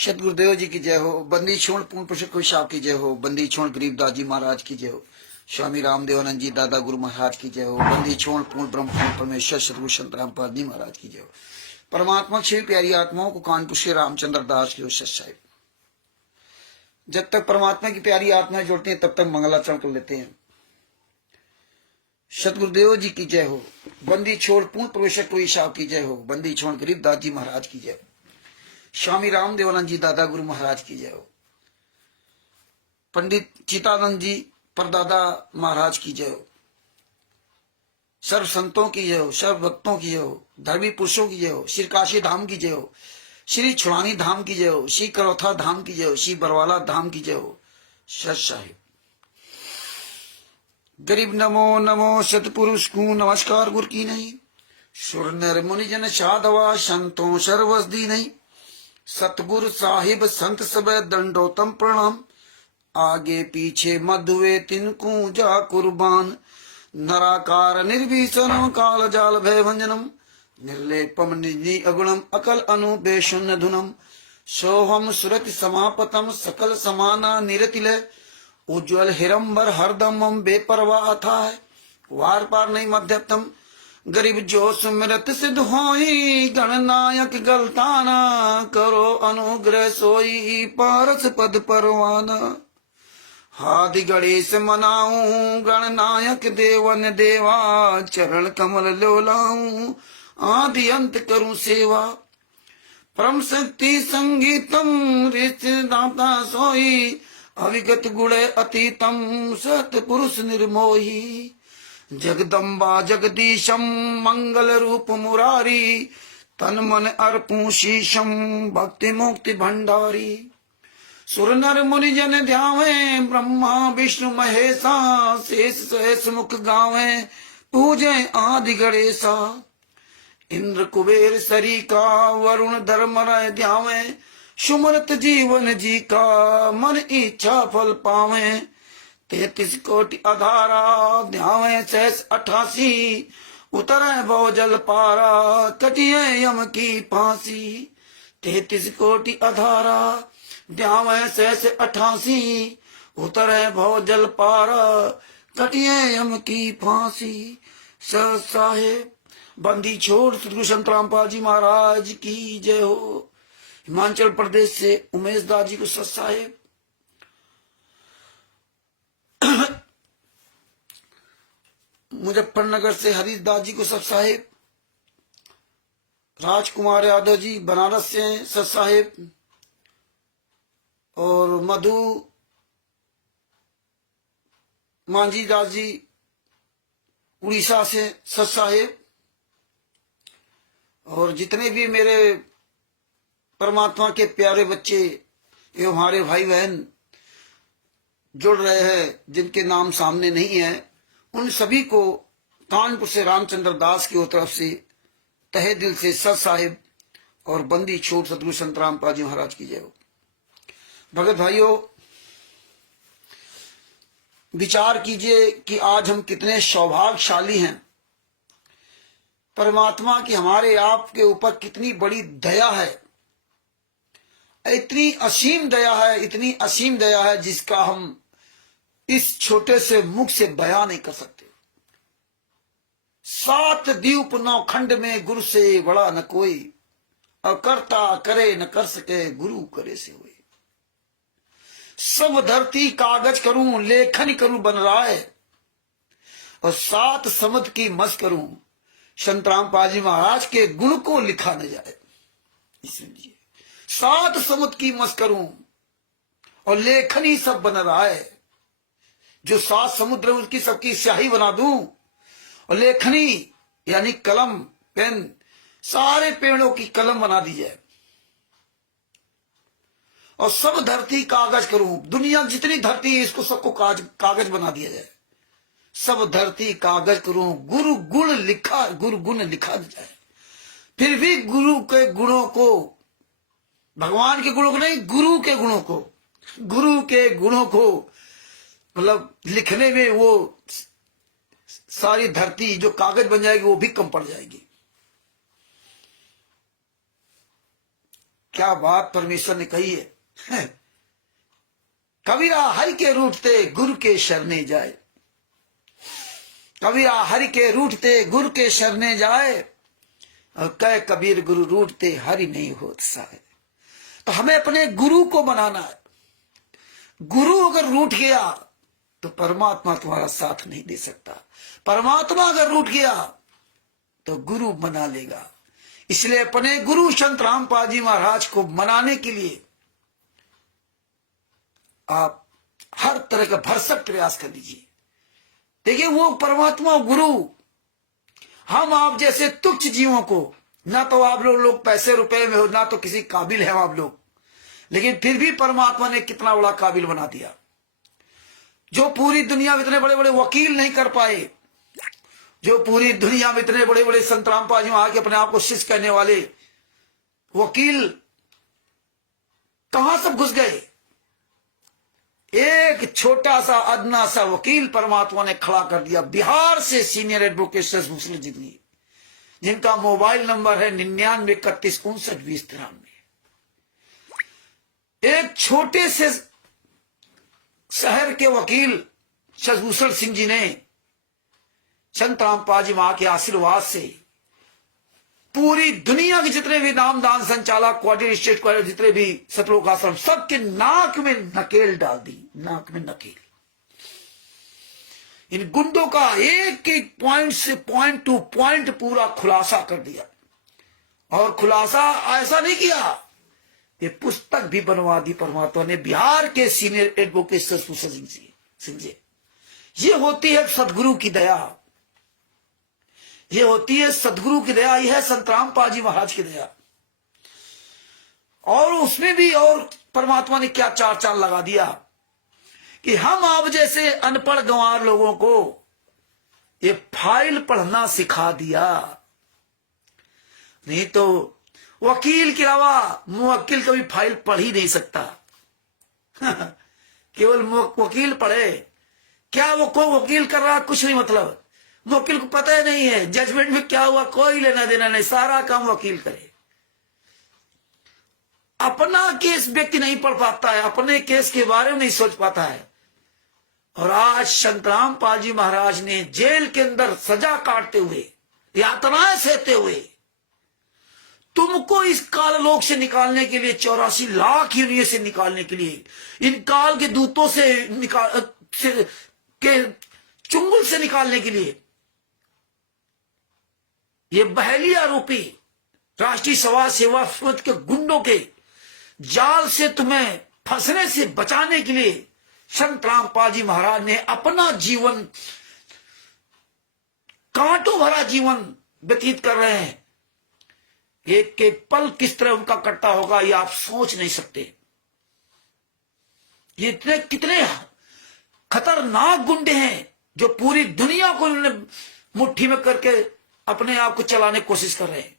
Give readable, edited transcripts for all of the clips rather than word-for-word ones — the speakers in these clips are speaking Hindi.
सतगुरुदेव जी की जय हो। बंदी छोड़ पूर्ण पुरुष को साहब की जय हो। बंदी छोड़ गरीबदास जी महाराज की जय हो। स्वामी रामदेवानंद जी दादा गुरु महाराज की जय हो। बंदी छोड़ पूर्ण ब्रह्म पूर्ण परमेश्वर सतगुरु संत रामपाल जी महाराज की जय हो। परमात्मा श्री प्यारी आत्माओं को कानपुर से रामचंद्र दास की सत साहिब। जब तक परमात्मा की प्यारी आत्माएं जुड़ती हैं तब तक मंगलाचरण कर लेते हैं। सतगुरुदेव जी की जय हो। बंदी छोड़ पूर्ण प्रवेशक को साहब की जय हो। बंदी छोड़ गरीबदास जी महाराज की जय हो। स्वामी रामदेवानंद जी दादा गुरु महाराज की जय हो। पंडित चितानंद जी परदादा महाराज की जय हो। सर्व संतों की जय हो। सर्व भक्तों की जय हो। धर्मी पुरुषों की जय हो। श्री काशी धाम की जय हो। श्री छुड़ानी धाम की जय हो। श्री करौथा धाम की जय हो। श्री बरवाला धाम की जय हो। सत साहिब। गरीब नमो नमो सतपुरुष को नमस्कार गुर की नहीं। सुर नर मुनि जन साधवा संतों सर्वस दी नहीं। सतगुरु साहिब संत सब दंडोतम प्रणाम। आगे पीछे मधुए तिनको जा कुर्बान। नराकार निर्भीषण काल जाल भय भंजनम। निर्लेपम निधि अगुणम अकल अनुबेशन धुनम। सोहम सुरत समापतम सकल समाना निरतिलय। उज्ज्वल हिरंबर हरदम बेपरवाह था है। वार पार नहीं मध्यतम। गरीब जो सुमरत सिद्ध होई गणनायक गलताना। करो अनुग्रह सोई पारस पद परवाना। हादि गणेश मनाऊं गणनायक देवन देवा। चरण कमल लोलाऊं आदि अंत करूं सेवा। परम शक्ति संगीतम ऋषिदाता सोई। अविगत गुण अतीतम सतपुरुष निर्मोही। जगदम्बा जगदीशम मंगल रूप मुरारी। तन मन अर्पू शीशम भक्ति मुक्ति भंडारी। सुर नर मुनि जन ध्यावे ब्रह्मा विष्णु महेशा। शेष सहस मुख गावे पूजे आदि गणेशा। इंद्र कुबेर सरीका वरुण धर्म राय ध्यावे। सुमरत जीवन जी का मन इच्छा फल पावे। 33 कोटि अधारा ध्यावे सहस 88। उतरे भव जल पारा कटिए यम की फांसी। 33 कोटि अधारा ध्यावे सहस 88। उतरे भव जल पारा कटिए यम की फांसी। सत साहेब। बंदी छोड़ सतगुरु संत रामपाल जी महाराज की जय हो। हिमाचल प्रदेश से उमेश दास जी को सत साहेब। मुजफ्फरनगर से हरीश दास जी को सत साहेब। राजकुमार यादव जी बनारस से सत साहेब। और मधु मांझी दास जी उड़ीसा से सत साहेब। और जितने भी मेरे परमात्मा के प्यारे बच्चे एवं हमारे भाई बहन जुड़ रहे हैं जिनके नाम सामने नहीं है, उन सभी को कानपुर से रामचंद्र दास की तरफ से तहे दिल से सत साहिब और बंदी छोड़ सतगुरु संत रामपाल जी महाराज की जय हो। भगत भाइयों, विचार कीजिए कि आज हम कितने सौभाग्यशाली हैं। परमात्मा की हमारे आपके ऊपर कितनी बड़ी दया है। इतनी असीम दया है, इतनी असीम दया है जिसका हम इस छोटे से मुख से बयान नहीं कर सकते। 7 द्वीप 9 खंड में गुरु से बड़ा न कोई। अकर्ता करे न कर सके गुरु करे से हुए। सब धरती कागज करूं लेखन करूं बन रहा है। और 7 समुद्र की मस करूं संत रामपाल जी महाराज के गुण को लिखा न जाए। इसलिए 7 समुद्र की मस करूं और लेखनी सब बन रहा है। जो 7 समुद्र उसकी सबकी स्याही बना दूं और लेखनी यानी कलम पेन सारे पेड़ों की कलम बना दी जाए। और सब धरती कागज करूं। दुनिया जितनी धरती है इसको सबको कागज बना दिया जाए। सब धरती कागज करूं गुरु गुण लिखा, गुरु गुण लिखा जाए। फिर भी गुरु के गुणों को, भगवान के गुणों को नहीं, गुरु के गुणों को, गुरु के गुणों को मतलब लिखने में वो सारी धरती जो कागज बन जाएगी वो भी कम पड़ जाएगी। क्या बात परमेश्वर ने कही है। कबीरा हरि के रूठते गुरु के शरणे जाए, कबीरा हरि के रूठते गुरु के शरणे जाए, और कह कबीर गुरु रूठते हरि नहीं होत साए। तो हमें अपने गुरु को बनाना है। गुरु अगर रूठ गया तो परमात्मा तुम्हारा साथ नहीं दे सकता। परमात्मा अगर रूठ गया तो गुरु मना लेगा। इसलिए अपने गुरु संत रामपाल जी महाराज को मनाने के लिए आप हर तरह का भरसक प्रयास कर लीजिए। देखिए वो परमात्मा गुरु, हम आप जैसे तुच्छ जीवों को, ना तो आप लोग पैसे रुपए में हो, ना तो किसी काबिल है आप लोग, लेकिन फिर भी परमात्मा ने कितना बड़ा काबिल बना दिया। जो पूरी दुनिया में इतने बड़े बड़े वकील नहीं कर पाए, जो पूरी दुनिया में इतने बड़े बड़े संत रामपाल जी आके अपने आप को शिष्य कहने वाले वकील कहां सब घुस गए। एक छोटा सा अदना सा वकील परमात्मा ने खड़ा कर दिया। बिहार से सीनियर एडवोकेट शशभूषण जी, जिनका मोबाइल नंबर है 9931592093। एक छोटे से शहर के वकील शशभूषण सिंह जी ने संत रामपाल जी मां के आशीर्वाद से पूरी दुनिया के जितने भी नामदान संचालक, क्वार्टर स्टेट क्वार्टर, जितने भी सतलोक आश्रम, सबके नाक में नकेल डाल दी, नाक में नकेल। इन गुंडों का एक एक पॉइंट से पॉइंट टू पॉइंट पूरा खुलासा कर दिया। और खुलासा ऐसा नहीं किया, ये पुस्तक भी बनवा दी परमात्मा ने। बिहार के सीनियर एडवोकेट शशभूषण सिंह जी। ये होती है सदगुरु की दया, ये होती है सदगुरु की दया, यह है संत रामपाल जी महाराज की दया। और उसमें भी और परमात्मा ने क्या चार चांद लगा दिया कि हम आप जैसे अनपढ़ गंवार लोगों को ये फाइल पढ़ना सिखा दिया। नहीं तो वकील के अलावा मुवक्किल कभी फाइल पढ़ ही नहीं सकता। केवल वकील पढ़े, क्या वो को वकील कर रहा कुछ नहीं, मतलब वकील को पता ही नहीं है जजमेंट में क्या हुआ, कोई लेना देना नहीं, सारा काम वकील करे। अपना केस व्यक्ति नहीं पढ़ पाता है, अपने केस के बारे में नहीं सोच पाता है। और आज संत रामपाल जी महाराज ने जेल के अंदर सजा काटते हुए, यातनाएं सहते हुए, तुमको इस काललोक से निकालने के लिए, 84 लाख योनियों से निकालने के लिए, इन काल के दूतों से के चुंगल से निकालने के लिए, ये बहेलिया रूपी राष्ट्रीय समाज सेवा समिति के गुंडों के जाल से तुम्हें फंसने से बचाने के लिए संत रामपाल जी महाराज ने अपना जीवन, कांटों भरा जीवन व्यतीत कर रहे हैं। एक एक पल किस तरह उनका कटता होगा ये आप सोच नहीं सकते। ये इतने कितने खतरनाक गुंडे हैं जो पूरी दुनिया को उन्होंने मुट्ठी में करके अपने आप को चलाने की कोशिश कर रहे हैं।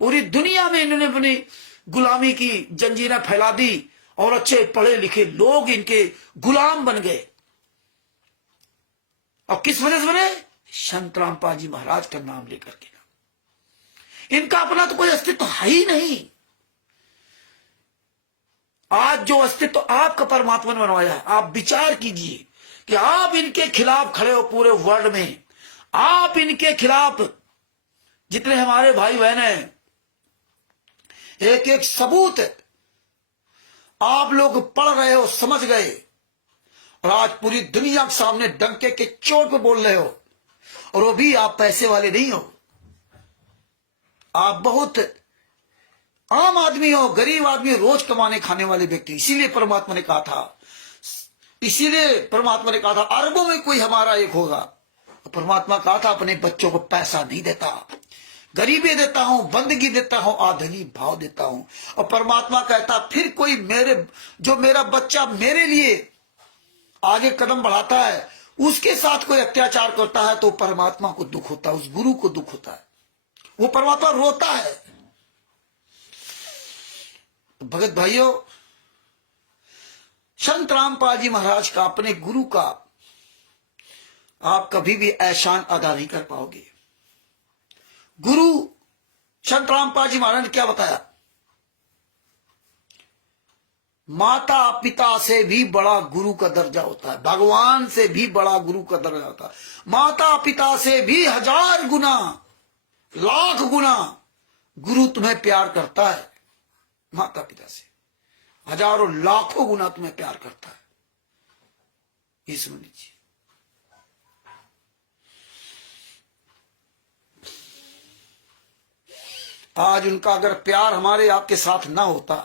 पूरी दुनिया में इन्होंने अपनी गुलामी की जंजीरें फैला दी और अच्छे पढ़े लिखे लोग इनके गुलाम बन गए। और किस वजह से बने? संत रामपाल जी महाराज का नाम लेकर के। इनका अपना तो कोई अस्तित्व है ही नहीं। आज जो अस्तित्व आपका परमात्मा ने बनवाया है, आप विचार कीजिए कि आप इनके खिलाफ खड़े हो पूरे वर्ल्ड में। आप इनके खिलाफ जितने हमारे भाई बहन हैं, एक एक सबूत आप लोग पढ़ रहे हो, समझ गए, और आज पूरी दुनिया के सामने डंके के चोट पे बोल रहे हो। और वो भी आप पैसे वाले नहीं हो, आप बहुत आम आदमी हो, गरीब आदमी, रोज कमाने खाने वाले व्यक्ति। इसीलिए परमात्मा ने कहा था अरबों में कोई हमारा एक होगा। परमात्मा कहा था अपने बच्चों को पैसा नहीं देता, गरीबी देता हूं, बंदगी देता हूं, आधुनी भाव देता हूं। और परमात्मा कहता फिर कोई मेरा बच्चा मेरे लिए आगे कदम बढ़ाता है, उसके साथ कोई अत्याचार करता है तो परमात्मा को दुख होता है, उस गुरु को दुख होता है, वो परमात्मा रोता है। तो भगत भाइयों, संत रामपाल जी महाराज का, अपने गुरु का आप कभी भी एहसान अदा नहीं कर पाओगे। गुरु संत रामपाल जी महाराज ने क्या बताया? माता पिता से भी बड़ा गुरु का दर्जा होता है, भगवान से भी बड़ा गुरु का दर्जा होता है। माता पिता से भी 1000 गुना, लाख गुना गुरु तुम्हें प्यार करता है। माता पिता से हजारों लाखों गुना तुम्हें प्यार करता है। ये समझ लीजिए। आज उनका अगर प्यार हमारे आपके साथ ना होता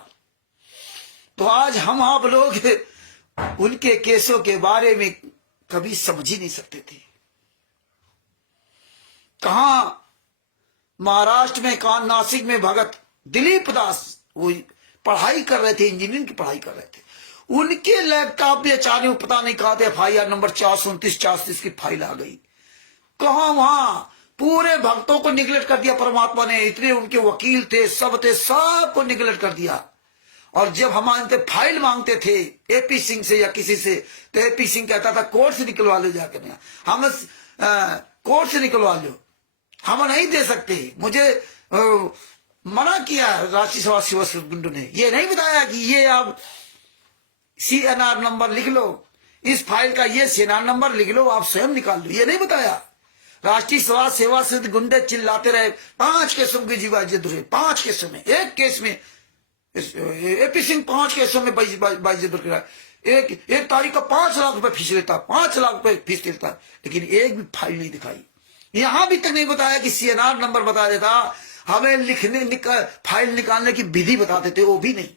तो आज हम आप लोग उनके केसों के बारे में कभी समझ ही नहीं सकते थे। कहां महाराष्ट्र में, कहां नासिक में भगत दिलीप दास वो पढ़ाई कर रहे थे, इंजीनियरिंग की पढ़ाई कर रहे थे। उनके लैपटॉप में अचानक पता नहीं कहा थे FIR नंबर 429 430 की फाइल आ गई। कहां वहां पूरे भक्तों को निगलेक्ट कर दिया परमात्मा ने। इतने उनके वकील थे, सब थे, सबको निगलेक्ट कर दिया। और जब हमारे फाइल मांगते थे AP सिंह से या किसी से, तो AP सिंह कहता था कोर्ट से निकलवा लो जाकर, हम कोर्ट से निकलवा लो, हम नहीं दे सकते। मुझे मना किया राष्ट्रीय सभा सेवा गुंडों ने, ये नहीं बताया कि ये आप CNR नंबर लिख लो, इस फाइल का ये CNR नंबर लिख लो, आप स्वयं निकाल लो, ये नहीं बताया। राष्ट्रीय समाज सेवा से गुंडे चिल्लाते रहे। 5 केसों की जीवा जिद हुई, 5 केसों में। एक केस में AP सिंह 5 केसों में बाइज्जत रहा। एक तारीख का 5 लाख रुपए फीस लेता, 5 लाख रुपए फीस लेता, लेकिन एक भी फाइल नहीं दिखाई। यहां भी तक नहीं बताया कि CNR नंबर बता देता, हमें फाइल निकालने की विधि बताते थे, वो भी नहीं।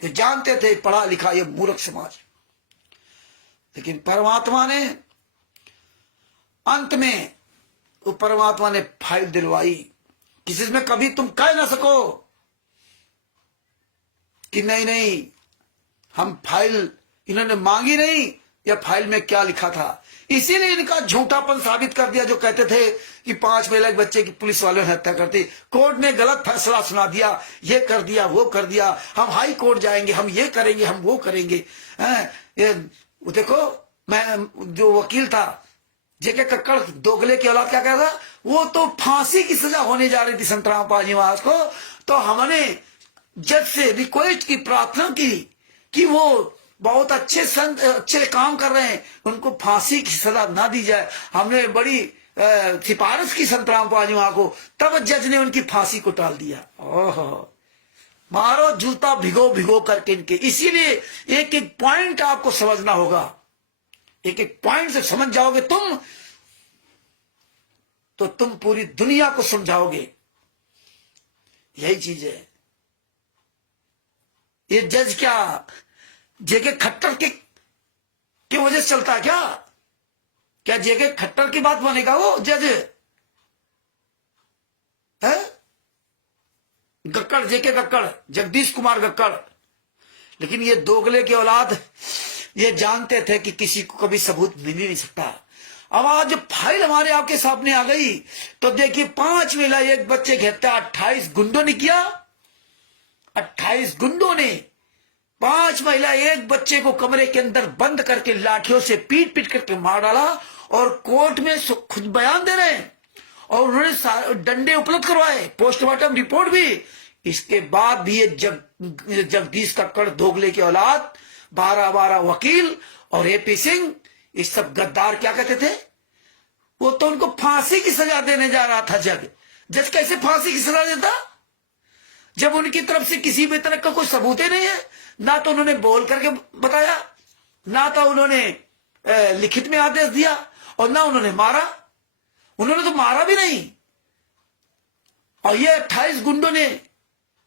तो जानते थे पढ़ा लिखा ये मूर्ख समाज। लेकिन परमात्मा ने अंत में, वो परमात्मा ने फाइल दिलवाई। किसी में कभी तुम कह ना सको कि नहीं नहीं हम फाइल इन्होंने मांगी नहीं, या फाइल में क्या लिखा था। इसीलिए इनका झूठापन साबित कर दिया। जो कहते थे कि 5 महिला के बच्चे की पुलिस वालों ने हत्या करती, कोर्ट ने गलत फैसला सुना दिया, ये कर दिया, वो कर दिया, हम हाई कोर्ट जाएंगे, हम ये करेंगे, हम वो करेंगे। ये देखो, मैं जो वकील था JK कक्कड़, दोगले की औलाद, क्या कहता, वो तो फांसी की सजा होने जा रही थी संतराम पाजीवास को, तो हमने जज से रिक्वेस्ट की, प्रार्थना की कि वो बहुत अच्छे संत, अच्छे काम कर रहे हैं, उनको फांसी की सजा ना दी जाए। हमने बड़ी सिफारिश की संतराम पाजीवा को, तब जज ने उनकी फांसी को टाल दिया। ओहो, मारो जूता भिगो भिगो करके इनके। इसीलिए एक एक पॉइंट आपको समझना होगा। एक एक पॉइंट से समझ जाओगे तुम, तो तुम पूरी दुनिया को समझाओगे। यही चीज है। ये जज क्या JK खट्टर की वजह से चलता है क्या? क्या JK खट्टर की बात मानेगा वो जज है? गक्कड़, JK गक्कड़, जगदीश कुमार गक्कड़। लेकिन ये दोगले की औलाद ये जानते थे कि किसी को कभी सबूत मिल ही नहीं सकता। अब आज फाइल हमारे आपके सामने आ गई, तो देखिए 5 महिला एक बच्चे की हत्या 28 गुंडों ने किया। 28 गुंडों ने 5 महिला एक बच्चे को कमरे के अंदर बंद करके लाठियों से पीट पीट करके मार डाला, और कोर्ट में खुद बयान दे रहे हैं, और उन्होंने डंडे उपलब्ध करवाए, पोस्टमार्टम रिपोर्ट भी। इसके बाद भी ये जगदीश कक्कड़, दोगले की औलाद, 12 वकील और AP सिंह, इस सब गद्दार क्या कहते थे, वो तो उनको फांसी की सजा देने जा रहा था। जज कैसे फांसी की सजा देता, जब उनकी तरफ से किसी भी तरह का कोई सबूत ही नहीं है। ना तो उन्होंने बोल करके बताया, ना तो उन्होंने लिखित में आदेश दिया, और ना उन्होंने मारा। उन्होंने तो मारा भी नहीं। और ये 28 गुंडों ने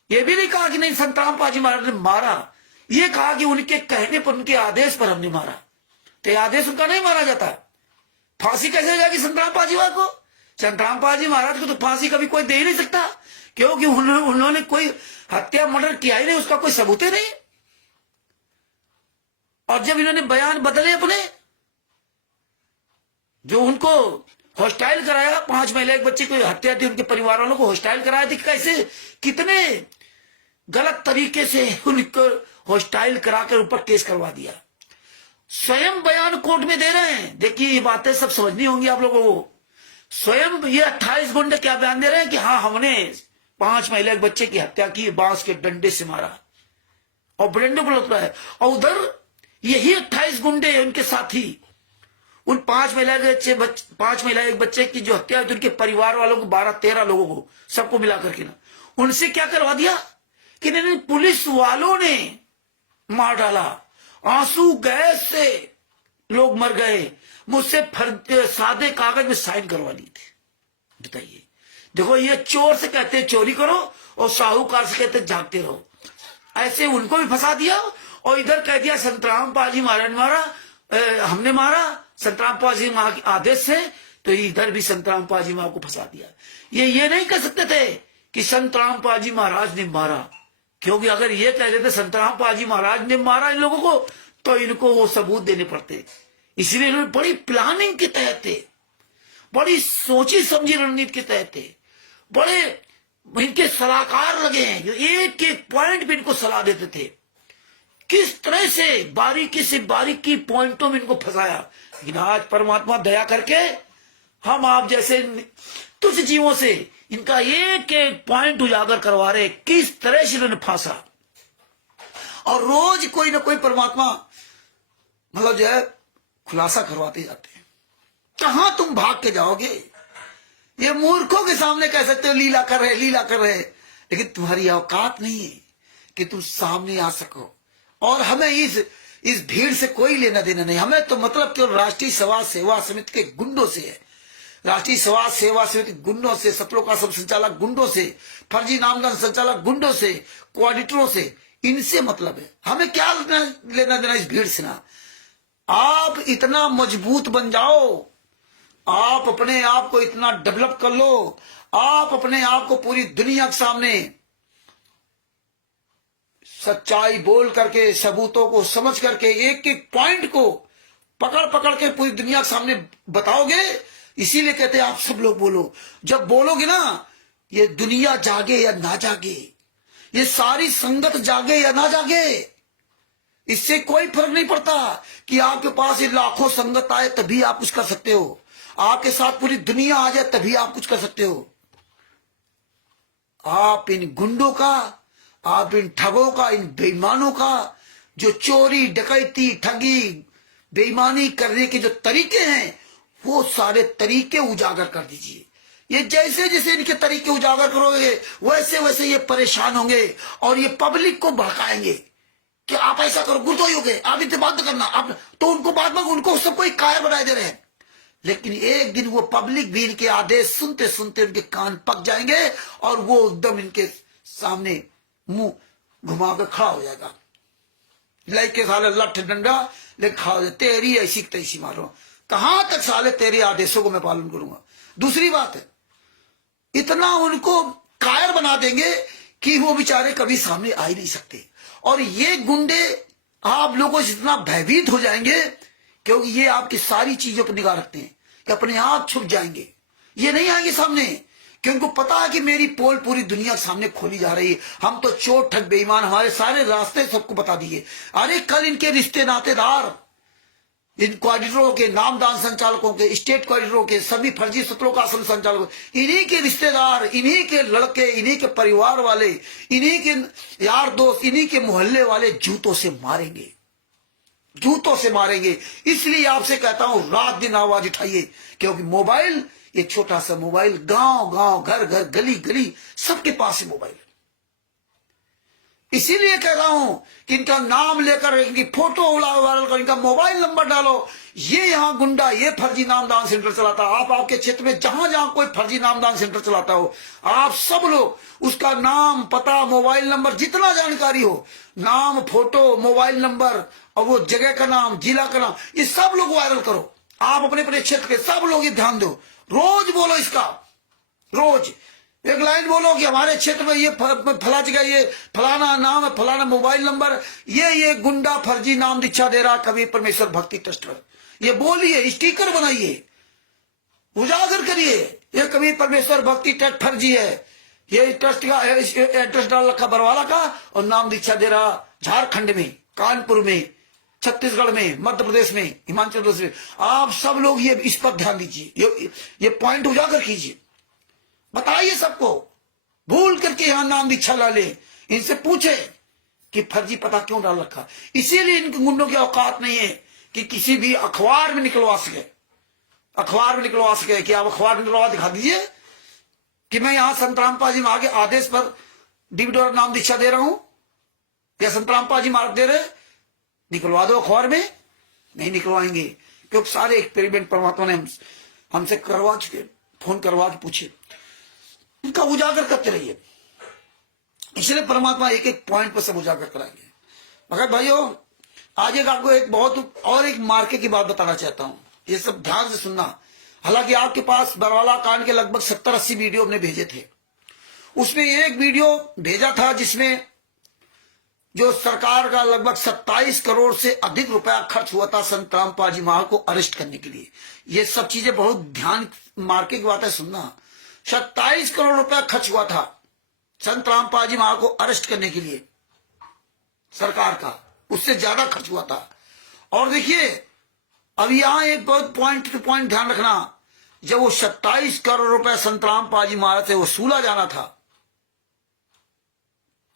ये भी नहीं कहा कि नहीं संतराम पाजी महाराज ने मारा, ये कहा कि उनके कहने पर, उनके आदेश पर हमने मारा। तो आदेश उनका नहीं मारा जाता, फांसी कैसे जाएगी संतराम पाजीवाल को? संतराम पाजी महाराज को तो फांसी कभी कोई दे ही नहीं सकता, क्योंकि उन्होंने कोई हत्या मर्डर किया ही नहीं, उसका कोई सबूत ही नहीं। और जब इन्होंने बयान बदले अपने, जो उनको हॉस्टाइल कराया, 5 महिला एक बच्चे को हत्या थी, उनके परिवार वालों को हॉस्टाइल कराया थी, कैसे कितने गलत तरीके से उनको हॉस्टाइल कराकर ऊपर केस करवा दिया। स्वयं बयान कोर्ट में दे रहे हैं। देखिए ये बातें सब समझनी होंगी आप लोगों को। स्वयं ये 28 गुंडे क्या बयान दे रहे हैं कि हाँ हमने 5 महिला एक बच्चे की हत्या की, बांस के डंडे से मारा। और ब्रेंडो को लगता है। और उधर यही 28 गुंडे उनके साथी, उन 5 महिला के 5 महिला एक बच्चे की जो हत्या हुई, उनके परिवार वालों को 12-13 लोगों को सबको मिला करके ना उनसे क्या करवा दिया कि नहीं, पुलिस वालों ने मार डाला, आंसू गैस से लोग मर गए, मुझसे सादे कागज में साइन करवा ली थी। बताइए, देखो ये चोर से कहते चोरी करो और साहूकार से कहते जागते रहो, ऐसे उनको भी फंसा दिया। और इधर कह दिया संतराम पाजी महाराज मारा, हमने मारा संतराम पाजी माँ के आदेश से, तो इधर भी संतराम पाजी माँ को फंसा दिया। ये नहीं कह सकते थे कि संतराम पाजी महाराज ने मारा, क्योंकि अगर ये कह देते संतराम पाजी महाराज ने मारा इन लोगों को, तो इनको वो सबूत देने पड़ते। इसलिए इन्होंने बड़ी प्लानिंग के तहत थे, बड़ी सोची समझी रणनीति के तहत थे, बड़े इनके सलाहकार लगे हैं जो एक एक पॉइंट पे इनको सलाह देते थे, किस तरह से बारीकी पॉइंटों में इनको फंसाया। लेकिन आज परमात्मा दया करके हम आप जैसे तुझ जीवों से इनका एक एक पॉइंट उजागर करवा रहे, किस तरह से इन्होंने फांसा। और रोज कोई ना कोई परमात्मा मतलब जो है खुलासा करवाते जाते हैं। कहां तुम भाग के जाओगे? ये मूर्खों के सामने कह सकते हो लीला कर रहे, लेकिन तुम्हारी औकात नहीं है कि तुम सामने आ सको। और हमें इस भीड़ से कोई लेना देना नहीं, हमें तो मतलब केवल राष्ट्रीय समाज सेवा समिति के गुंडों से है, राष्ट्रीय समाज सेवा समिति गुंडों से, सतलोक आश्रम संचालक गुंडों से, फर्जी नामदान संचालक गुंडों से, कोऑर्डिनेटरों से, इनसे मतलब है। हमें क्या लेना देना इस भीड़ से ना। आप इतना मजबूत बन जाओ, आप अपने आप को इतना डेवलप कर लो, आप अपने आप को पूरी दुनिया के सामने सच्चाई बोल करके, सबूतों को समझ करके, एक एक पॉइंट को पकड़ के पूरी दुनिया के सामने बताओगे। इसीलिए कहते हैं आप सब लोग बोलो। जब बोलोगे ना, ये दुनिया जागे या ना जागे, ये सारी संगत जागे या ना जागे, इससे कोई फर्क नहीं पड़ता कि आपके पास ये लाखों संगत आए तभी आप कुछ कर सकते हो, आपके साथ पूरी दुनिया आ जाए तभी आप कुछ कर सकते हो। आप इन गुंडों का, आप इन ठगों का, इन बेईमानों का, जो चोरी डकैती ठगी बेईमानी करने के जो तरीके हैं, वो सारे तरीके उजागर कर दीजिए। ये जैसे जैसे इनके तरीके उजागर करोगे, वैसे वैसे ये परेशान होंगे और ये पब्लिक को भड़काएंगे कि आप ऐसा करो, गुर्दोई हो गए, आप इनसे बात करना, आप तो उनको बात में उनको सबको एक कायर बनाए दे रहे हैं। लेकिन एक दिन वो पब्लिक भी इनके आदेश सुनते सुनते उनके कान पक जाएंगे और वो एकदम इनके सामने मुंह घुमा कर खड़ा हो जाएगा, लेके साले लठ डंडा लेके खड़ा हो जाए, तेरी ऐसी तैसी मारो, कहां तक साले तेरे आदेशों को मैं पालन करूंगा। दूसरी बात है, इतना उनको कायर बना देंगे कि वो बेचारे कभी सामने आ ही नहीं सकते। और ये गुंडे आप लोगों से इतना भयभीत हो जाएंगे क्योंकि ये आपकी सारी चीजों पर निगाह रखते हैं कि अपने आप छुप जाएंगे, ये नहीं आएंगे सामने, क्योंकि उनको पता है कि मेरी पोल पूरी दुनिया के सामने खोली जा रही है। हम तो चोर ठग बेईमान, हमारे सारे रास्ते सबको बता दिए। अरे कल इनके रिश्ते नातेदार, इन कोऑर्डिनेटरों के, नामदान संचालकों के, स्टेट कोऑर्डिनेटरों के, सभी फर्जी सतलोक आश्रम संचालकों, इन्हीं के रिश्तेदार, इन्हीं के लड़के, इन्हीं के परिवार वाले, इन्हीं के यार दोस्त, इन्हीं के मोहल्ले वाले जूतों से मारेंगे, जूतों से मारेंगे। इसलिए आपसे कहता हूं रात दिन आवाज उठाइए, क्योंकि मोबाइल, ये छोटा सा मोबाइल, गांव गांव, घर घर, गली गली, सबके पास है मोबाइल। इसीलिए कह रहा हूं कि इनका नाम लेकर, इनकी फोटो वायरल कर, इनका मोबाइल नंबर डालो। ये यहां गुंडा, ये फर्जी नामदान सेंटर चलाता है। आप आपके क्षेत्र में जहां जहां कोई फर्जी नामदान सेंटर चलाता हो, आप सब लोग उसका नाम, पता, मोबाइल नंबर, जितना जानकारी हो, नाम, फोटो, मोबाइल नंबर और वो जगह का नाम, जिला का नाम, ये सब लोग वायरल करो। आप अपने अपने क्षेत्र के सब लोग ये ध्यान दो, रोज बोलो इसका, रोज एक लाइन बोलो कि हमारे क्षेत्र में ये फला जगह, ये फलाना नाम है, फलाना मोबाइल नंबर, ये गुंडा फर्जी नाम दीक्षा दे रहा कबीर परमेश्वर भक्ति ट्रस्ट, ये बोलिए, स्टिकर बनाइए, उजागर करिए, ये कबीर परमेश्वर भक्ति ट्रस्ट फर्जी है, ये ट्रस्ट का एड्रेस डाल रखा बरवाला का और नाम दीक्षा दे रहा झारखंड में, कानपुर में, छत्तीसगढ़ में, मध्य प्रदेश में, हिमाचल प्रदेश में। आप सब लोग ये इस पर ध्यान दीजिए, ये पॉइंट उजागर कीजिए, बताइए सबको। भूल करके यहां नाम दीक्षा ला ले, इनसे पूछे कि फर्जी पता क्यों डाल रखा। इसीलिए इन गुंडों की औकात नहीं है कि किसी भी अखबार में निकलवा सके, अखबार में निकलवा सके कि आप अखबार में निकलवा दिखा दीजिए कि मैं यहां संत रामपाल जी महाराज के आदेश पर डिविडोर नाम दीक्षा दे रहा हूं या संत रामपाल जी महाराज दे रहे, निकलवा दो अखबार में। नहीं निकलवाएंगे, क्योंकि सारे एक्सपेरिमेंट परमात्मा ने हमसे करवा चुके, फोन करवा के पूछे, इनका उजागर करते रहिए। इसलिए परमात्मा एक एक पॉइंट पर सब उजागर कराएंगे। मगर भाइयों, आज एक आपको एक बहुत और एक मार्के की बात बताना चाहता हूं, ये सब ध्यान से सुनना। हालांकि आपके पास बरवाला कांड के लगभग 70-80 वीडियो हमने भेजे थे, उसमें एक वीडियो भेजा था जिसमें जो सरकार का लगभग 27 करोड़ से अधिक रुपया खर्च हुआ था संत रामपाल जी महाराज को अरेस्ट करने के लिए। ये सब चीजें बहुत ध्यान मार्के की बात है सुनना। 27 करोड़ रुपया खर्च हुआ था संत रामपाल जी महाराज को अरेस्ट करने के लिए सरकार का, उससे ज्यादा खर्च हुआ था। और देखिए अब यहां एक बहुत पॉइंट टू पॉइंट ध्यान रखना, जब वो 27 करोड़ रुपया संत रामपाल जी महाराज से वसूला जाना था,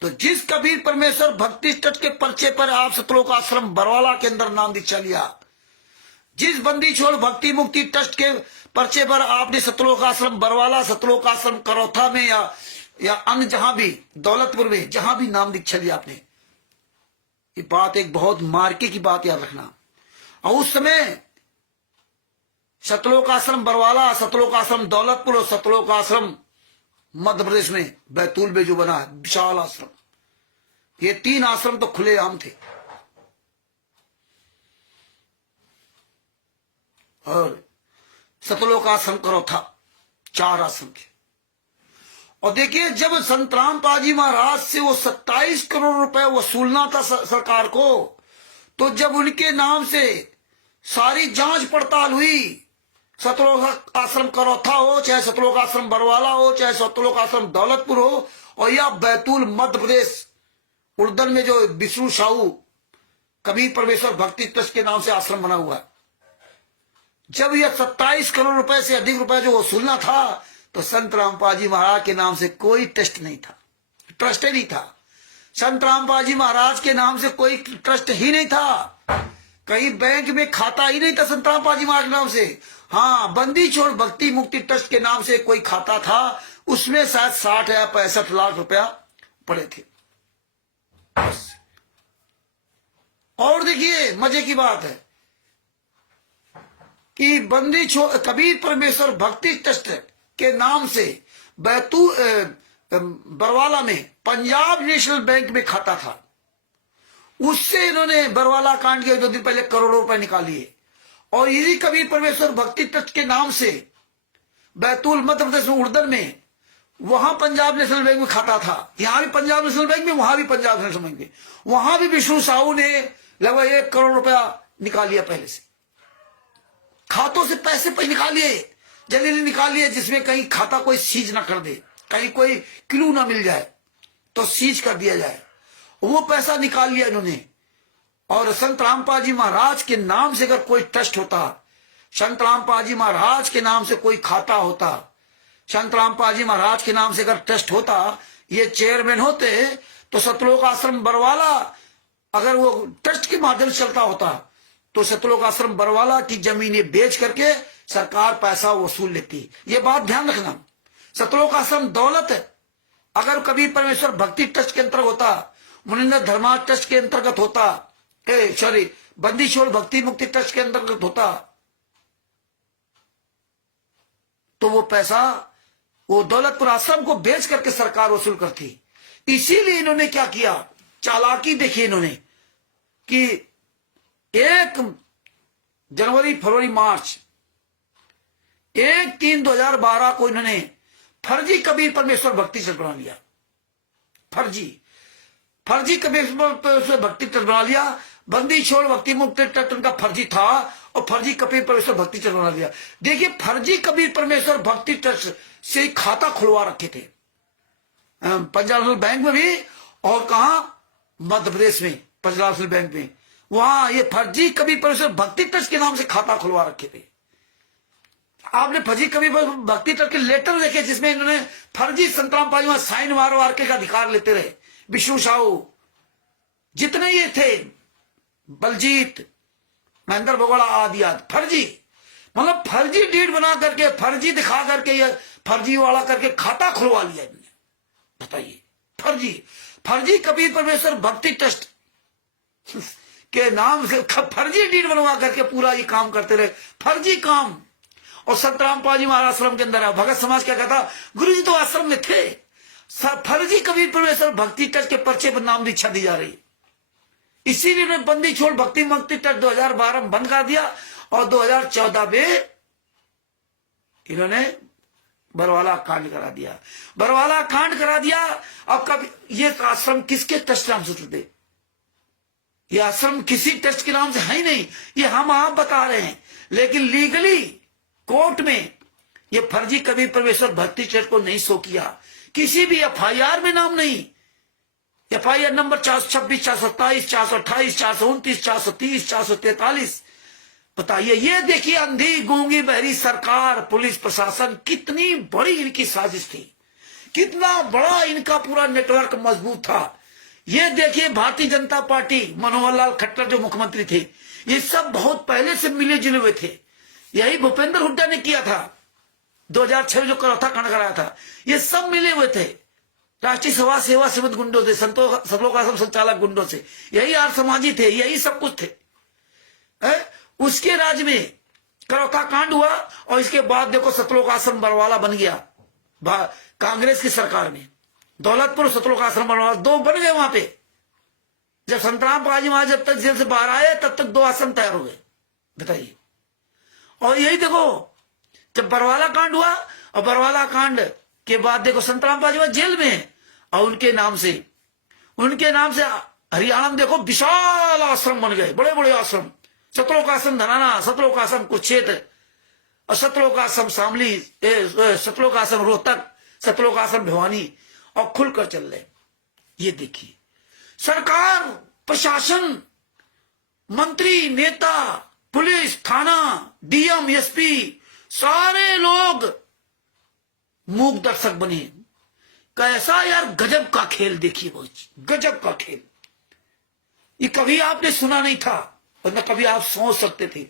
तो जिस कबीर परमेश्वर भक्ति तट के पर्चे पर आप सतलोक आश्रम बरवाला के अंदर नाम दीक्षा लिया, जिस बंदी छोड़ भक्ति मुक्ति ट्रस्ट के पर्चे पर आपने सतलोक आश्रम बरवाला, सतलोक आश्रम करौथा में या अन्य जहां भी दौलतपुर में जहां भी नाम दीक्षा लिया आपने, ये बात एक बहुत मार्के की बात याद रखना। और उस समय सतलोक आश्रम बरवाला, सतलोक आश्रम दौलतपुर और सतलोक आश्रम मध्य प्रदेश में बैतूल में जो बना है विशाल आश्रम, ये 3 आश्रम तो खुले आम थे। और सतलोक आश्रम करौथा 4 आश्रम थे। और देखिए जब संत रामपाल जी महाराज से वो 27 करोड़ रुपए वसूलना था सरकार को, तो जब उनके नाम से सारी जांच पड़ताल हुई, सतलोक आश्रम करौथा हो, चाहे सतलोक आश्रम बरवाला हो, चाहे सतलोक आश्रम दौलतपुर हो, और या बैतूल मध्य प्रदेश उड़दन में जो विष्णु साहू कबीर परमेश्वर भक्ति ट्रस्ट के नाम से आश्रम बना हुआ है, जब यह 27 करोड़ रुपए से अधिक रुपए जो वसूलना था, तो संत रामपाल जी महाराज के नाम से कोई ट्रस्ट नहीं था, ट्रस्ट ही नहीं था। संत रामपाल जी महाराज के नाम से कोई ट्रस्ट ही नहीं था, कहीं बैंक में खाता ही नहीं था संत रामपाल जी महाराज के नाम से। हाँ, बंदी छोड़ भक्ति मुक्ति ट्रस्ट के नाम से कोई खाता था, उसमें शायद 60 या 65 लाख रुपया पड़े थे बस। और देखिए मजे की बात है कि बंदी छोड़ कबीर परमेश्वर भक्ति ट्रस्ट के नाम से बैतूल बरवाला में पंजाब नेशनल बैंक में खाता था, उससे इन्होंने बरवाला कांड के 2 दिन पहले करोड़ों रुपए निकालिए। और यदि कबीर परमेश्वर भक्ति ट्रस्ट के नाम से बैतूल मध्य प्रदेश में उड़दन में, वहां पंजाब नेशनल बैंक में खाता था, यहां भी पंजाब नेशनल बैंक में, वहां भी पंजाब नेशनल बैंक में, वहां भी विष्णु साहू ने लगभग 1 करोड़ रुपया निकाल लिया पहले से, खातों से पैसे निकालिए, जल्दी निकालिए, जिसमें कहीं खाता कोई सीज ना कर दे, कहीं कोई क्लू ना मिल जाए तो सीज कर दिया जाए। वो पैसा निकाल लिया इन्होंने। और संत रामपाल जी महाराज के नाम से अगर कोई ट्रस्ट होता, संत रामपाल जी महाराज के नाम से कोई खाता होता, संत रामपाल जी महाराज के नाम से अगर ट्रस्ट होता, ये चेयरमैन होते, तो सतलोक आश्रम बरवाला अगर वो ट्रस्ट के माध्यम से चलता होता, तो सतलोक आश्रम बरवाला की जमीनें बेच करके सरकार पैसा वसूल लेती। ये बात ध्यान रखना। सतलोक आश्रम दौलत अगर कबीर परमेश्वर भक्ति ट्रस्ट के अंतर्गत होता, मुनिंद्र धर्मा ट्रस्ट के अंतर्गत होता, सॉरी बंदी छोड़ भक्ति मुक्ति ट्रस्ट के अंतर्गत होता, तो वो पैसा वो दौलतपुर आश्रम को बेच करके सरकार वसूल करती। इसीलिए इन्होंने क्या किया, चालाकी देखी इन्होंने कि 1 जनवरी फरवरी मार्च 1/3/2012 को इन्होंने फर्जी कबीर परमेश्वर भक्ति ट्रस्ट बना लिया। फर्जी कबीर परमेश्वर भक्ति ट्रस्ट बना लिया। बंदी छोड़ भक्ति मुक्ति ट्रस्ट उनका फर्जी था और फर्जी कबीर परमेश्वर भक्ति ट्रस्ट बना लिया। देखिए फर्जी कबीर परमेश्वर भक्ति ट्रस्ट से खाता खुलवा रखे थे पंजाब नेशनल बैंक में भी, और कहा मध्य प्रदेश में पंजाब नेशनल बैंक में, वहां ये फर्जी कबीर परमेश्वर भक्ति ट्रस्ट के नाम से खाता खुलवा रखे थे। आपने फर्जी कबीर भक्ति ट्रस्ट के लेटर देखे जिसमें इन्होंने फर्जी संत रामपाल जी साइन मार के का अधिकार लेते रहे। विष्णु साहू जितने ये थे, बलजीत, महेंद्र बगोड़ा आदि आदि, फर्जी, मतलब फर्जी डीड बना करके, फर्जी दिखा करके, ये फर्जी वाला करके खाता खुलवा लिया इन्होंने। बताइए, फर्जी फर्जी कबीर परमेश्वर भक्ति ट्रस्ट के नाम से फर्जी डीड बनवा करके पूरा ये काम करते रहे, फर्जी काम। और संत रामपाल जी महाराज आश्रम के अंदर है, भगत समाज क्या कहता, गुरु जी तो आश्रम में थे, फर्जी कबीर परमेश्वर भक्ति ट्रस्ट के पर्चे पर नाम दीक्षा दी जा रही, इसीलिए उन्होंने बंदी छोड़ भक्ति मुक्ति ट्रस्ट 2012 में बंद कर दिया और 2014 में इन्होंने बरवाला कांड करा दिया, बरवाला कांड करा दिया। अब कभी ये आश्रम किसके ट्रस्ट नाम से चलते, ये आश्रम किसी ट्रस्ट के नाम से है ही नहीं, ये हम आप बता रहे हैं, लेकिन लीगली कोर्ट में ये फर्जी कबीर परमेश्वर भक्ति ट्रस्ट को नहीं शो किया, किसी भी एफआईआर में नाम नहीं, एफआईआर नंबर 426, 427, 428, 429, 430, 443। बताइए, ये देखिए अंधी गूंगी बहरी सरकार, पुलिस प्रशासन, कितनी बड़ी इनकी साजिश थी, कितना बड़ा इनका पूरा नेटवर्क मजबूत था। ये देखिए भारतीय जनता पार्टी, मनोहर लाल खट्टर जो मुख्यमंत्री थे, ये सब बहुत पहले से मिले जुले हुए थे। यही भूपेंद्र हुड्डा ने किया था 2006 जो करौथा कांड कराया था, ये सब मिले हुए थे राष्ट्रीय सभा सेवा समिति गुंडों से, सतलोक आश्रम संचालक गुंडों से, यही आर्य समाजी थे, यही सब कुछ थे। उसके राज्य में करौथा कांड हुआ और इसके बाद देखो सतलोक आश्रम बरवाला बन गया कांग्रेस की सरकार में, दौलतपुर सतलोक आश्रम बरवाला 2 बन गए वहां पे। जब संतराम पाजी महाराज जब तक जेल से बाहर आए तब तक 2 आश्रम तैयार हो गए। बताइए, और यही देखो जब बरवाला कांड हुआ और बरवाला कांड के बाद देखो संतराम पाजी महाराज जेल में, और उनके नाम से हरियाणा में देखो विशाल आश्रम बन गए, बड़े बड़े आश्रम, सतलोक आश्रम धनाना, सतलोक आश्रम कुरुक्षेत्र, और सतलोक आश्रम शामली, सतलोक आश्रम रोहतक, सतलोक आश्रम भिवानी, और खुलकर चल रहे। ये देखिए सरकार, प्रशासन, मंत्री, नेता, पुलिस, थाना, डीएम, एसपी, सारे लोग मूक दर्शक बने। कैसा यार गजब का खेल, देखिए वो गजब का खेल, ये कभी आपने सुना नहीं था और न कभी आप सोच सकते थे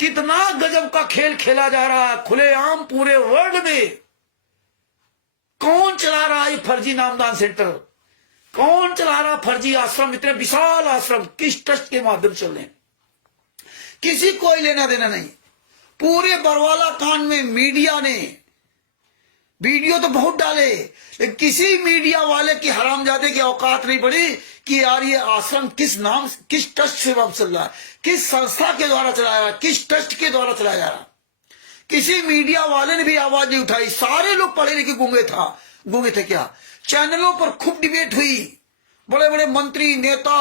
कितना गजब का खेल खेला जा रहा है खुलेआम पूरे वर्ल्ड में। कौन चला रहा है फर्जी नामदान सेंटर, कौन चला रहा फर्जी आश्रम, इतने विशाल आश्रम किस ट्रस्ट के माध्यम से चल रहे हैं, किसी कोई लेना देना नहीं। पूरे बरवाला कांड में मीडिया ने वीडियो तो बहुत डाले, लेकिन किसी मीडिया वाले की हरामजादे की औकात नहीं पड़ी कि यार ये आश्रम किस नाम, किस ट्रस्ट से चल रहा है, किस संस्था के द्वारा चलाया रहा, किस ट्रस्ट के द्वारा चलाया जा रहा। किसी मीडिया वाले ने भी आवाज नहीं उठाई। सारे लोग पढ़े लिखे गूंगे थे क्या। चैनलों पर खूब डिबेट हुई, बड़े बड़े मंत्री, नेता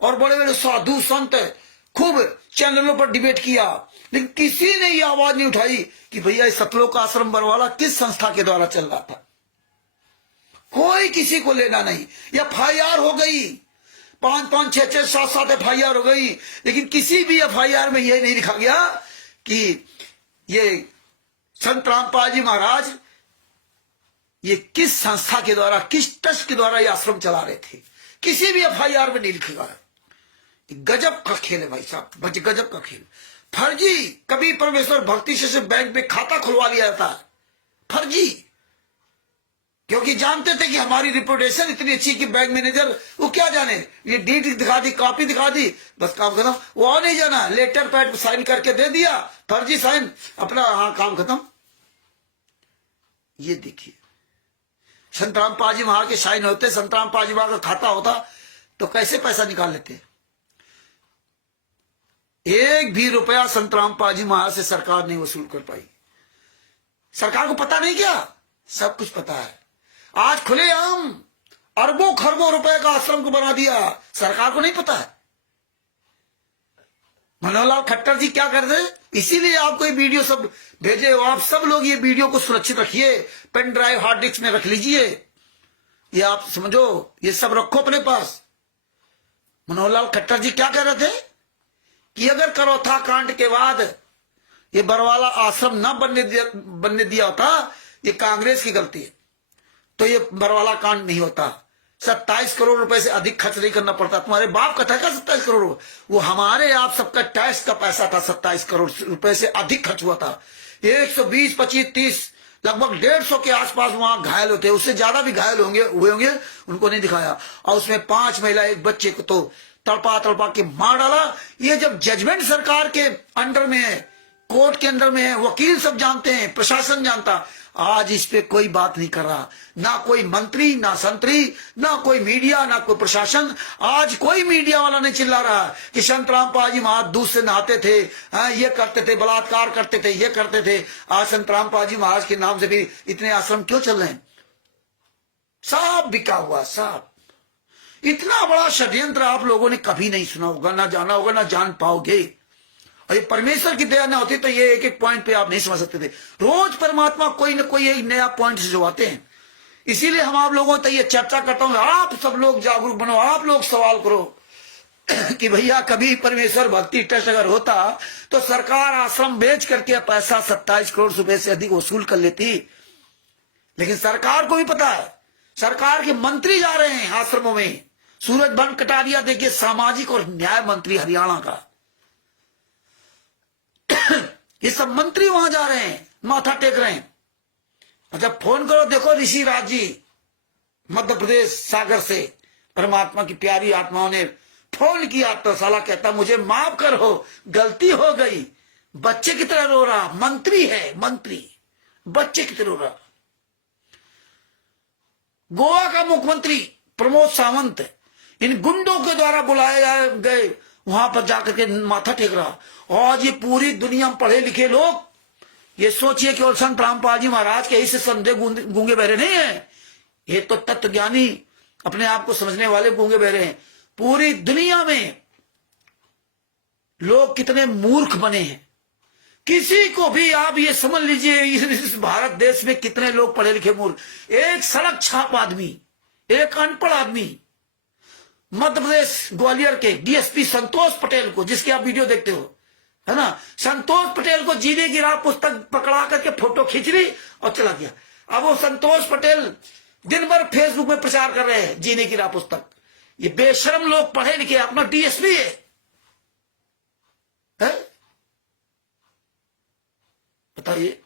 और बड़े बड़े साधु संत खूब चैनलों पर डिबेट किया, लेकिन किसी ने ये आवाज नहीं उठाई कि भैया सतलोक आश्रम बरवाला किस संस्था के द्वारा चल रहा था। कोई किसी को लेना नहीं। एफआईआर हो गई, 5-5, 6-6, 7-7 एफआईआर हो गई, लेकिन किसी भी एफआईआर में यह नहीं लिखा गया कि ये संत रामपाल जी महाराज ये किस संस्था के द्वारा, किस ट्रस्ट के द्वारा ये आश्रम चला रहे थे। किसी भी एफआईआर में नहीं लिखेगा। गजब का खेल है भाई साहब, गजब का खेल। फर्जी कबीर परमेश्वर भक्ति से बैंक में खाता खुलवा लिया जाता है, फर्जी, क्योंकि जानते थे कि हमारी रिपुटेशन इतनी अच्छी कि बैंक मैनेजर वो क्या जाने, ये डीट दिखा दी, कॉपी दिखा दी, बस काम खत्म, वो आ नहीं जाना, लेटर पैड साइन करके दे दिया, फर्जी साइन, अपना हाँ काम खत्म। ये देखिए संतराम पाजी महाराज के साइन होते, संतराम पाजी महाराज का खाता होता तो कैसे पैसा निकाल लेते। एक भी रुपया संतराम पाजी महाराज से सरकार नहीं वसूल कर पाई। सरकार को पता नहीं क्या, सब कुछ पता है। आज खुलेआम अरबों खरबों रुपए का आश्रम को बना दिया, सरकार को नहीं पता है। मनोहर लाल खट्टर जी क्या कर रहे, इसीलिए आपको ये वीडियो सब भेजे हो। आप सब लोग ये वीडियो को सुरक्षित रखिए, पेन ड्राइव हार्ड डिस्क में रख लीजिए, ये आप समझो, ये सब रखो अपने पास। मनोहर लाल खट्टर जी क्या कह रहे थे कि अगर करौथा कांड के बाद ये बरवाला आश्रम न बनने दिया होता, ये कांग्रेस की गलती है, तो ये बरवाला कांड नहीं होता। 27 करोड़ रुपए से अधिक खर्च नहीं करना पड़ता। तुम्हारे बाप का था क्या 27 करोड़? वो हमारे आप सबका टैक्स का पैसा था। 27 करोड़ रुपए से अधिक खर्च हुआ था। 120, 25, 30, लगभग 150 के आसपास वहां घायल होते, उससे ज्यादा भी घायल हुए होंगे, उनको नहीं दिखाया। और उसमें 5 महिला, एक बच्चे को तो तड़पा तड़पा के मार डाला। ये जब जजमेंट सरकार के अंडर में है, कोर्ट के अंडर में है, वकील सब जानते हैं, प्रशासन जानता, आज इस पे कोई बात नहीं कर रहा। ना कोई मंत्री, ना संतरी, ना कोई मीडिया, ना कोई प्रशासन। आज कोई मीडिया वाला नहीं चिल्ला रहा कि संतराम पाजी महाराज दूध से नहाते थे, ये करते थे, बलात्कार करते थे, ये करते थे। आज संतराम पाजी महाराज के नाम से भी इतने आश्रम क्यों चल रहे हैं? सब बिका हुआ, सब। इतना बड़ा षड्यंत्र आप लोगों ने कभी नहीं सुना होगा, ना जाना होगा, ना जान पाओगे। और ये परमेश्वर की दया न होती तो ये एक एक पॉइंट पे आप नहीं समझ सकते थे। रोज परमात्मा कोई न कोई एक नया पॉइंट से जोड़ते हैं। इसीलिए हम आप लोगों तक ये चर्चा करता हूं, आप सब लोग जागरूक बनो, आप लोग सवाल करो कि भैया कभी परमेश्वर भक्ति ट्रस्ट अगर होता तो सरकार आश्रम बेच करके पैसा 27 करोड़ रुपए से अधिक वसूल कर लेती। लेकिन सरकार को भी पता है, सरकार के मंत्री जा रहे हैं आश्रमों में। सूरज बन कटारिया देखिए, सामाजिक और न्याय मंत्री हरियाणा का, ये सब मंत्री वहां जा रहे हैं, माथा टेक रहे हैं। अच्छा, फोन करो, देखो ऋषि राज जी मध्य प्रदेश सागर से, परमात्मा की प्यारी आत्माओं ने फोन किया तो साला कहता मुझे माफ करो, गलती हो गई। बच्चे की तरह रो रहा, मंत्री है, मंत्री बच्चे की तरह रो रहा। गोवा का मुख्यमंत्री प्रमोद सावंत इन गुंडों के द्वारा बुलाए गए, वहां पर जाकर के माथा टेक रहा। आज ये पूरी दुनिया में पढ़े लिखे लोग ये सोचिए कि संत रामपाल जी महाराज के इससे समझे गूंगे बहरे नहीं है, ये तो तत्व ज्ञानी अपने आप को समझने वाले गूंगे बहरे हैं। पूरी दुनिया में लोग कितने मूर्ख बने हैं, किसी को भी आप ये समझ लीजिए इस भारत देश में कितने लोग पढ़े लिखे मूर्ख। एक सड़क छाप आदमी, एक अनपढ़ आदमी, मध्य प्रदेश ग्वालियर के डीएसपी संतोष पटेल को, जिसकी आप वीडियो देखते हो, है ना, संतोष पटेल को जीने की राह पुस्तक पकड़ा करके फोटो खींच ली और चला गया। अब वो संतोष पटेल दिन भर फेसबुक में प्रचार कर रहे हैं जीने की राह पुस्तक। ये बेशरम लोग पढ़े लिखे, अपना डीएसपी है? बताइए,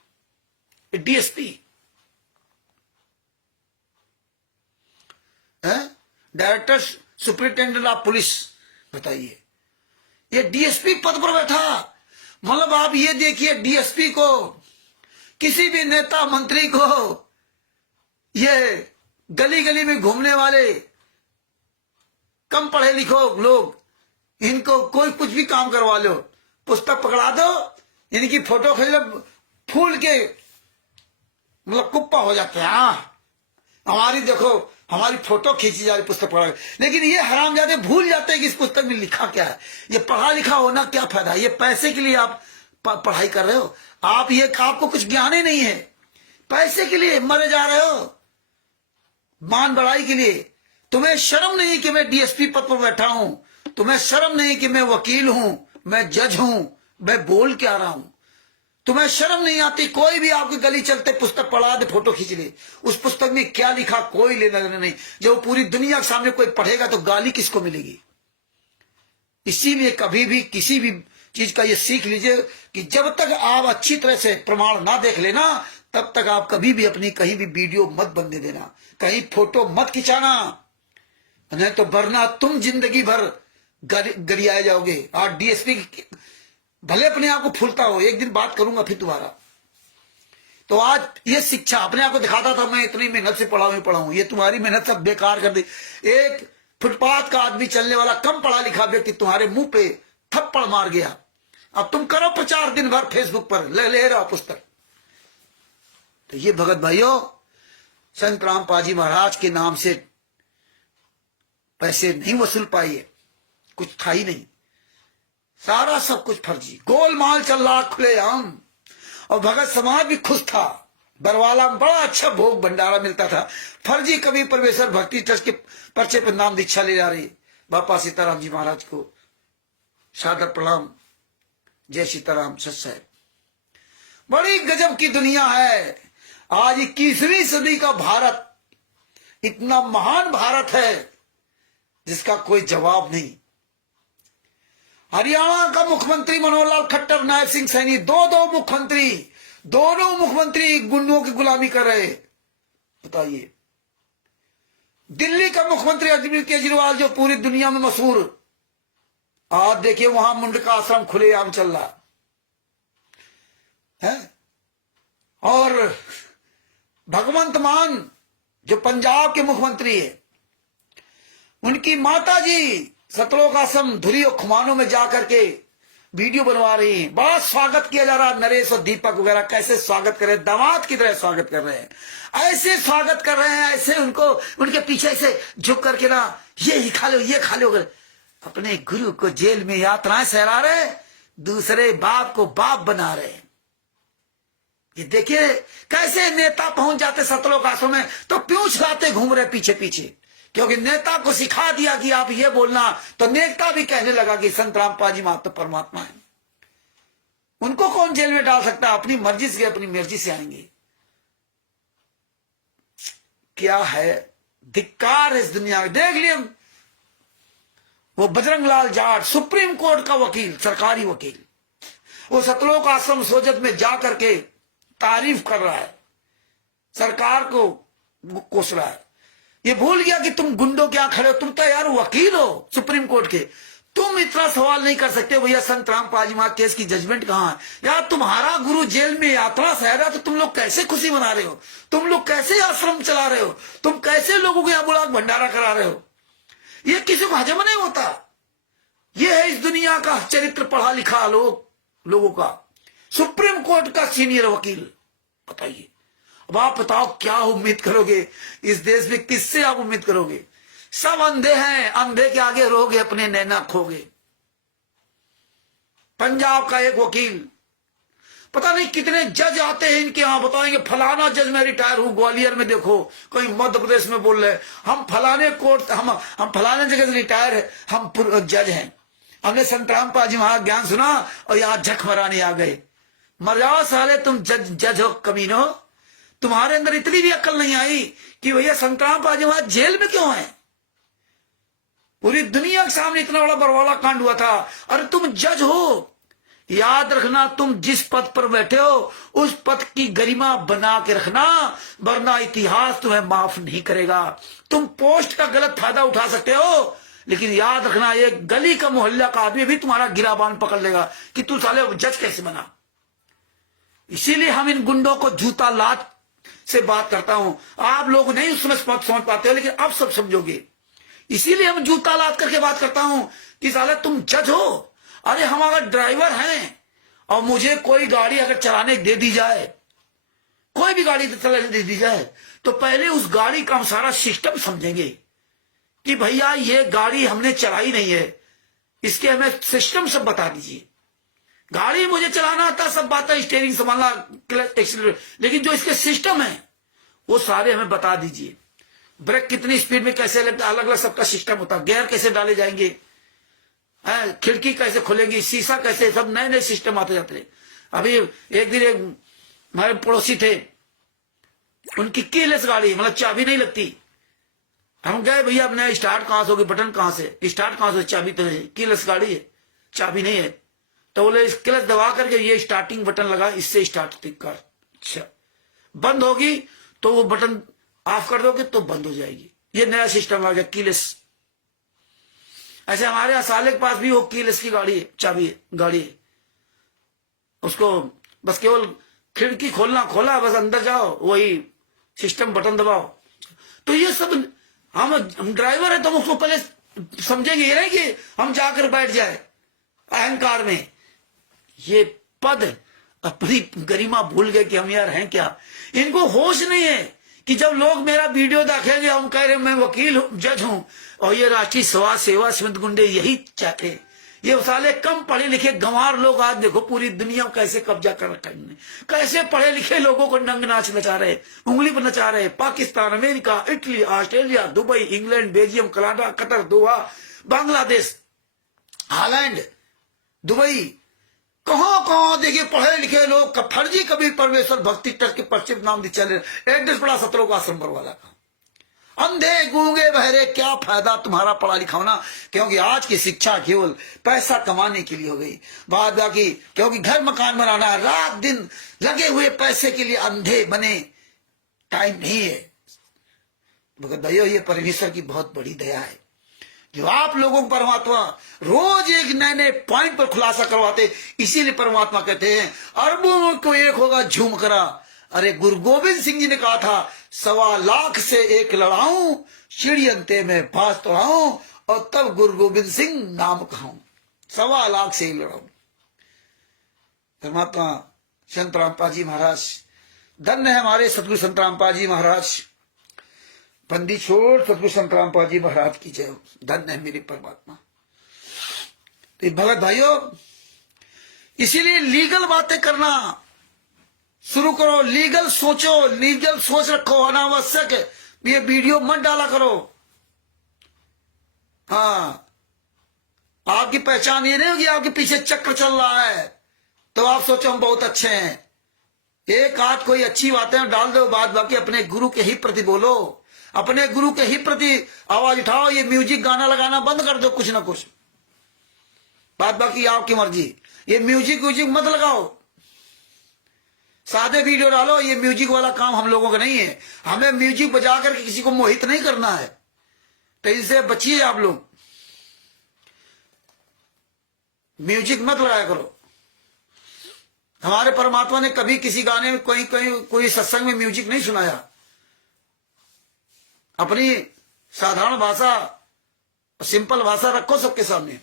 डीएसपी है, डायरेक्टर सुपरिटेंडेंट ऑफ पुलिस। बताइए, ये डीएसपी पद पर बैठा। मतलब आप ये देखिए, डीएसपी को, किसी भी नेता मंत्री को, ये गली गली में घूमने वाले कम पढ़े लिखो लोग, इनको कोई कुछ भी काम करवा लो, पुस्तक पकड़ा दो, इनकी फोटो खींच लो, फूल के मतलब कुप्पा हो जाते हैं। हाँ, हमारी देखो, हमारी फोटो खींची जा रही पुस्तक पढ़ा। लेकिन ये हरामजादे भूल जाते हैं कि इस पुस्तक में लिखा क्या है। ये पढ़ा लिखा होना क्या फायदा? ये पैसे के लिए आप पढ़ाई कर रहे हो। आप ये, आपको कुछ ज्ञान ही नहीं है, पैसे के लिए मरे जा रहे हो, मान बढ़ाई के लिए। तुम्हें शर्म नहीं कि मैं डीएसपी पद पर बैठा हूं? तुम्हें शर्म नहीं कि मैं वकील हूं, मैं जज हूं, मैं बोल के आ रहा हूं? तुम्हें शर्म नहीं आती? कोई भी आपकी गली चलते पुस्तक पढ़ा दे, फोटो खींच ले, उस पुस्तक में क्या लिखा कोई लेना देना नहीं। जब पूरी दुनिया के सामने कोई पढ़ेगा तो गाली किसको मिलेगी? इसीलिए कभी भी किसी भी चीज का ये सीख लीजिए कि जब तक आप अच्छी तरह से प्रमाण ना देख लेना, तब तक आप कभी भी अपनी कहीं भी वीडियो मत बनने देना, कहीं फोटो मत खिंचाना, नहीं तो वरना तुम जिंदगी भर गरियाए जाओगे। और डीएसपी भले अपने आप को फूलता हो, एक दिन बात करूंगा फिर दोबारा। तो आज ये शिक्षा अपने आप को दिखाता था, मैं इतनी मेहनत से पढ़ा हूं, ये तुम्हारी मेहनत सब बेकार कर दी। एक फुटपाथ का आदमी, चलने वाला, कम पढ़ा लिखा व्यक्ति तुम्हारे मुंह पे थप्पड़ मार गया। अब तुम करो प्रचार दिन भर फेसबुक पर, ले रहा पुस्तक। तो ये भगत भाइयों, संत रामपाल जी महाराज के नाम से पैसे नहीं वसूल पाइए, कुछ था ही नहीं, सारा सब कुछ फर्जी, गोलमाल चल रहा खुलेआम। और भगत समाज भी खुश था, बरवाला में बड़ा अच्छा भोग भंडारा मिलता था। फर्जी कवि परमेश्वर भक्ति ट्रस्ट के पर्चे पर नाम दीक्षा ले जा रही बापा सीताराम जी महाराज को सादर प्रणाम, जय सीताराम सत साहब। बड़ी गजब की दुनिया है आज, 21वीं सदी का भारत। इतना महान भारत है जिसका कोई जवाब नहीं। हरियाणा का मुख्यमंत्री मनोहर लाल खट्टर, नायब सिंह सैनी, दो मुख्यमंत्री, दोनों मुख्यमंत्री गुंडों की गुलामी कर रहे। बताइए, दिल्ली का मुख्यमंत्री अरविंद केजरीवाल जो पूरी दुनिया में मशहूर, आज देखिए वहां मुंडका आश्रम खुलेआम चल रहा है। और भगवंत मान जो पंजाब के मुख्यमंत्री है, उनकी माता जी सतलोक आश्रम धुरी और खुमानों में जाकर के वीडियो बनवा रही हैं। बड़ा स्वागत किया जा रहा है। नरेश और दीपक वगैरह कैसे स्वागत कर रहे हैं, दामाद की तरह स्वागत कर रहे हैं, ऐसे स्वागत कर रहे हैं, ऐसे उनको उनके पीछे से झुक करके ना, ये खा लो, ये खा लो। अपने गुरु को जेल में यात्राएं सहरा रहे, दूसरे बाप को बाप बना रहे। ये देखिए कैसे नेता पहुंच जाते सतलोक आश्रम में तो प्यूछ लाते घूम रहे पीछे पीछे, क्योंकि नेता को सिखा दिया कि आप ये बोलना, तो नेता भी कहने लगा कि संत रामपाल जी महात्मा परमात्मा है। उनको कौन जेल में डाल सकता है? अपनी मर्जी से, अपनी मर्जी से आएंगे। क्या है धिक्कार इस दुनिया में। देख लिए वो बजरंग लाल जाट, सुप्रीम कोर्ट का वकील, सरकारी वकील, वो सतलोक आश्रम सोजत में जा करके तारीफ कर रहा है, सरकार को कोस रहा है। ये भूल गया कि तुम गुंडों क्या खड़े हो, तुम तो यार वकील हो सुप्रीम कोर्ट के, तुम इतना सवाल नहीं कर सकते भैया संत रामपाल जी महाराज केस की जजमेंट कहां है। यार तुम्हारा गुरु जेल में यात्रा सह रहा, तो तुम लोग कैसे खुशी मना रहे हो, तुम लोग कैसे आश्रम चला रहे हो, तुम कैसे लोगों को यहां बुला भंडारा करा रहे हो। ये किसी को हजम नहीं होता। ये है इस दुनिया का चरित्र पढ़ा लिखा लोगों का, सुप्रीम कोर्ट का सीनियर वकील। बताइए, अब आप बताओ क्या उम्मीद करोगे इस देश में, किससे आप उम्मीद करोगे? सब अंधे हैं, अंधे के आगे रहोगे, अपने नैना खोगे। पंजाब का एक वकील, पता नहीं कितने जज आते हैं इनके यहां, बताएंगे फलाना जज मैं रिटायर हूं ग्वालियर में, देखो कहीं मध्य प्रदेश में बोल रहे हम फलाने कोर्ट, हम फलाने जगह से रिटायर है, हम जज हैं, हमने संत रामपाल जी महाराज ज्ञान सुना और यहां झक मराने आ गए। मर जाओ साले, तुम जज हो कमीनो, तुम्हारे अंदर इतनी भी अक्ल नहीं आई कि भैया संत रामपाल जी महाराज जेल में क्यों है। पूरी दुनिया के सामने इतना बड़ा बरवाला कांड हुआ था, और तुम जज हो। याद रखना, तुम जिस पद पर बैठे हो उस पद की गरिमा बना के रखना, वरना इतिहास तुम्हें माफ नहीं करेगा। तुम पोस्ट का गलत फायदा उठा सकते हो, लेकिन याद रखना एक गली का मोहल्ला का आदमी भी तुम्हारा गिराबान पकड़ लेगा कि तू साले जज कैसे बना। इसीलिए हम इन गुंडों को जूता लात से बात करता हूं। आप लोग नहीं उस समय समझ पाते हो, लेकिन अब सब समझोगे। इसीलिए हम जूता लात करके बात करता हूं कि साले तुम जज हो। अरे हम अगर ड्राइवर हैं और मुझे कोई गाड़ी अगर चलाने दे दी जाए, कोई भी गाड़ी चलाने दे दी जाए, तो पहले उस गाड़ी का हम सारा सिस्टम समझेंगे कि भैया ये गाड़ी हमने चलाई नहीं है, इसके हमें सिस्टम सब बता दीजिए। गाड़ी मुझे चलाना आता, सब बातें, स्टीयरिंग संभालना, क्लच, एक्सीलरेटर, लेकिन जो इसके सिस्टम है वो सारे हमें बता दीजिए। ब्रेक कितनी स्पीड में कैसे लगता, अलग अलग सबका सिस्टम होता है। गियर कैसे डाले जाएंगे, खिड़की कैसे खुलेगी, शीशा कैसे, सब नए नए सिस्टम आते जाते हैं। अभी एक दिन एक हमारे पड़ोसी थे, उनकी कीलेस गाड़ी, मतलब चाबी नहीं लगती। हम गए, भैया अपने स्टार्ट कहां से होगी, बटन कहां से, स्टार्ट कहां से, चाबी तो है, कीलेस गाड़ी है, चाबी नहीं है। तो बोले क्लच दबा करके ये स्टार्टिंग बटन लगा, इससे स्टार्ट कर। अच्छा, बंद होगी तो वो बटन ऑफ कर दोगे तो बंद हो जाएगी। ये नया सिस्टम आ गया, कीलेस। ऐसे हमारे यहाँ साले के पास भी वो कीलेस की गाड़ी है, चाबी है, गाड़ी है, उसको बस केवल खिड़की खोलना, खोला बस अंदर जाओ, वही सिस्टम, बटन दबाओ। तो ये सब हम ड्राइवर है तो हम उसको पहले समझेंगे, ये नहीं कि हम जाकर बैठ जाए अहंकार में। ये पद अपनी गरिमा भूल गए कि हम यार हैं क्या। इनको होश नहीं है कि जब लोग मेरा वीडियो देखेंगे, हम कह रहे मैं वकील हूं, जज हूं, और ये राष्ट्रीय समाज सेवा समिति गुंडे यही चाहते हैं। ये साले कम पढ़े लिखे गंवार लोग आज देखो पूरी दुनिया में कैसे कब्जा कर रखा है इन्होंने, कैसे पढ़े लिखे लोगों को नंग नाच नचा रहे, उंगली पर नचा रहे। Pakistan, America, Italy, Australia, Dubai, England, Belgium, Canada, Qatar, Doha, Bangladesh, Holland, Dubai, कहां देखिए पढ़े लिखे लोग फर्जी कबीर परमेश्वर भक्ति ट्रस्ट के पश्चिम नाम चल रहे। एड्रेस बड़ा सतलोक आश्रम वाला का, अंधे गूंगे बहरे क्या फायदा तुम्हारा पढ़ा लिखा होना, क्योंकि आज की शिक्षा केवल पैसा कमाने के लिए हो गई। बात बाकी क्योंकि घर मकान बनाना है, रात दिन लगे हुए पैसे के लिए अंधे बने, टाइम नहीं है। मगर भाइयों ये परमेश्वर की बहुत बड़ी दया है जो आप लोगों को परमात्मा रोज एक नए नए पॉइंट पर खुलासा करवाते। इसीलिए परमात्मा कहते हैं अरबों को एक होगा झूम करा। अरे गुरु गोविंद सिंह जी ने कहा था 1.25 लाख से एक लड़ाऊं, चिड़ी अंते में बाज तोड़ाऊं, और तब गुरु गोविंद सिंह नाम कहूं। 1.25 लाख से ही लड़ाऊं। परमात्मा संत रामपाल जी महाराज, धन्य है हमारे सतगुरु संत रामपाल जी महाराज। बंदी छोड़ सतगुरु संत रामपाल जी महाराज की जय। धन्य है मेरे परमात्मा। तो भगत भाइयों, इसीलिए लीगल बातें करना शुरू करो, लीगल सोचो, लीगल सोच रखो। अनावश्यक ये वीडियो मत डाला करो। हाँ, आपकी पहचान ये नहीं होगी आपके पीछे चक्र चल रहा है तो आप सोचो हम बहुत अच्छे हैं। एक आध कोई अच्छी बातें डाल दो, बाद बाकी अपने गुरु के ही प्रति बोलो, अपने गुरु के ही प्रति आवाज उठाओ। ये म्यूजिक गाना लगाना बंद कर दो, कुछ ना कुछ। बाद बाकी आपकी मर्जी। ये म्यूजिक व्यूजिक मत लगाओ, सादे वीडियो डालो। ये म्यूजिक वाला काम हम लोगों का नहीं है। हमें म्यूजिक बजा करके किसी को मोहित नहीं करना है, तो इनसे बचिए आप लोग। म्यूजिक मत लगाया करो। हमारे परमात्मा ने कभी किसी गाने में कोई सत्संग में म्यूजिक नहीं सुनाया। अपनी साधारण भाषा, सिंपल भाषा रखो सबके सामने।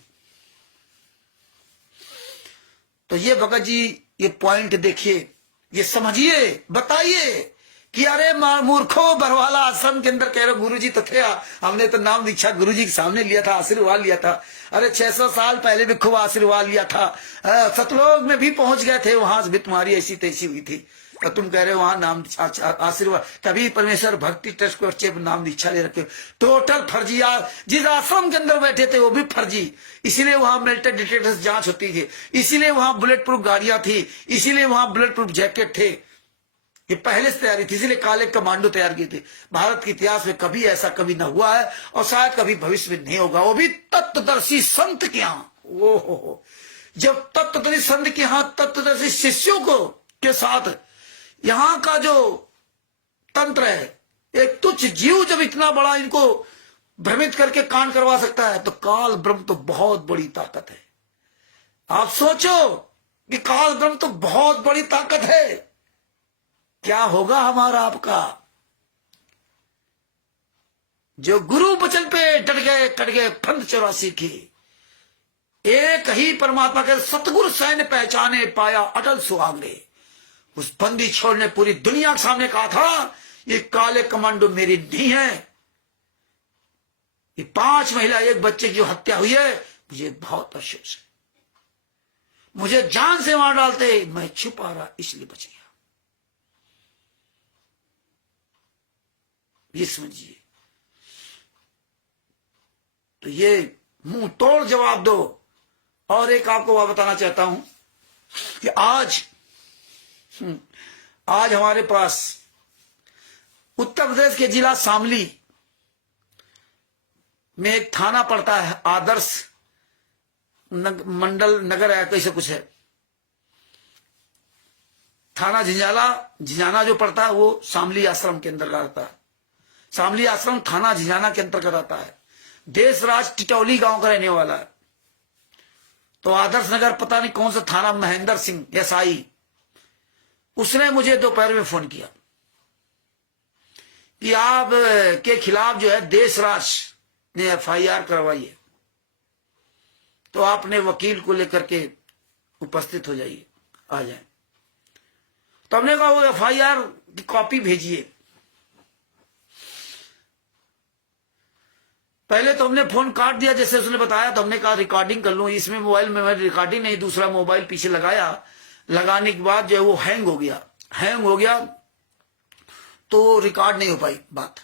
तो ये भगत जी ये पॉइंट देखिए, ये समझिए, बताइए कि अरे मूर्खो बरवाला आश्रम के अंदर कह रहे गुरु जी तो थे, हमने तो नाम दीक्षा गुरु जी के सामने लिया था, आशीर्वाद लिया था। अरे 600 साल पहले भी खूब आशीर्वाद लिया था, सतलोक में भी पहुंच गए थे, वहां से भी तुम्हारी ऐसी तैसी हुई थी। तो तुम कह रहे हो वहां नाम आशीर्वाद, कभी परमेश्वर भक्ति ट्रस्ट को अच्छे नाम दीक्षा ले रखे हो। टोटल फर्जिया। जिस आश्रम के अंदर बैठे थे वो भी फर्जी, इसीलिए वहां मेल्टेड डिटेक्टर्स जांच होती थी, इसीलिए वहां बुलेट प्रूफ गाड़ियां थी, इसीलिए वहां बुलेट प्रूफ जैकेट थे। ये पहले से तैयारी थी, इसलिए काले कमांडो तैयार किए थे। भारत के इतिहास में कभी ऐसा कभी न हुआ है और शायद कभी भविष्य में नहीं होगा, वो भी तत्वदर्शी संत के यहाँ। ओहो, जब तत्वदर्शी संत के यहाँ तत्वदर्शी शिष्यों को के साथ यहाँ का जो तंत्र है, एक तुच्छ जीव जब इतना बड़ा इनको भ्रमित करके कांड करवा सकता है, तो काल ब्रह्म तो बहुत बड़ी ताकत है। आप सोचो कि काल ब्रह्म तो बहुत बड़ी ताकत है, क्या होगा हमारा आपका। जो गुरु वचन पे डट गए, कट गए फंद 84 की। एक ही परमात्मा के सतगुरु सैन्य पहचाने पाया अटल सुहागरे। उस बंदी छोड़ ने पूरी दुनिया के सामने कहा था ये काले कमांडो मेरी नहीं है। ये 5 महिला 1 बच्चे की जो हत्या हुई है, मुझे बहुत अफसोस है। मुझे जान से मार डालते, मैं छुपा रहा इसलिए बच गया। ये समझिए। तो ये मुंह तोड़ जवाब दो। और एक आपको बात बताना चाहता हूं कि आज हमारे पास उत्तर प्रदेश के जिला शामली में एक थाना पड़ता है, आदर्श मंडल नगर है, कैसे कुछ है। थाना झिंझाना जो पड़ता है वो शामली आश्रम के अंदर आता है। शामली आश्रम थाना झिंझाना के अंतर्गत आता है। देशराज टिटौली गांव का रहने वाला है। तो आदर्श नगर पता नहीं कौन सा थाना, महेंद्र सिंह एसआई, उसने मुझे दोपहर में फोन किया कि आप के खिलाफ जो है देशराज ने एफआईआर करवाई है, तो आपने वकील को लेकर के उपस्थित हो जाइए, आ जाए। तो हमने कहा वो एफआईआर की कॉपी भेजिए। पहले तो हमने फोन काट दिया जैसे उसने बताया, तो हमने कहा रिकॉर्डिंग कर लूं। इसमें मोबाइल में मेरी रिकॉर्डिंग नहीं, दूसरा मोबाइल पीछे लगाया। लगाने के बाद जो है वो हैंग हो गया तो रिकॉर्ड नहीं हो पाई बात।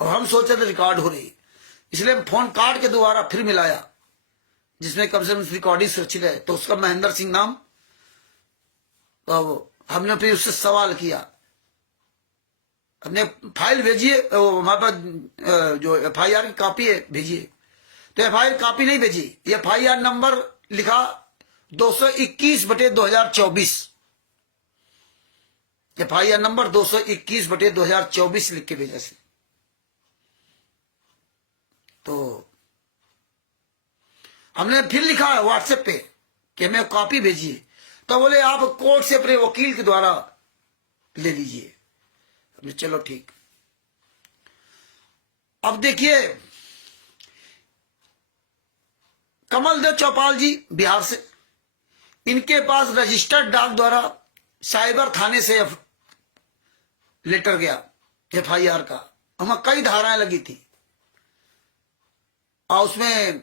और हम सोचे थे रिकॉर्ड हो रही, इसलिए हम फोन काट के दोबारा फिर मिलाया जिसमें कम से कम रिकॉर्डिंग सुरक्षित है। तो उसका महेंद्र सिंह नाम। तो हमने फिर उससे सवाल किया अपने फाइल भेजिए, हमारे पास जो FIR की कॉपी है भेजिए। तो FIR कॉपी नहीं भेजी, FIR नंबर लिखा 221/2024, FIR नंबर 221/2024 लिख के भेजा से। तो हमने फिर लिखा है व्हाट्सएप पे कि हमें कॉपी भेजिए, तो बोले आप कोर्ट से अपने वकील के द्वारा ले लीजिए। हमने चलो ठीक। अब देखिए, कमल देव चौपाल जी बिहार से, इनके पास रजिस्टर्ड डाक द्वारा साइबर थाने से लेटर गया FIR का। हमें कई धाराएं लगी थी और उसमें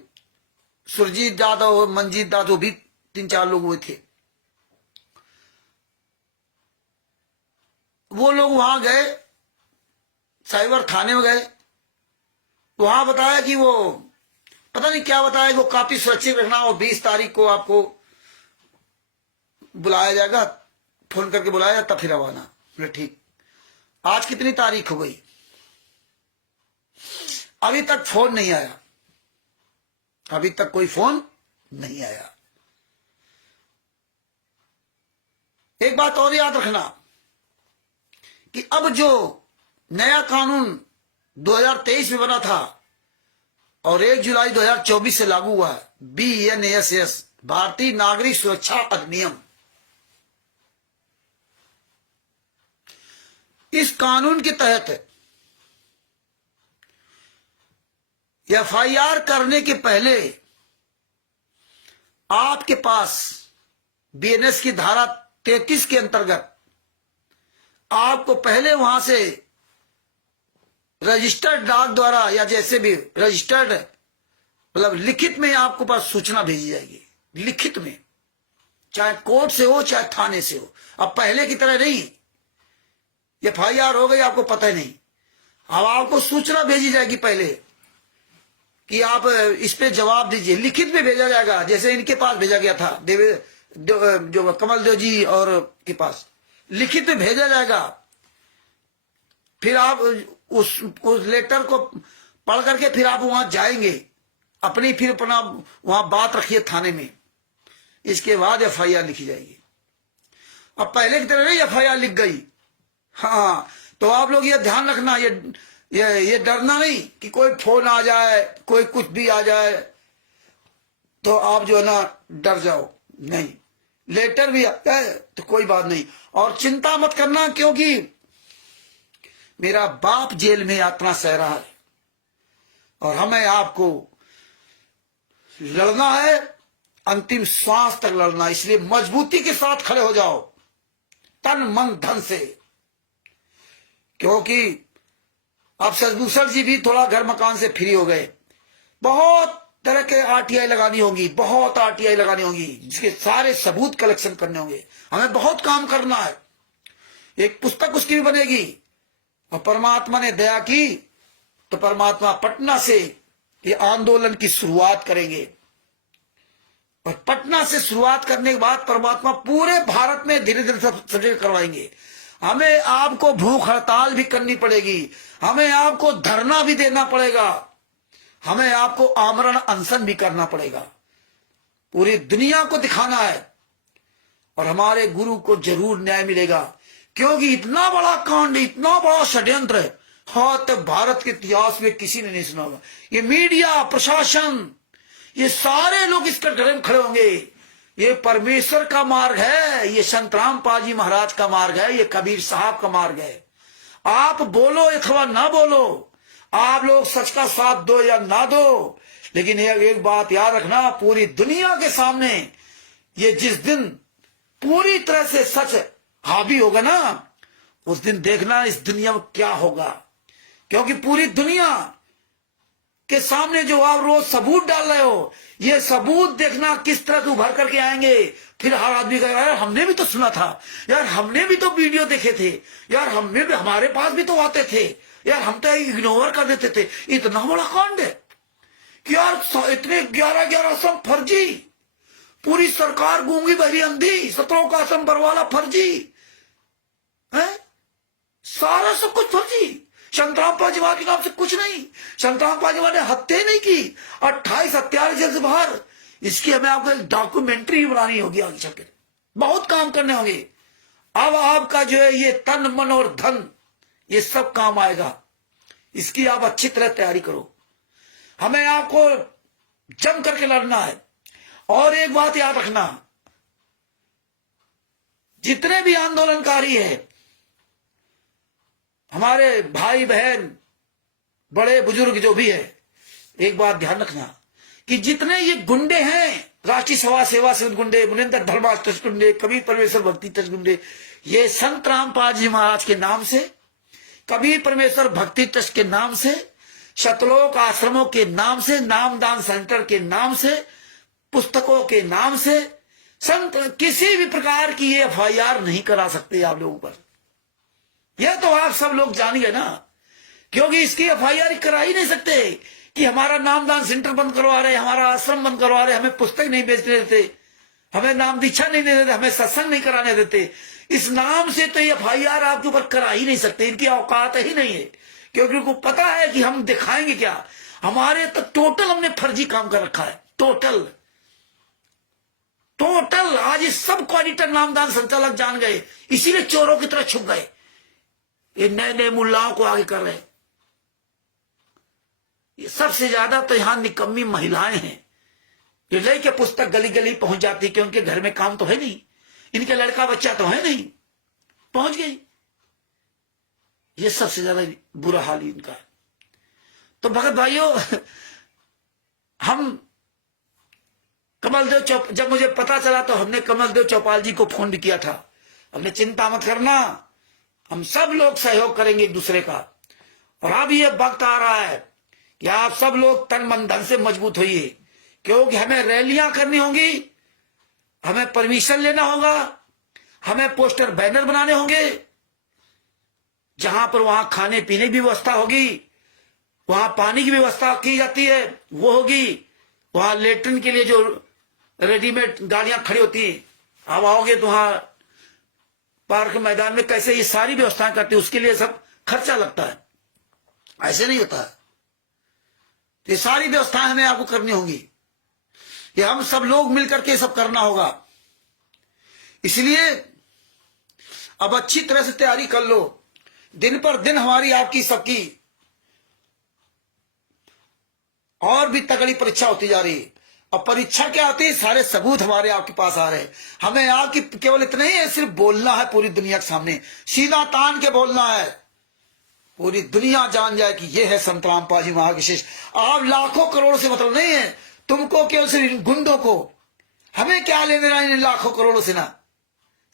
सुरजीत यादव, मंजीत यादव भी 3-4 लोग हुए थे। वो लोग वहां गए, साइबर थाने में गए, वहां बताया कि वो पता नहीं क्या बताया, वो काफी सुरक्षित रखना और 20 तारीख को आपको बुलाया जाएगा, फोन करके बुलाया तब फिर रवाना। बोले ठीक। आज कितनी तारीख हो गई, अभी तक फोन नहीं आया, अभी तक कोई फोन नहीं आया। एक बात और याद रखना कि अब जो नया कानून 2023 में बना था और 1 जुलाई 2024 से लागू हुआ है, BNSS, भारतीय नागरिक सुरक्षा अधिनियम, इस कानून के तहत FIR करने के पहले आपके पास BNS की धारा 33 के अंतर्गत आपको पहले वहां से रजिस्टर्ड डाक द्वारा या जैसे भी रजिस्टर्ड मतलब लिखित में आपको पास सूचना भेजी जाएगी, लिखित में, चाहे कोर्ट से हो चाहे थाने से हो। अब पहले की तरह नहीं, FIR हो गई आपको पता ही नहीं, अब आपको सूचना भेजी जाएगी पहले कि आप इस पे जवाब दीजिए, लिखित में भेजा जाएगा। जैसे इनके पास भेजा गया था, जो कमल देव जी और के पास लिखित में भेजा जाएगा। फिर आप उस लेटर को पढ़ करके फिर आप वहां जाएंगे, अपनी फिर अपना वहां बात रखिए थाने में, इसके बाद FIR लिखी जाएगी। अब पहले की तरह नहीं FIR लिख गई। हाँ, तो आप लोग ये ध्यान रखना, ये डरना नहीं कि कोई फोन आ जाए, कोई कुछ भी आ जाए तो आप जो है ना डर जाओ। नहीं, लेटर भी आता है तो कोई बात नहीं, और चिंता मत करना, क्योंकि मेरा बाप जेल में यातना सह रहा है और हमें आपको लड़ना है, अंतिम सांस तक लड़ना। इसलिए मजबूती के साथ खड़े हो जाओ, तन मन धन से, क्योंकि अब सजभूषण जी भी थोड़ा घर मकान से फ्री हो गए। बहुत तरह के RTI लगानी होगी, बहुत RTI लगानी होगी, जिसके सारे सबूत कलेक्शन करने होंगे। हमें बहुत काम करना है, एक पुस्तक उसकी भी बनेगी। और परमात्मा ने दया की तो परमात्मा पटना से ये आंदोलन की शुरुआत करेंगे, और पटना से शुरुआत करने के बाद परमात्मा पूरे भारत में धीरे धीरे सब करवाएंगे। हमें आपको भूख हड़ताल भी करनी पड़ेगी, हमें आपको धरना भी देना पड़ेगा, हमें आपको आमरण अनशन भी करना पड़ेगा। पूरी दुनिया को दिखाना है और हमारे गुरु को जरूर न्याय मिलेगा, क्योंकि इतना बड़ा कांड, इतना बड़ा षड्यंत्र है, हाँ, तब भारत के इतिहास में किसी ने नहीं सुना होगा। ये मीडिया, प्रशासन, ये सारे लोग इसके डरे में खड़े होंगे। ये परमेश्वर का मार्ग है, ये संत रामपाल जी महाराज का मार्ग है, ये कबीर साहब का मार्ग है। आप बोलो अथवा ना बोलो, आप लोग सच का साथ दो या ना दो, लेकिन एक बात याद रखना, पूरी दुनिया के सामने ये जिस दिन पूरी तरह से सच हावी होगा ना, उस दिन देखना इस दुनिया में क्या होगा। क्योंकि पूरी दुनिया के सामने जो आप रोज सबूत डाल रहे हो, ये सबूत देखना किस तरह से उभर करके आएंगे। फिर हर आदमी कहेगा, यार हमने भी तो सुना था, यार हमने भी तो वीडियो देखे थे, यार हमने भी, हमारे पास भी तो आते थे, यार हम तो इग्नोर कर देते थे। इतना बड़ा कांड है कि यार इतने 11 सब फर्जी, पूरी सरकार गूंगी बहरी अंधी, 17 का आसम बरवाला फर्जी है, सारा सब कुछ फर्जी। संतराम पाजीवाल के नाम से कुछ नहीं। संतराम पाजीवाल ने हत्या ही नहीं की, 28 हत्यारे जेल से बाहर। इसकी हमें आपको एक डॉक्यूमेंट्री बनानी होगी आगे चलकर, बहुत काम करने होंगे। अब आपका जो है ये तन मन और धन ये सब काम आएगा। इसकी आप अच्छी तरह तैयारी करो। हमें आपको जम करके लड़ना है। और एक बात याद रखना, जितने भी आंदोलनकारी है, हमारे भाई बहन बड़े बुजुर्ग जो भी है, एक बात ध्यान रखना कि जितने ये गुंडे हैं, राष्ट्रीय सेवा से गुंडे, मुनिंदर धर्मास ट्रस्ट गुंडे, कबीर परमेश्वर भक्ति ट्रस्ट गुंडे, ये संत रामपाल जी महाराज के नाम से, कबीर परमेश्वर भक्ति ट्रस्ट के नाम से, शतलोक आश्रमों के नाम से, नामदान सेंटर के नाम से, पुस्तकों के नाम से संत किसी भी प्रकार की ये FIR नहीं करा सकते आप लोगों पर। यह तो आप सब लोग जानिए ना, क्योंकि इसकी FIR करा ही नहीं सकते कि हमारा नामदान सेंटर बंद करवा रहे, हमारा आश्रम बंद करवा रहे, हमें पुस्तक नहीं बेचने देते, हमें नाम दीक्षा नहीं देते, हमें सत्संग नहीं कराने देते। इस नाम से तो ये FIR आपके ऊपर करा ही नहीं सकते। इनकी औकात ही नहीं है, क्योंकि उनको पता है कि हम दिखाएंगे क्या। हमारे तो टोटल हमने फर्जी काम कर रखा है, टोटल। आज ये सब ऑडिटर नामदान संचालक जान गए, इसीलिए चोरों की तरह छुप गए। ये नए नए मुल्लाओं को आगे कर रहे हैं। ये सबसे ज्यादा तो यहां निकम्मी महिलाएं हैं, जो लेके पुस्तक गली गली पहुंच जाती, कि उनके घर में काम तो है नहीं, इनके लड़का बच्चा तो है नहीं, पहुंच गई। ये सबसे ज्यादा बुरा हाल ही इनका है। तो भगत भाइयों, हम कमलदेव जब मुझे पता चला तो हमने कमलदेव चौपाल जी को फोन भी किया था। हमने चिंता मत करना, हम सब लोग सहयोग करेंगे एक दूसरे का। और अब ये वक्त आ रहा है कि आप सब लोग तन मन धन से मजबूत होइए, क्योंकि हमें रैलियां करनी होंगी, हमें परमिशन लेना होगा, हमें पोस्टर बैनर बनाने होंगे, जहां पर वहां खाने पीने की व्यवस्था होगी, वहां पानी की व्यवस्था की जाती है वो होगी, वहां लेटरिन के लिए जो रेडीमेड गाड़ियां खड़ी होती हैं, आप आओगे तो वहां पार्क मैदान में कैसे ये सारी व्यवस्थाएं करती है, उसके लिए सब खर्चा लगता है, ऐसे नहीं होता है। ये सारी व्यवस्थाएं हमें आपको करनी होंगी, ये हम सब लोग मिलकर के सब करना होगा। इसलिए अब अच्छी तरह से तैयारी कर लो। दिन पर दिन हमारी आपकी सबकी और भी तगड़ी परीक्षा होती जा रही है। अब परीक्षा क्या होती है, सारे सबूत हमारे आपके पास आ रहे हैं। हमें आपकी केवल इतना ही है, सिर्फ बोलना है पूरी दुनिया के सामने, सीधा तान के बोलना है, पूरी दुनिया जान जाए कि ये है संत रामपाल जी महाराज विशेष। आप लाखों करोड़ों से मतलब नहीं है, तुमको केवल सिर्फ इन गुंडों को, हमें क्या लेने देना इन लाखों करोड़ों से ना,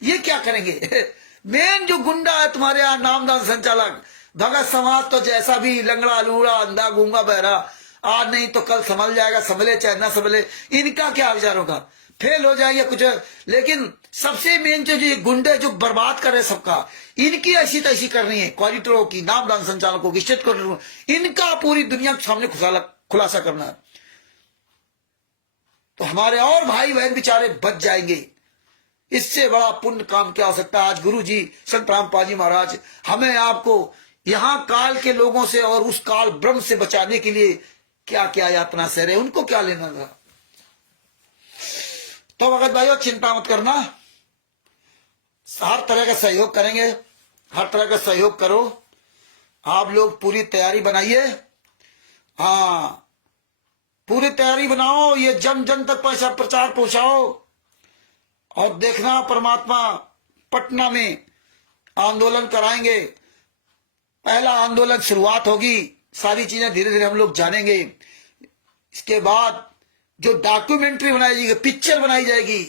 ये क्या करेंगे। मेन जो गुंडा है तुम्हारे यहाँ नामदान संचालक, भगत समाज तो जैसा भी लंगड़ा लूड़ा अंधा गूंगा बहरा, आज नहीं तो कल संभल जाएगा, संभले चाहे ना संभले, इनका क्या विचार होगा, फेल हो जाएगा कुछ। लेकिन सबसे मेन जो ये गुंडे जो बर्बाद कर रहे सबका, इनकी ऐसी तैसी करनी है, क्वालिटरों की, नामदान संचालकों की, स्टेट क्वालिटरों, इनका पूरी दुनिया के सामने खुलासा करना है। तो हमारे और भाई बहन बेचारे बच जाएंगे। इससे बड़ा पुण्य काम क्या हो सकता है। आज गुरु जी संत रामपाल जी महाराज हमें आपको यहां काल के लोगों से और उस काल ब्रह्म से बचाने के लिए क्या क्या यातना सह रहे, उनको क्या लेना था। तो भगत भाइयों चिंता मत करना, हर तरह का सहयोग करेंगे, हर तरह का सहयोग करो। आप लोग पूरी तैयारी बनाइए, हाँ पूरी तैयारी बनाओ, ये जन जन तक पैसा प्रचार पहुंचाओ। और देखना परमात्मा पटना में आंदोलन कराएंगे, पहला आंदोलन शुरुआत होगी, सारी चीजें धीरे धीरे हम लोग जानेंगे। इसके बाद जो डॉक्यूमेंट्री बनाई जाएगी, पिक्चर बनाई जाएगी,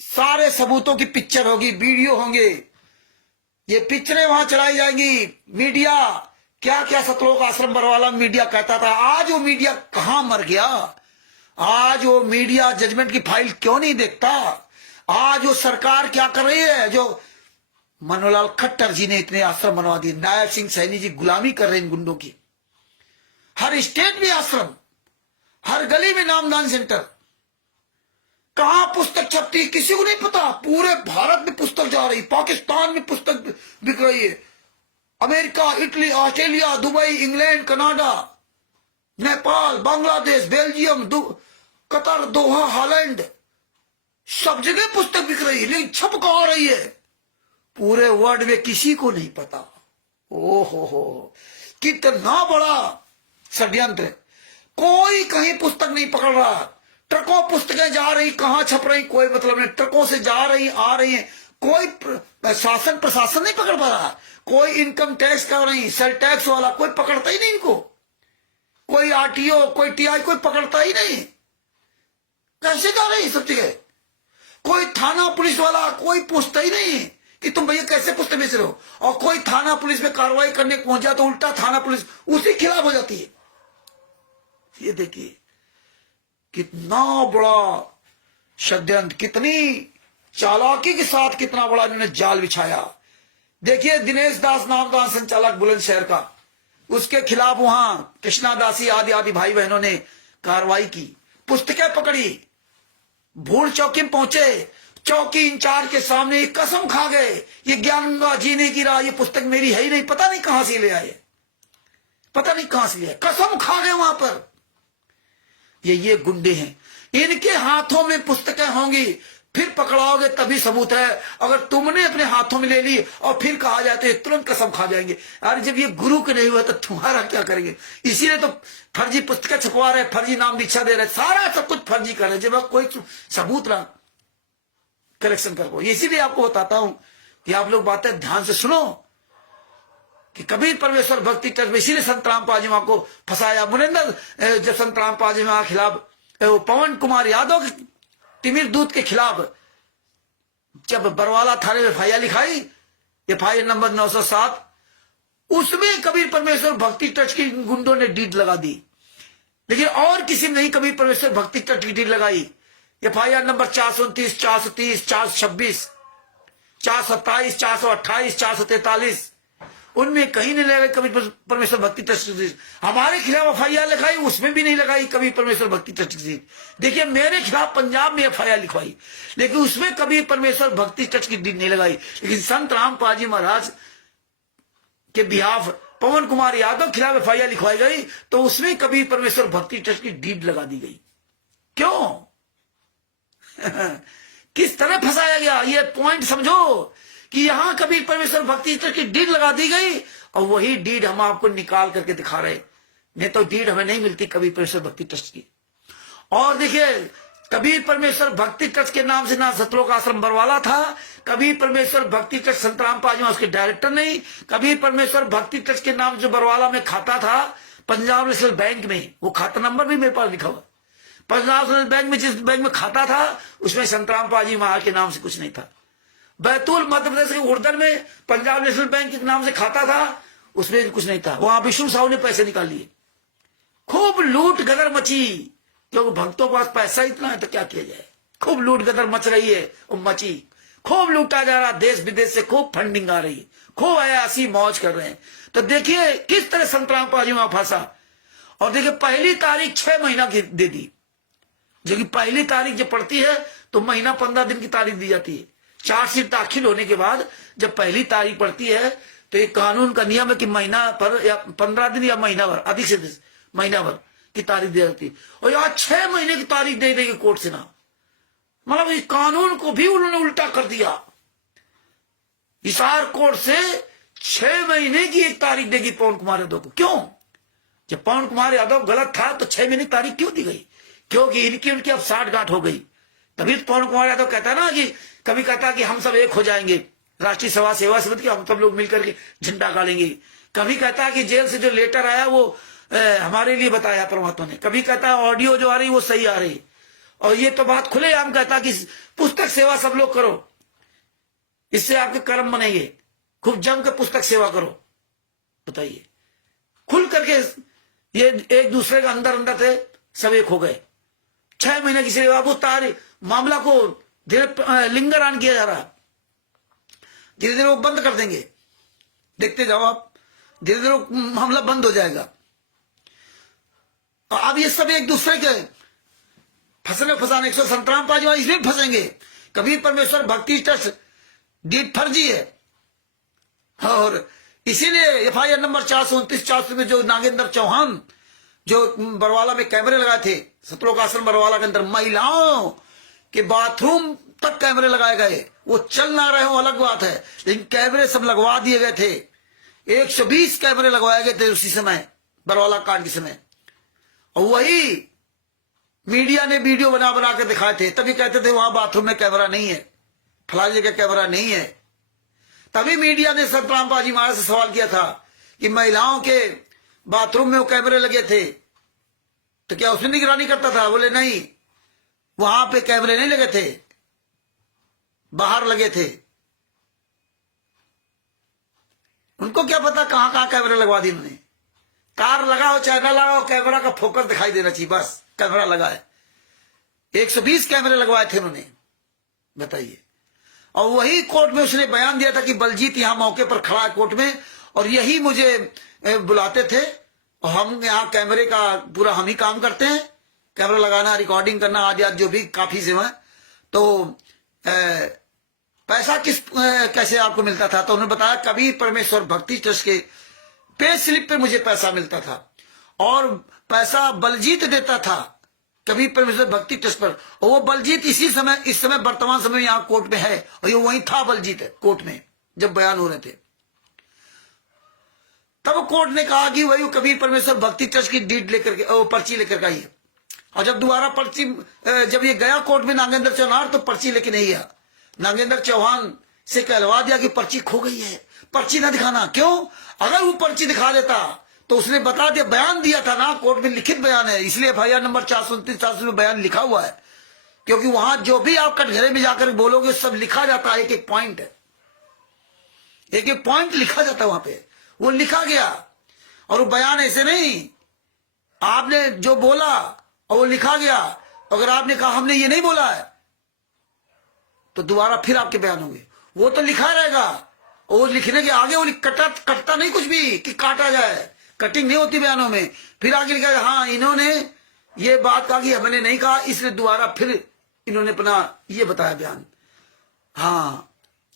सारे सबूतों की पिक्चर होगी, वीडियो होंगे, ये पिक्चरें वहां चलाई जाएंगी। मीडिया क्या क्या सतलोक आश्रम बरवाला मीडिया कहता था, आज वो मीडिया कहां मर गया। आज वो मीडिया जजमेंट की फाइल क्यों नहीं देखता। आज वो सरकार क्या कर रही है, जो मनोहरलाल खट्टर जी ने इतने आश्रम बनवा दिए, नायब सिंह सैनी जी गुलामी कर रहे हैं इन गुंडों की। हर स्टेट में आश्रम, हर गली में नामदान सेंटर, कहां पुस्तक छपती किसी को नहीं पता। पूरे भारत में पुस्तक जा रही, पाकिस्तान में पुस्तक बिक रही है, America, Italy, Australia, Dubai, England, Canada, Nepal, Bangladesh, Belgium, Qatar, Doha, Holland, सब जगह पुस्तक बिक रही है, लेकिन छप कहां रही है पूरे वर्ल्ड में किसी को नहीं पता। ओहो, कितना बड़ा षड्यंत्र। कोई कहीं पुस्तक नहीं पकड़ रहा। ट्रकों पुस्तकें जा रही, कहां छप रही कोई मतलब नहीं। ट्रकों से जा रही, आ रही है, कोई शासन प्रशासन नहीं पकड़ पा रहा। कोई इनकम टैक्स कर रही, सेल टैक्स वाला कोई पकड़ता ही नहीं इनको। कोई आरटीओ, कोई टीआई, कोई पकड़ता ही नहीं। कैसे जा रही सब जगह? कोई थाना पुलिस वाला कोई पूछता ही नहीं कि तुम भैया कैसे पुस्तक बेच रहे हो। और कोई थाना पुलिस में कार्रवाई करने पहुंच जाए तो उल्टा थाना पुलिस उसी खिलाफ हो जाती है। ये देखिए कितना बड़ा षड्यंत्र, कितनी चालाकी के साथ कितना बड़ा इन्होंने जाल बिछाया। देखिए दिनेश दास नाम का संचालक बुलंदशहर का, उसके खिलाफ वहां कृष्णा दासी आदि आदि भाई बहनों ने कार्रवाई की, पुस्तकें पकड़ी, भूल चौकी में पहुंचे, चौकी इंचार्ज के सामने कसम खा गए ये ज्ञान जीने की राह, ये पुस्तक मेरी है ही नहीं, पता नहीं कहां से ले आए, पता नहीं कहां से ले आए, कसम खा गए वहां पर। ये गुंडे हैं, इनके हाथों में पुस्तकें होंगी, फिर पकड़ाओगे तभी सबूत है। अगर तुमने अपने हाथों में ले ली और फिर कहा जाए तो तुरंत कसम खा जाएंगे। अरे जब ये गुरु के नहीं हुआ तो तुम्हारा क्या करेंगे? इसीलिए तो फर्जी पुस्तकें छपवा रहे, फर्जी नाम दीक्षा दे रहे, सारा सब कुछ फर्जी कर रहे, जब कोई सबूत ना करेक्शन कर पाओ। इसीलिए आपको बताता हूं कि आप लोग बातें ध्यान से सुनो कि कबीर परमेश्वर भक्ति ट्रस्ट में इसीलिए संत राम पाजीमा को फंसाया। मुनिंदर जब संत राम पाजीमा के खिलाफ, पवन कुमार यादव तिमिर दूत के खिलाफ जब बरवाला थाने में एफआईआर लिखाई, एफआईआर नंबर 907, उसमें कबीर परमेश्वर भक्ति ट्रस्ट की गुंडों ने डीड लगा दी, लेकिन और किसी ने नहीं कबीर परमेश्वर भक्ति ट्रस्ट की डीड लगाई। एफआईआर नंबर 429, 430, 426, 427, 428, 443, उनमें कहीं नहीं लगाई कबीर परमेश्वर भक्ति ट्रस्ट। हमारे खिलाफ एफआईआर लिखाई, उसमें भी नहीं लगाई कबीर परमेश्वर भक्ति ट्रस्ट। देखिए मेरे खिलाफ पंजाब में एफआईआर लिखवाई, लेकिन उसमें कबीर परमेश्वर भक्ति ट्रस्ट की डीड नहीं लगाई। लेकिन संत राम पाजी महाराज के बिहाफ पवन कुमार यादव खिलाफ एफआईआर लिखवाई गई तो उसमें कबीर परमेश्वर भक्ति ट्रस्ट की डीड लगा दी गई। क्यों? किस तरह फंसाया गया, ये पॉइंट समझो कि यहां कबीर परमेश्वर भक्ति ट्रस्ट की डीड लगा दी गई और वही डीड हम आपको निकाल करके दिखा रहे, नहीं तो डीड हमें नहीं मिलती कबीर परमेश्वर भक्ति ट्रस्ट की। और देखिए कबीर परमेश्वर भक्ति ट्रस्ट के नाम से ना सतलोक आश्रम बरवाला था, कबीर परमेश्वर भक्ति ट्रस्ट संत राम पाजीमा उसके डायरेक्टर नहीं, कबीर परमेश्वर भक्ति ट्रस्ट के नाम जो बरवाला में खाता था पंजाब नेशनल बैंक में, वो खाता नंबर भी मेरे पास लिखा हुआ। पंजाब नेशनल बैंक में जिस बैंक में खाता था उसमें संत राम पाजीमा के नाम से कुछ नहीं था। बैतूल मध्य प्रदेश के उर्दन में पंजाब नेशनल बैंक के नाम से खाता था, उसमें कुछ नहीं था। वहां विष्णु साहू ने पैसे निकाल लिए, खूब लूट गदर मची, क्योंकि भक्तों के पास पैसा इतना है तो क्या किया जाए। खूब लूट गदर मच रही है, मची, खूब लूटा जा रहा, देश विदेश से खूब फंडिंग आ रही, खूब अयासी मौज कर रहे हैं। तो देखिए किस तरह संत राम पाजीमा फंसा। और देखिए पहली तारीख 6 महीना की दे दी, जो कि पहली तारीख जब पड़ती है तो महीना 15 दिन की तारीख दी जाती है। चार्जशीट दाखिल होने के बाद जब पहली तारीख पड़ती है तो एक कानून का नियम है कि महीना पर या 15 दिन या महीना भर, अधिक से अधिक महीना भर की तारीख दी जाती है। और यहाँ 6 महीने की तारीख दे देगी कोर्ट से ना, मतलब इस कानून को भी उन्होंने उल्टा कर दिया। हिसार कोर्ट से 6 महीने की एक तारीख देगी पवन कुमार यादव को। क्यों? जब पवन कुमार यादव गलत था तो 6 महीने की तारीख क्यों दी गई? क्योंकि इनकी उनकी अब साठगांठ हो गई। तभी तो पवन कुमार यादव कहता ना कि कभी कहता कि हम सब एक हो जाएंगे, राष्ट्रीय सभा सेवा समिति के हम सब लोग मिलकर के झंडा गाड़ेंगे। कभी कहता कि जेल से जो लेटर आया वो हमारे लिए बताया परमात्मा ने, कभी कहता ऑडियो जो आ रही वो सही आ रही। और ये तो बात खुलेआम कहता कि पुस्तक सेवा सब लोग करो, इससे आपके कर्म बनेंगे, खूब जम कर पुस्तक सेवा करो। बताइए, खुल करके ये एक दूसरे का अंदर अंदर थे, सब एक हो गए। 6 महीने की सेवा, वो मामला को धीरे लिंगरान किया जा रहा, धीरे धीरे वो बंद कर देंगे, देखते जाओ आप, धीरे धीरे मामला बंद हो जाएगा। अब ये सब एक दूसरे के फंसाने संत राम पाजीमा इसलिए फंसेंगे, कबीर परमेश्वर भक्ति ट्रस्ट डीड फर्जी है और इसीलिए FIR नंबर 429 400 में जो नागेंद्र चौहान जो बरवाला में कैमरे लगाए थे, सतलोक आश्रम बरवाला के अंदर महिलाओं के बाथरूम तक कैमरे लगाए गए। वो चल ना रहे हो अलग बात है, लेकिन कैमरे सब लगवा दिए गए थे। 120 कैमरे लगवाए गए थे उसी समय, बरवाला कांड के समय। और वही मीडिया ने वीडियो बना बना के दिखाए थे, तभी कहते थे वहां बाथरूम में कैमरा नहीं है, फलानी जगह कैमरा नहीं है। तभी मीडिया ने संतराम पाजी महाराज से सवाल किया था कि महिलाओं के बाथरूम में वो कैमरे लगे थे तो क्या उसमें निगरानी करता था? बोले नहीं, वहां पे कैमरे नहीं लगे थे, बाहर लगे थे। उनको क्या पता कहां कहां कैमरे लगवा दिए उन्होंने। कार लगाओ चाहे ना लगाओ, कैमरा का फोकस दिखाई देना चाहिए, बस कैमरा लगा है। 120 कैमरे लगवाए थे उन्होंने, बताइए। और वही कोर्ट में उसने बयान दिया था कि बलजीत यहां मौके पर खड़ा है कोर्ट में, और यही मुझे बुलाते थे, और हम यहाँ कैमरे का पूरा हम ही काम करते हैं, कैमरा लगाना, रिकॉर्डिंग करना आदि आदि जो भी काफी से है। तो पैसा कैसे आपको मिलता था? तो उन्होंने बताया कबीर परमेश्वर भक्ति ट्रस्ट के पे स्लिप पे मुझे पैसा मिलता था, और पैसा बलजीत देता था कबीर परमेश्वर भक्ति ट्रस्ट पर। और वो बलजीत इस समय वर्तमान समय यहाँ कोर्ट में है, और ये वही था बलजीत कोर्ट में जब बयान हो रहे थे। तब कोर्ट ने कहा कि वही कबीर परमेश्वर भक्ति ट्रस्ट की डीड लेकर के पर्ची लेकर आई है। और जब दोबारा पर्ची जब ये गया कोर्ट में नागेंद्र चौहान, तो पर्ची लेके नहीं गया। नागेंद्र चौहान से कहलवा दिया कि पर्ची खो गई है, पर्ची ना दिखाना। क्यों? अगर वो पर्ची दिखा देता तो उसने बता दिया, बयान दिया था ना, कोर्ट में लिखित बयान है, इसलिए FIR नंबर 429 400 में बयान लिखा हुआ है। क्योंकि वहां जो भी आप कटघरे में जाकर बोलोगे सब लिखा जाता है, एक एक पॉइंट है, एक एक पॉइंट लिखा जाता है वहां पे, वो लिखा गया। और वो बयान ऐसे नहीं, आपने जो बोला और वो लिखा गया, अगर आपने कहा हमने ये नहीं बोला है तो दोबारा फिर आपके बयान होंगे, वो तो लिखा रहेगा। और वो लिखने के आगे वो कटता नहीं कुछ भी कि काटा जाए, कटिंग नहीं होती बयानों में। फिर आगे लिखा है हाँ इन्होंने ये बात कहा कि हमने नहीं कहा, इसलिए दोबारा फिर इन्होंने अपना ये बताया बयान। हाँ,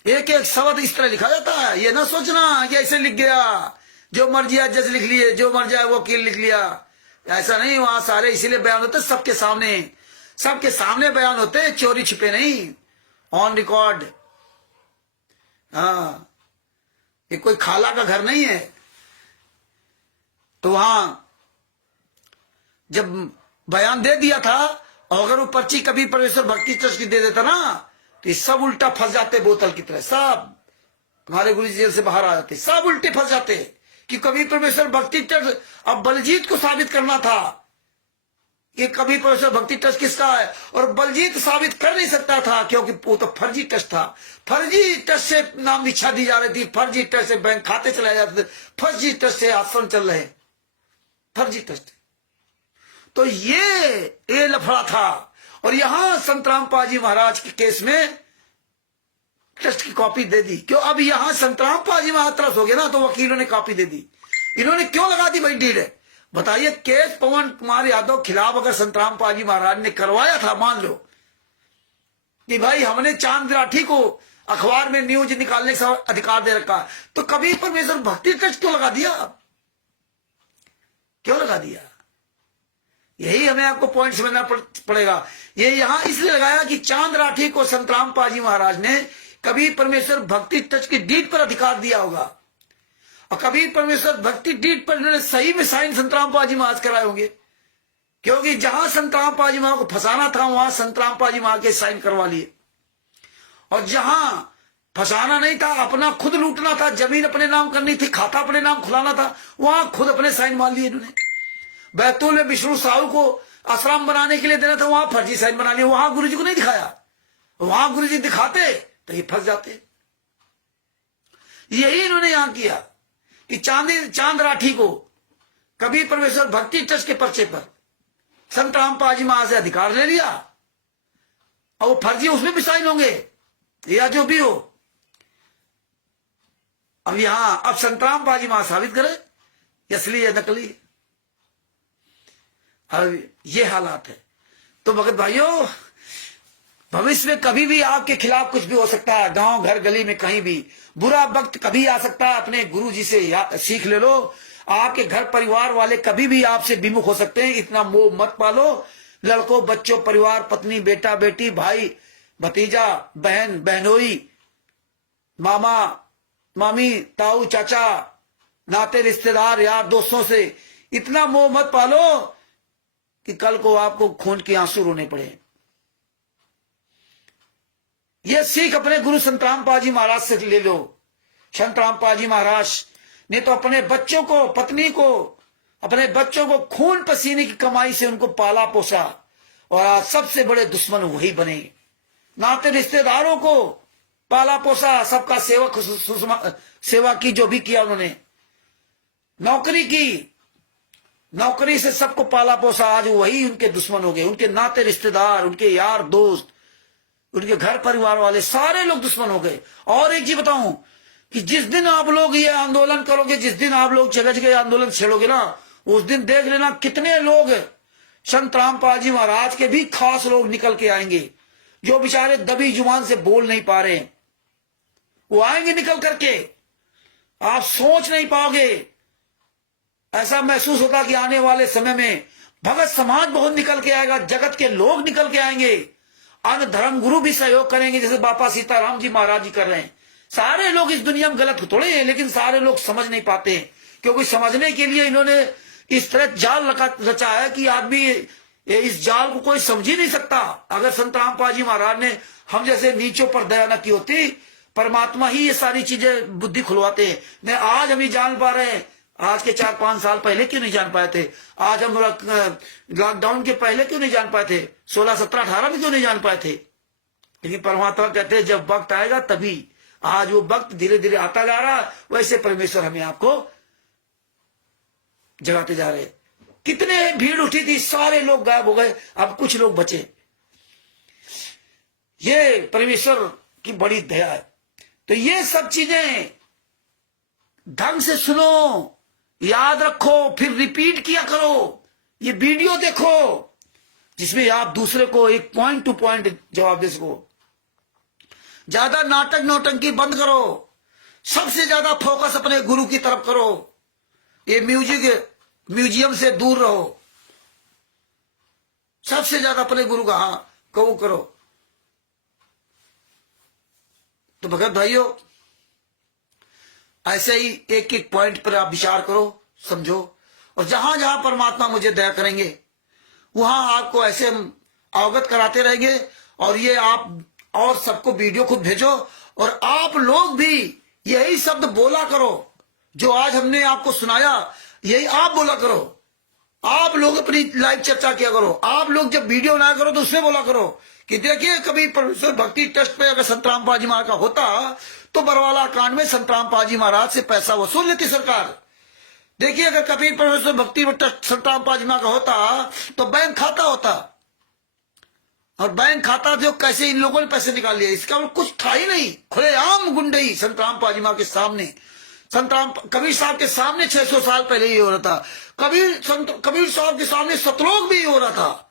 एक एक शब्द इस तरह लिखा जाता है। ये ना सोचना कि ऐसे लिख गया, जो मर्जी है जज लिख लिए, जो मर्जी है वकील लिख लिया, ऐसा नहीं। वहां सारे इसीलिए बयान होते सबके सामने बयान होते, चोरी छिपे नहीं, ऑन रिकॉर्ड। हाँ, ये कोई खाला का घर नहीं है। तो वहां जब बयान दे दिया था, और अगर वो पर्ची कभी परमेश्वर भक्ति ट्रस्ट की दे देता ना, तो ये सब उल्टा फंस जाते बोतल की तरह। सब हमारे गुरु जी जेल से बाहर आ जाते, सब उल्टे फंस जाते कि कभी परमेश्वर भक्ति ट्रस्ट। अब बलजीत को साबित करना था कि कभी परमेश्वर भक्ति ट्रस्ट किसका है, और बलजीत साबित कर नहीं सकता था क्योंकि वो तो फर्जी ट्रस्ट था। फर्जी ट्रस्ट से नाम इच्छा दी जा रही थी, फर्जी ट्रस्ट से बैंक खाते चलाए जाते थे, फर्जी ट्रस्ट से आश्रम चल रहे, फर्जी ट्रस्ट। तो ये लफड़ा था। और यहां संतराम पाजी महाराज के केस में ट्रस्ट की कॉपी दे दी। क्यों? अब यहां संतराम पाजी महाराज तरफ हो गया ना, तो वकीलों ने कॉपी दे दी। इन्होंने क्यों लगा दी भाई डील है? बताइए, केस पवन कुमार यादव खिलाफ अगर संतराम पाजी महाराज ने करवाया था, मान लो कि भाई हमने चांद राठी को अखबार में न्यूज निकालने का अधिकार दे रखा, तो कभी परमेश्वर भक्ति ट्रस्ट क्यों लगा दिया? क्यों लगा दिया? यही हमें आपको पॉइंट समझना पड़ेगा। ये यहां इसलिए लगाया कि चांद राठी को संतराम पाजी महाराज ने कभी परमेश्वर भक्ति ट्रस्ट की डीड पर अधिकार दिया होगा, और कभी परमेश्वर भक्ति डीड पर इन्होंने सही में साइन संतराम पाजी महाराज कराए होंगे। क्योंकि जहां संतराम पाजी महाराज को फंसाना था, वहां संतराम पाजी महाराज के साइन करवा लिए, और जहां फंसाना नहीं था, अपना खुद लूटना था, जमीन अपने नाम करनी थी, खाता अपने नाम खुलाना था, वहां खुद अपने साइन मार लिए इन्होंने। बैतूल में विष्णु साहू को आश्रम बनाने के लिए देना था, वहां फर्जी साइन बना लिया, वहां गुरुजी को नहीं दिखाया। वहां गुरुजी दिखाते तो ये फंस जाते। यही इन्होंने यहां किया कि चांद राठी को कभी परमेश्वर भक्ति ट्रस्ट के पर्चे पर संतराम पाजी महाराज से अधिकार ले लिया, और वो फर्जी उसमें भी साइन होंगे या जो भी हो। अब यहां अब संतराम पाजी महाराज साबित करे असली या नकली। अब ये हालात है। तो भगत भाइयों, भविष्य में कभी भी आपके खिलाफ कुछ भी हो सकता है, गांव घर गली में कहीं भी बुरा वक्त कभी आ सकता है। अपने गुरु जी से सीख ले लो। आपके घर परिवार वाले कभी भी आपसे विमुख हो सकते हैं, इतना मोह मत पालो। लड़कों बच्चों परिवार पत्नी बेटा बेटी भाई भतीजा बहन बहनोई मामा मामी ताऊ चाचा नाते रिश्तेदार यार दोस्तों से इतना मोह मत पालो कि कल को आपको खून के आंसू रोने पड़े। यह सीख अपने गुरु संत रामपाल जी महाराज से ले लो। संत रामपाल जी महाराज ने तो अपने बच्चों को पत्नी को अपने बच्चों को खून पसीने की कमाई से उनको पाला पोसा, और आज सबसे बड़े दुश्मन वही बने। नाते रिश्तेदारों को पाला पोसा, सबका सेवा की जो भी किया उन्होंने, नौकरी की, नौकरी से सबको पाला पोसा, आज वही उनके दुश्मन हो गए। उनके नाते रिश्तेदार उनके यार दोस्त उनके घर परिवार वाले सारे लोग दुश्मन हो गए। और एक चीज बताऊं कि जिस दिन आप लोग ये आंदोलन करोगे, जिस दिन आप लोग जगह जगह आंदोलन छेड़ोगे ना, उस दिन देख लेना कितने लोग संत रामपाल जी महाराज के भी खास लोग निकल के आएंगे, जो बेचारे दबी जुबान से बोल नहीं पा रहे, वो आएंगे निकल करके। आप सोच नहीं पाओगे। ऐसा महसूस होगा कि आने वाले समय में भगत समाज बहुत निकल के आएगा, जगत के लोग निकल के आएंगे, अन्य धर्म गुरु भी सहयोग करेंगे, जैसे बापा सीताराम जी महाराज जी कर रहे हैं। सारे लोग इस दुनिया में गलत थोड़े हैं, लेकिन सारे लोग समझ नहीं पाते, क्योंकि समझने के लिए इन्होंने इस तरह जाल रचा है कि आदमी इस जाल को कोई समझ ही नहीं सकता। अगर संत रामपाल जी महाराज ने हम जैसे नीचों पर दया न की होती, परमात्मा ही ये सारी चीजें बुद्धि खुलवाते हैं। मैं आज हम ही जान पा रहे हैं, आज के 4-5 साल पहले क्यों नहीं जान पाए थे? आज हम लॉकडाउन के पहले क्यों नहीं जान पाए थे? 16, 17, 18 में क्यों नहीं जान पाए थे? लेकिन परमात्मा कहते हैं जब वक्त आएगा तभी। आज वो वक्त धीरे धीरे आता जा रहा, वैसे परमेश्वर हमें आपको जगाते जा रहे। कितने भीड़ उठी थी, सारे लोग गायब हो गए, अब कुछ लोग बचे। ये परमेश्वर की बड़ी दया है। तो ये सब चीजें ढंग से सुनो, याद रखो, फिर रिपीट किया करो। ये वीडियो देखो जिसमें आप दूसरे को एक पॉइंट टू पॉइंट जवाब दे सको। ज्यादा नाटक नौटंकी बंद करो, सबसे ज्यादा फोकस अपने गुरु की तरफ करो। ये म्यूजियम से दूर रहो, सबसे ज्यादा अपने गुरु का कबूल करो। तो भगत भाइयों, ऐसे ही एक एक पॉइंट पर आप विचार करो, समझो, और जहां जहां परमात्मा मुझे दया करेंगे वहां आपको ऐसे हम अवगत कराते रहेंगे। और ये आप और सबको वीडियो खुद भेजो, और आप लोग भी यही शब्द बोला करो जो आज हमने आपको सुनाया, यही आप बोला करो। आप लोग अपनी लाइव चर्चा किया करो। आप लोग जब वीडियो बनाया करो तो उसमें बोला करो कि देखिए कभी परमेश्वर भक्ति ट्रस्ट पे अगर संत रामपाल जी महाराज का होता तो बरवाला कांड में संत रामपाल जी महाराज से पैसा वसूल लेती सरकार। देखिए अगर कबीर परमेश्वर भक्ति ट्रस्ट संत रामपाल जी महाराज का होता तो बैंक खाता होता, और बैंक खाता जो कैसे इन लोगों ने पैसे निकाल लिए, इसका कुछ था ही नहीं। खुलेआम गुंडई संत रामपाल जी महाराज के सामने, संत राम कबीर साहब के सामने 600 साल पहले ही हो रहा था। कबीर साहब के सामने सतलोक भी हो रहा था।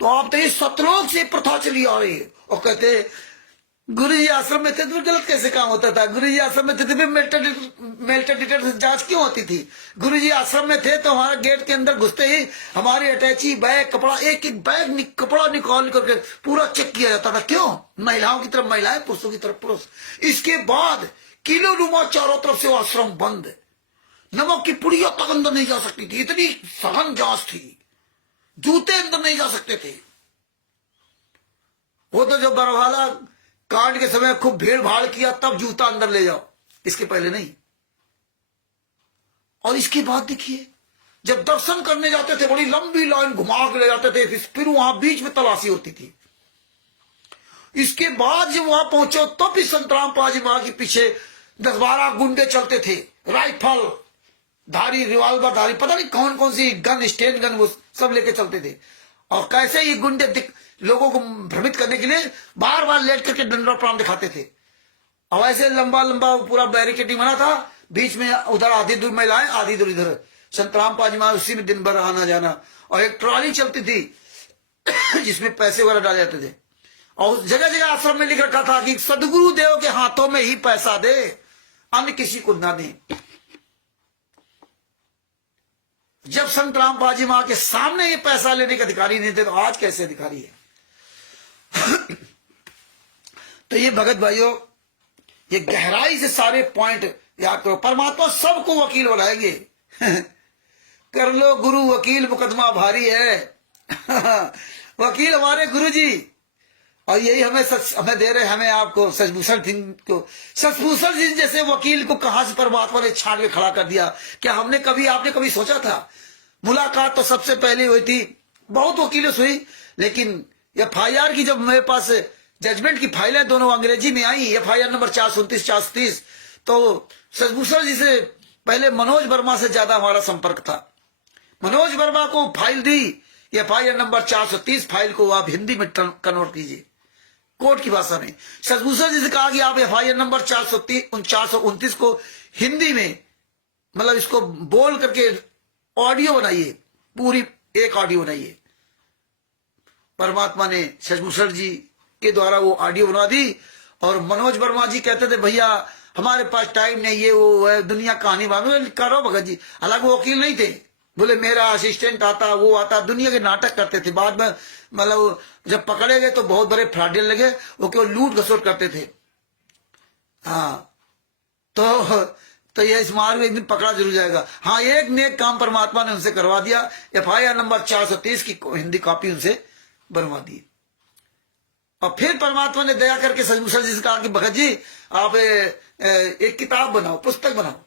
तो आप तो इस सतलोक से प्रथा चली आ रही है, और कहते गुरु जी आश्रम में थे तो गलत कैसे काम होता था? गुरु जी आश्रम में थे तो मेल्टर डिटेक्टर जांच क्यों होती थी? गुरु जी आश्रम में थे तो हमारे गेट के अंदर घुसते ही हमारी अटैची बैग कपड़ा एक एक बैग कपड़ा निकाल करके पूरा चेक किया जाता था। क्यों? महिलाओं की तरफ महिलाएं, पुरुषों की तरफ पुरुष। इसके बाद किलो नुमा चारों तरफ से वो आश्रम बंद, नमक की पुड़िया तक अंदर नहीं जा सकती थी, इतनी सघन जांच थी, जूते अंदर नहीं जा सकते थे। वो तो जो बरवाला कांड के समय खूब भीड़ भाड़ किया तब जूता अंदर ले जाओ, इसके पहले नहीं। और इसके बाद देखिए जब दर्शन करने जाते थे बड़ी लंबी लाइन घुमा के ले जाते थे, फिर वहां बीच में तलाशी होती थी। इसके बाद जब वहां पहुंचे तो भी संत रामपाल जी महाराज के पीछे 10-12 गुंडे चलते थे, राइफल धारी, रिवॉल्वर धारी, पता नहीं कौन कौन सी गन, स्टेन गन, वो सब लेके चलते थे। और कैसे ये गुंडे लोगों को भ्रमित करने के लिए बार बार लेट करके दंडोत प्रणाम दिखाते थे। और ऐसे लंबा लंबा पूरा बैरिकेडिंग बना था, बीच में उधर आधी दूर महिलाएं आधी दूर इधर। संत रामपाल जी महाराज उसी में दिन भर आना जाना। और एक ट्रॉली चलती थी जिसमें पैसे वगैरह डाले जाते थे। और जगह जगह आश्रम में लिख रखा था कि सदगुरु देव के हाथों में ही पैसा दे, अन्य किसी को ना दे। जब संत रामपाल जी मां के सामने ये पैसा लेने के अधिकारी नहीं थे, तो आज कैसे अधिकारी है? तो ये भगत भाइयों, ये गहराई से सारे पॉइंट याद करो। परमात्मा सबको वकील बनाएंगे। कर लो गुरु वकील, मुकदमा भारी है। वकील हमारे गुरु जी, और यही हमें दे रहे, हमें आपको सचभूषण सिंह को। सचभूषण सिंह जैसे वकील को कहां से परमात्मा ने छान के खड़ा कर दिया? क्या आपने कभी सोचा था? मुलाकात तो सबसे पहले हुई थी, बहुत वकीलों से हुई, लेकिन FIR की जब मेरे पास जजमेंट की फाइलें दोनों अंग्रेजी में आई, FIR नंबर 429 430, तो सचभूषण जी से पहले मनोज वर्मा से ज्यादा हमारा संपर्क था। मनोज वर्मा को फाइल दी, FIR नंबर 430 फाइल को आप हिंदी में कन्वर्ट कीजिए, कोर्ट की भाषा में। सचभूषण जी से कहा कि आप FIR नंबर 429 को हिंदी में, मतलब इसको बोल करके ऑडियो बनाइए, पूरी एक ऑडियो बनाइए। परमात्मा ने सचभूषण जी के द्वारा वो ऑडियो बनवा दी। और मनोज वर्मा जी कहते थे, भैया हमारे पास टाइम नहीं, ये वो है, दुनिया कहानी बांधो, करो भगत जी। हालांकि वो वकील नहीं थे, बोले मेरा असिस्टेंट आता, वो आता, दुनिया के नाटक करते थे। बाद में मतलब जब पकड़े गए तो बहुत बड़े फ्रॉडियल लगे, वो केवल लूट घसोट करते थे। हाँ, तो ये इस मार्ग में एक दिन पकड़ा जरूर जाएगा। हाँ, एक नेक काम परमात्मा ने उनसे करवा दिया, FIR नंबर 430 की हिंदी कॉपी उनसे बनवा दी। और फिर परमात्मा ने दया करके सचभूषण जी से कहा कि भगत जी आप एक किताब बनाओ, पुस्तक बनाओ।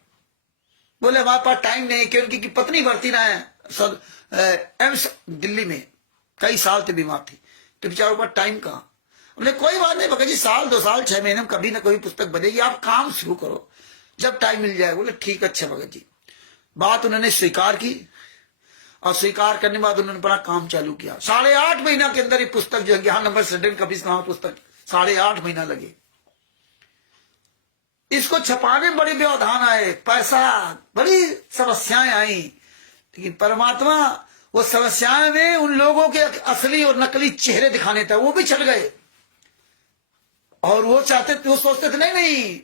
बोले हमारे पास टाइम नहीं, क्योंकि उनकी पत्नी भर्ती ना है एम्स दिल्ली में, कई साल से बीमार थी, तो बेचारों पर टाइम कहां। बोले कोई बात नहीं भगत जी, 1 2 साल 6 महीने में कभी ना कभी पुस्तक बनेगी, आप काम शुरू करो जब टाइम मिल जाए। बोले ठीक, अच्छा भगत जी। बात उन्होंने स्वीकार की, और स्वीकार करने के बाद उन्होंने बड़ा काम चालू किया। 8.5 महीना के अंदर ये पुस्तक जो है, यहाँ नंबर सेडेन कभी पुस्तक 8.5 महीना लगे। इसको छपाने में बड़ी व्यवधान आए, पैसा, बड़ी समस्याएं आई, लेकिन परमात्मा वो समस्याएं में उन लोगों के असली और नकली चेहरे दिखाने था, वो भी चल गए। और वो चाहते थे, वो सोचते थे नहीं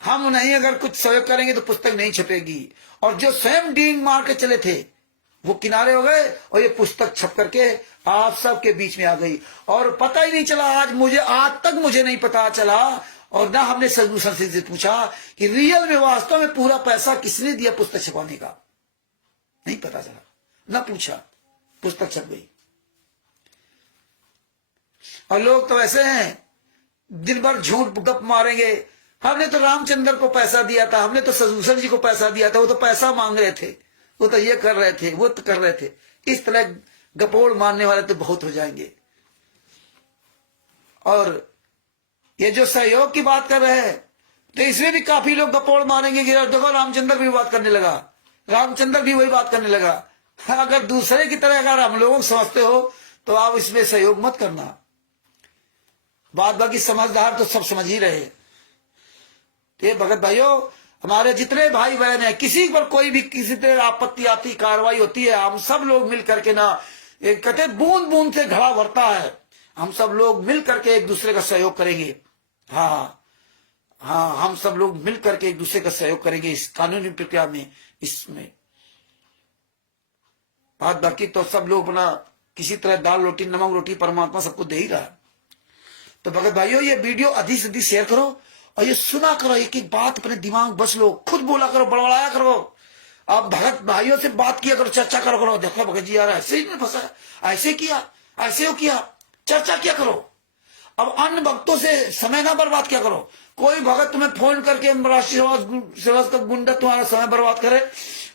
हम नहीं, अगर कुछ सहयोग करेंगे तो पुस्तक नहीं छपेगी। और जो स्वयं डींग मार के चले थे वो किनारे हो गए, और ये पुस्तक छप करके आप सबके बीच में आ गई। और पता ही नहीं चला, आज तक मुझे नहीं पता चला, और ना हमने सचभूषण सिंह से पूछा कि रियल में वास्तव में पूरा पैसा किसने दिया पुस्तक छपाने का, नहीं पता चला, ना पूछा, पुस्तक छप गई। और लोग तो ऐसे हैं, दिन भर झूठ गप मारेंगे, हमने तो रामचंद्र को पैसा दिया था, हमने तो सचभूषण जी को पैसा दिया था, वो तो पैसा मांग रहे थे, वो तो ये कर रहे थे, वो तो कर रहे थे। इस तरह गपोड़ मारने वाले तो बहुत हो जाएंगे। और ये जो सहयोग की बात कर रहे हैं, तो इसमें भी काफी लोग गपोड़ मारेंगे। देखो रामचंद्र भी बात करने लगा, रामचंद्र भी वही बात करने लगा। अगर दूसरे की तरह अगर हम लोगों को समझते हो तो आप इसमें सहयोग मत करना। बाकी समझदार तो सब समझ ही रहे। तो भगत भाइयों, हमारे जितने भाई बहन हैं, किसी पर कोई भी किसी तरह आपत्ति आती, कार्रवाई होती है, हम सब लोग मिल करके ना, एक कहते बूंद बूंद से घड़ा भरता है, हम सब लोग मिल करके एक दूसरे का सहयोग करेंगे। हाँ, हम सब लोग मिल करके एक दूसरे का सहयोग करेंगे इस कानूनी प्रक्रिया में। इसमें बाकी तो सब लोग अपना किसी तरह दाल रोटी नमक रोटी परमात्मा सबको दे ही रहा है। तो भगत भाइयों, ये वीडियो अधिक से अधिक शेयर करो, और ये सुना करो, एक एक बात अपने दिमाग में बस लो, खुद बोला करो, बड़बड़ाया करो। आप भगत भाइयों से बात किया करो, चर्चा करो, देखो भगत जी यार ऐसे ही फंसा, ऐसे किया, ऐसे किया, चर्चा किया करो। अब अन्य भक्तों से समय ना बर्बाद किया करो। कोई भगत तुम्हें फोन करके राष्ट्रीय सेवा का गुंडा तुम्हारा समय बर्बाद करे,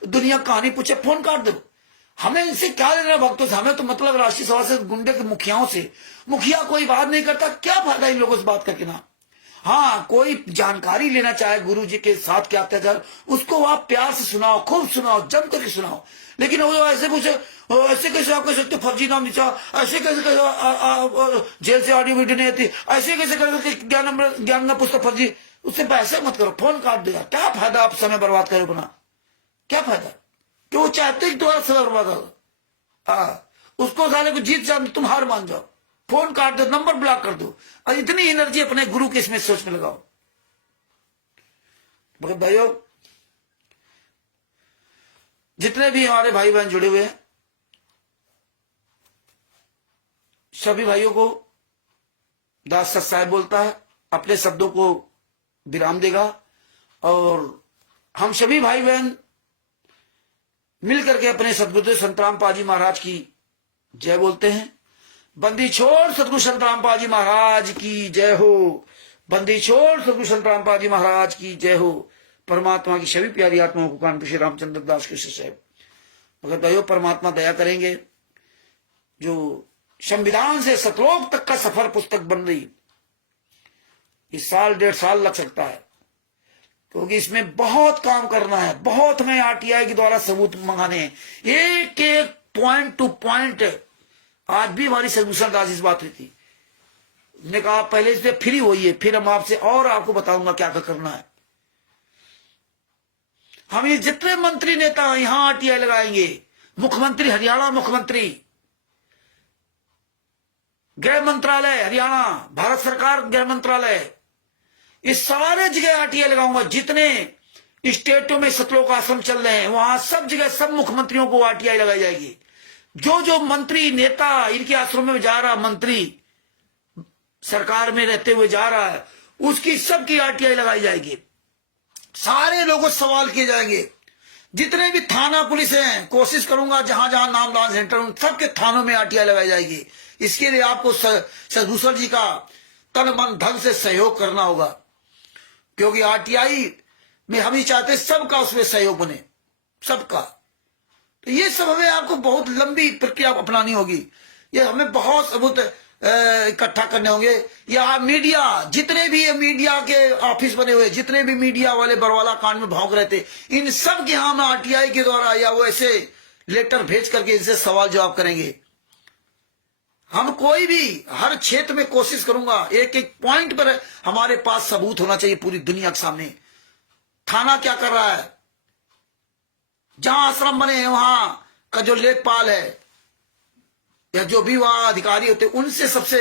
दुनिया कहानी पूछे, फोन काट दो। हमें इनसे क्या लेना भक्तों से, हमें तो मतलब राष्ट्रीय सभा से गुंडे के मुखियाओं से। मुखिया कोई बात नहीं करता, क्या फायदा इन लोगों से बात करके ना। हाँ, कोई जानकारी लेना चाहे गुरु जी के साथ क्या अत्याचार, उसको आप प्यार से सुनाओ, खूब सुनाओ, जम करके सुनाओ। लेकिन वो ऐसे पूछे, ऐसे कैसे आप कह सकते फर्जी नाम नीचा, ऐसे कैसे जेल से ऑडियो वीडियो नहीं आती, ऐसे कैसे कर सकते ज्ञान का पुस्तक फर्जी, उससे पैसे मत करो, फोन काट देगा। क्या फायदा आप समय बर्बाद करो अपना, क्या फायदा? कि वो चाहते कि तुम्हारा समय बर्बाद हो। हाँ, उसको साले को जीत जाओ, तुम हार मान जाओ। फोन काट दो, नंबर ब्लॉक कर दो, और इतनी एनर्जी अपने गुरु के इसमें सोच में लगाओ। मगर भाइयों, जितने भी हमारे भाई बहन जुड़े हुए हैं, सभी भाइयों को दास सत साहब बोलता है, अपने शब्दों को विराम देगा, और हम सभी भाई बहन मिलकर के अपने सदगुरु संत रामपाल जी महाराज की जय बोलते हैं। बंदी छोड़ सदगुरु संत रामपाल जी महाराज की जय हो। बंदी छोड़ सदगुरु संत रामपाल जी महाराज की जय हो। परमात्मा की सभी प्यारी आत्माओं को कानपुर श्री रामचंद्र दास कृष्ण साहब। मगर भाइयों, परमात्मा दया करेंगे। जो संविधान से सतलोक तक का सफर पुस्तक बन रही, इस साल 1.5 साल लग सकता है, क्योंकि इसमें बहुत काम करना है। बहुत हमें आरटीआई के द्वारा सबूत मंगाने हैं, एक एक पॉइंट टू पॉइंट। आज भी हमारी सदगुरु दास इस बात हुई थी, ने कहा पहले इस पे फ्री होइए, फिर हम आपसे और आपको बताऊंगा क्या क्या करना है। हम ये जितने मंत्री नेता यहां आरटीआई लगाएंगे, मुख्यमंत्री हरियाणा, मुख्यमंत्री गृह मंत्रालय हरियाणा, भारत सरकार गृह मंत्रालय, इस सारे जगह आरटीआई लगाऊंगा। जितने स्टेटों में सतलोक आश्रम चल रहे हैं, वहां सब जगह सब मुख्यमंत्रियों को आरटीआई लगाई जाएगी। जो जो मंत्री नेता इनके आश्रम में जा रहा, मंत्री सरकार में रहते हुए जा रहा है, उसकी सबकी आरटीआई लगाई जाएगी। सारे लोगों से सवाल किए जाएंगे। जितने भी थाना पुलिस हैं, कोशिश करूंगा जहां जहां नामदान सेंटर उन सबके थानों में आरटीआई लगाई जाएगी। इसके लिए आपको सदगुरु जी का तन मन धन से सहयोग करना होगा, क्योंकि आरटीआई में हम ही चाहते सबका उसमें सहयोग बने, सबका। तो ये सब हमें आपको बहुत लंबी प्रक्रिया अपनानी होगी। ये हमें बहुत सबूत इकट्ठा करने होंगे। या मीडिया, जितने भी मीडिया के ऑफिस बने हुए, जितने भी मीडिया वाले बरवाला कांड में भाग रहे थे, इन सब के हम आरटीआई के द्वारा या वो ऐसे लेटर भेज करके इनसे सवाल जवाब करेंगे। हम कोई भी हर क्षेत्र में कोशिश करूंगा, एक एक पॉइंट पर हमारे पास सबूत होना चाहिए पूरी दुनिया के सामने। थाना क्या कर रहा है, जहां आश्रम बने हैं वहां का जो लेखपाल है या जो भी वहां अधिकारी होते हैं, उनसे सबसे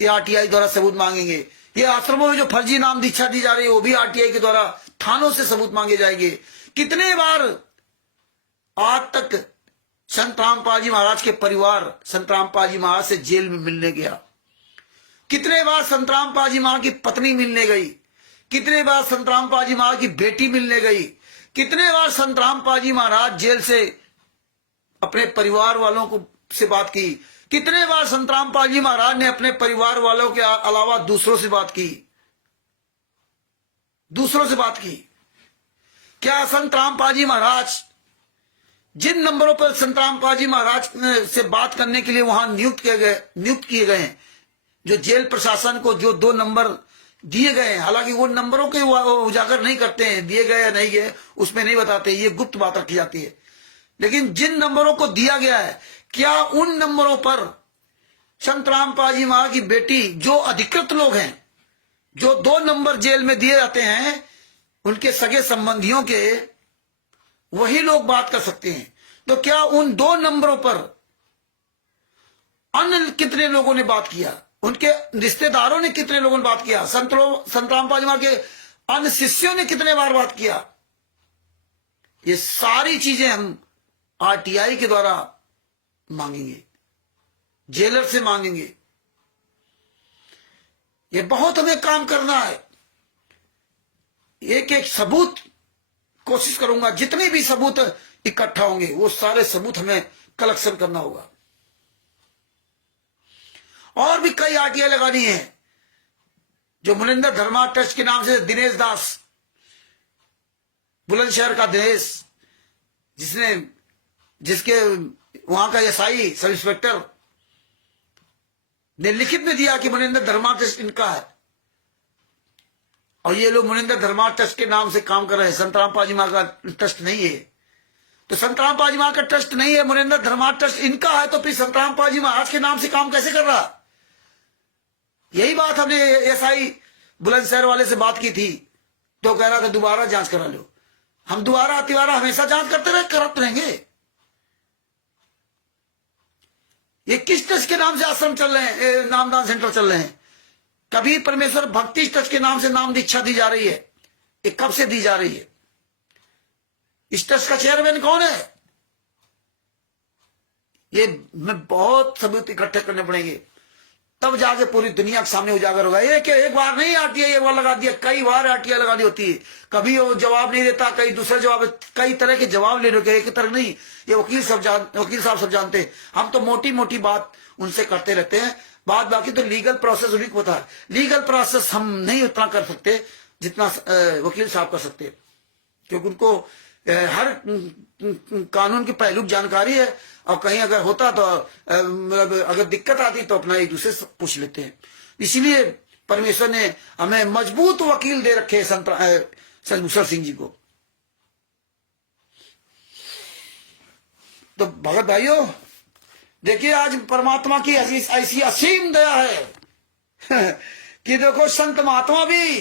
ये आरटीआई द्वारा सबूत मांगेंगे। ये आश्रमों में जो फर्जी नाम दीक्षा दी जा रही है, वो भी आरटीआई के द्वारा थानों से सबूत मांगे जाएंगे। कितने बार आज तक संत रामपाल जी महाराज के परिवार संत रामपाल जी महाराज से जेल में मिलने गया, कितने बार संत रामपाल जी महाराज की पत्नी मिलने गई, कितने बार संत रामपाल जी महाराज की बेटी मिलने गई, कितने बार संत रामपाल जी महाराज जेल से अपने परिवार वालों को से बात की, कितने बार संत रामपाल जी महाराज ने अपने परिवार वालों के अलावा दूसरों से बात की, दूसरों से बात की। क्या संत रामपाल जी महाराज जिन नंबरों पर संत रामपाल जी महाराज से बात करने के लिए वहां नियुक्त किए गए हैं, जो जेल प्रशासन को जो 2 नंबर दिए गए हैं, हालांकि वो नंबरों के उजागर नहीं करते हैं, दिए गए या नहीं गए उसमें नहीं बताते, ये गुप्त बात रखी जाती है। लेकिन जिन नंबरों को दिया गया है, क्या उन नंबरों पर संत रामपाल जी महाराज की बेटी, जो अधिकृत लोग हैं, जो 2 नंबर जेल में दिए जाते हैं, उनके सगे संबंधियों के, वही लोग बात कर सकते हैं। तो क्या उन 2 नंबरों पर अन्य कितने लोगों ने बात किया, उनके रिश्तेदारों ने कितने लोगों ने बात किया, संत रामपाल जी महाराज के अन्य शिष्यों ने कितने बार बात किया? ये सारी चीजें हम आरटीआई के द्वारा मांगेंगे, जेलर से मांगेंगे। ये बहुत हमें काम करना है। एक एक सबूत कोशिश करूंगा, जितने भी सबूत इकट्ठा होंगे वो सारे सबूत हमें कलेक्शन करना होगा। और भी कई आरटीआई लगानी है। जो मुनिंदर धर्मा ट्रस्ट के नाम से दिनेश दास, बुलंदशहर का दिनेश, जिसके वहां का एसआई सब इंस्पेक्टर ने लिखित में दिया कि मुनिंदर धर्मा ट्रस्ट इनका है, और ये लोग मुनिंदर धर्मा ट्रस्ट के नाम से काम कर रहे हैं। संत रामपाल जी महाराज का ट्रस्ट नहीं है, तो संत रामपाल जी महाराज का ट्रस्ट नहीं है, मुनिंदर धर्मा ट्रस्ट इनका है, तो फिर संत रामपाल जी महाराज के नाम से काम कैसे कर रहा? यही बात हमने एसआई बुलंदशहर वाले से बात की थी, तो कह रहा था दोबारा जांच करा लो। हम दोबारा तिवारा हमेशा जांच करते रहेंगे। ये किस ट्रस्ट के नाम से आश्रम चल रहे हैं, नामदान सेंटर चल रहे हैं? कबीर परमेश्वर भक्ति ट्रस्ट के नाम से नाम दीक्षा दी जा रही है। ये कब से दी जा रही है? इस ट्रस्ट का चेयरमैन कौन है? ये में बहुत सबूत इकट्ठे करने पड़ेंगे, तब जाके पूरी दुनिया के सामने उजागर होगा। एक बार नहीं आरटीआई एक बार लगा दिया, कई बार आरटीआई लगानी होती है। कभी वो जवाब नहीं देता, कई दूसरा जवाब, कई तरह के जवाब ले रहे, एक तरह नहीं। ये वकील साहब सब जानते हैं। हम तो मोटी मोटी बात उनसे करते रहते हैं, बात बाकी तो लीगल प्रोसेस उन्हीं को पता है। लीगल प्रोसेस हम नहीं उतना कर सकते जितना वकील साहब कर सकते, क्योंकि उनको हर कानून की पहलू जानकारी है। और कहीं अगर होता तो अगर दिक्कत आती तो अपना एक दूसरे से पूछ लेते हैं। इसलिए परमेश्वर ने हमें मजबूत वकील दे रखे संत मूसल सिंह जी को। तो भगत भाइयों देखिए, आज परमात्मा की ऐसी असीम दया है कि देखो संत महात्मा भी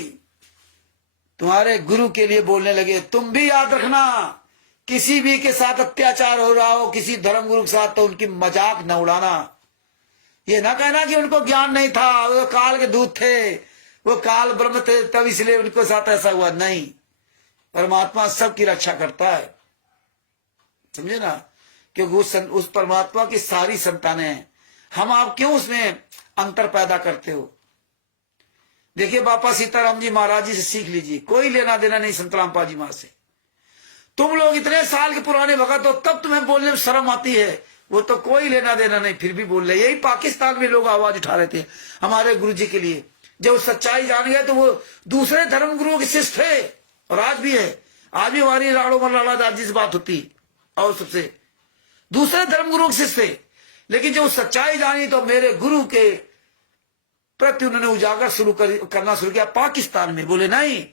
तुम्हारे गुरु के लिए बोलने लगे। तुम भी याद रखना, किसी भी के साथ अत्याचार हो रहा हो, किसी धर्म गुरु के साथ, तो उनकी मजाक न उड़ाना। ये ना कहना कि उनको ज्ञान नहीं था, वो काल के दूत थे, वो काल ब्रह्म थे, तब इसलिए उनके साथ ऐसा हुआ। नहीं, परमात्मा सबकी रक्षा करता है, समझे ना? क्योंकि उस परमात्मा की सारी संतानें हैं। हम आप क्यों उसमें अंतर पैदा करते हो? देखिए, बापा सीताराम जी महाराज जी से सीख लीजिए, कोई लेना देना नहीं संत रामपाल जी महाराज से। तुम लोग इतने साल के पुराने भगत हो, तब तुम्हें बोलने में शर्म आती है, वो तो कोई लेना देना नहीं, फिर भी बोल रहे। यही पाकिस्तान में लोग आवाज उठा रहे थे हमारे गुरु जी के लिए। जब सच्चाई जान गए तो वो दूसरे धर्म गुरुओं के शिष्य थे, और आज भी है। आज भी हमारी राड़ो मल्लाला दास जी से बात होती, और सबसे दूसरे धर्म गुरुओं के शिष्य थे। लेकिन जब सच्चाई जानी तो मेरे गुरु के प्रति उन्होंने उजागर करना शुरू किया पाकिस्तान में। बोले नहीं,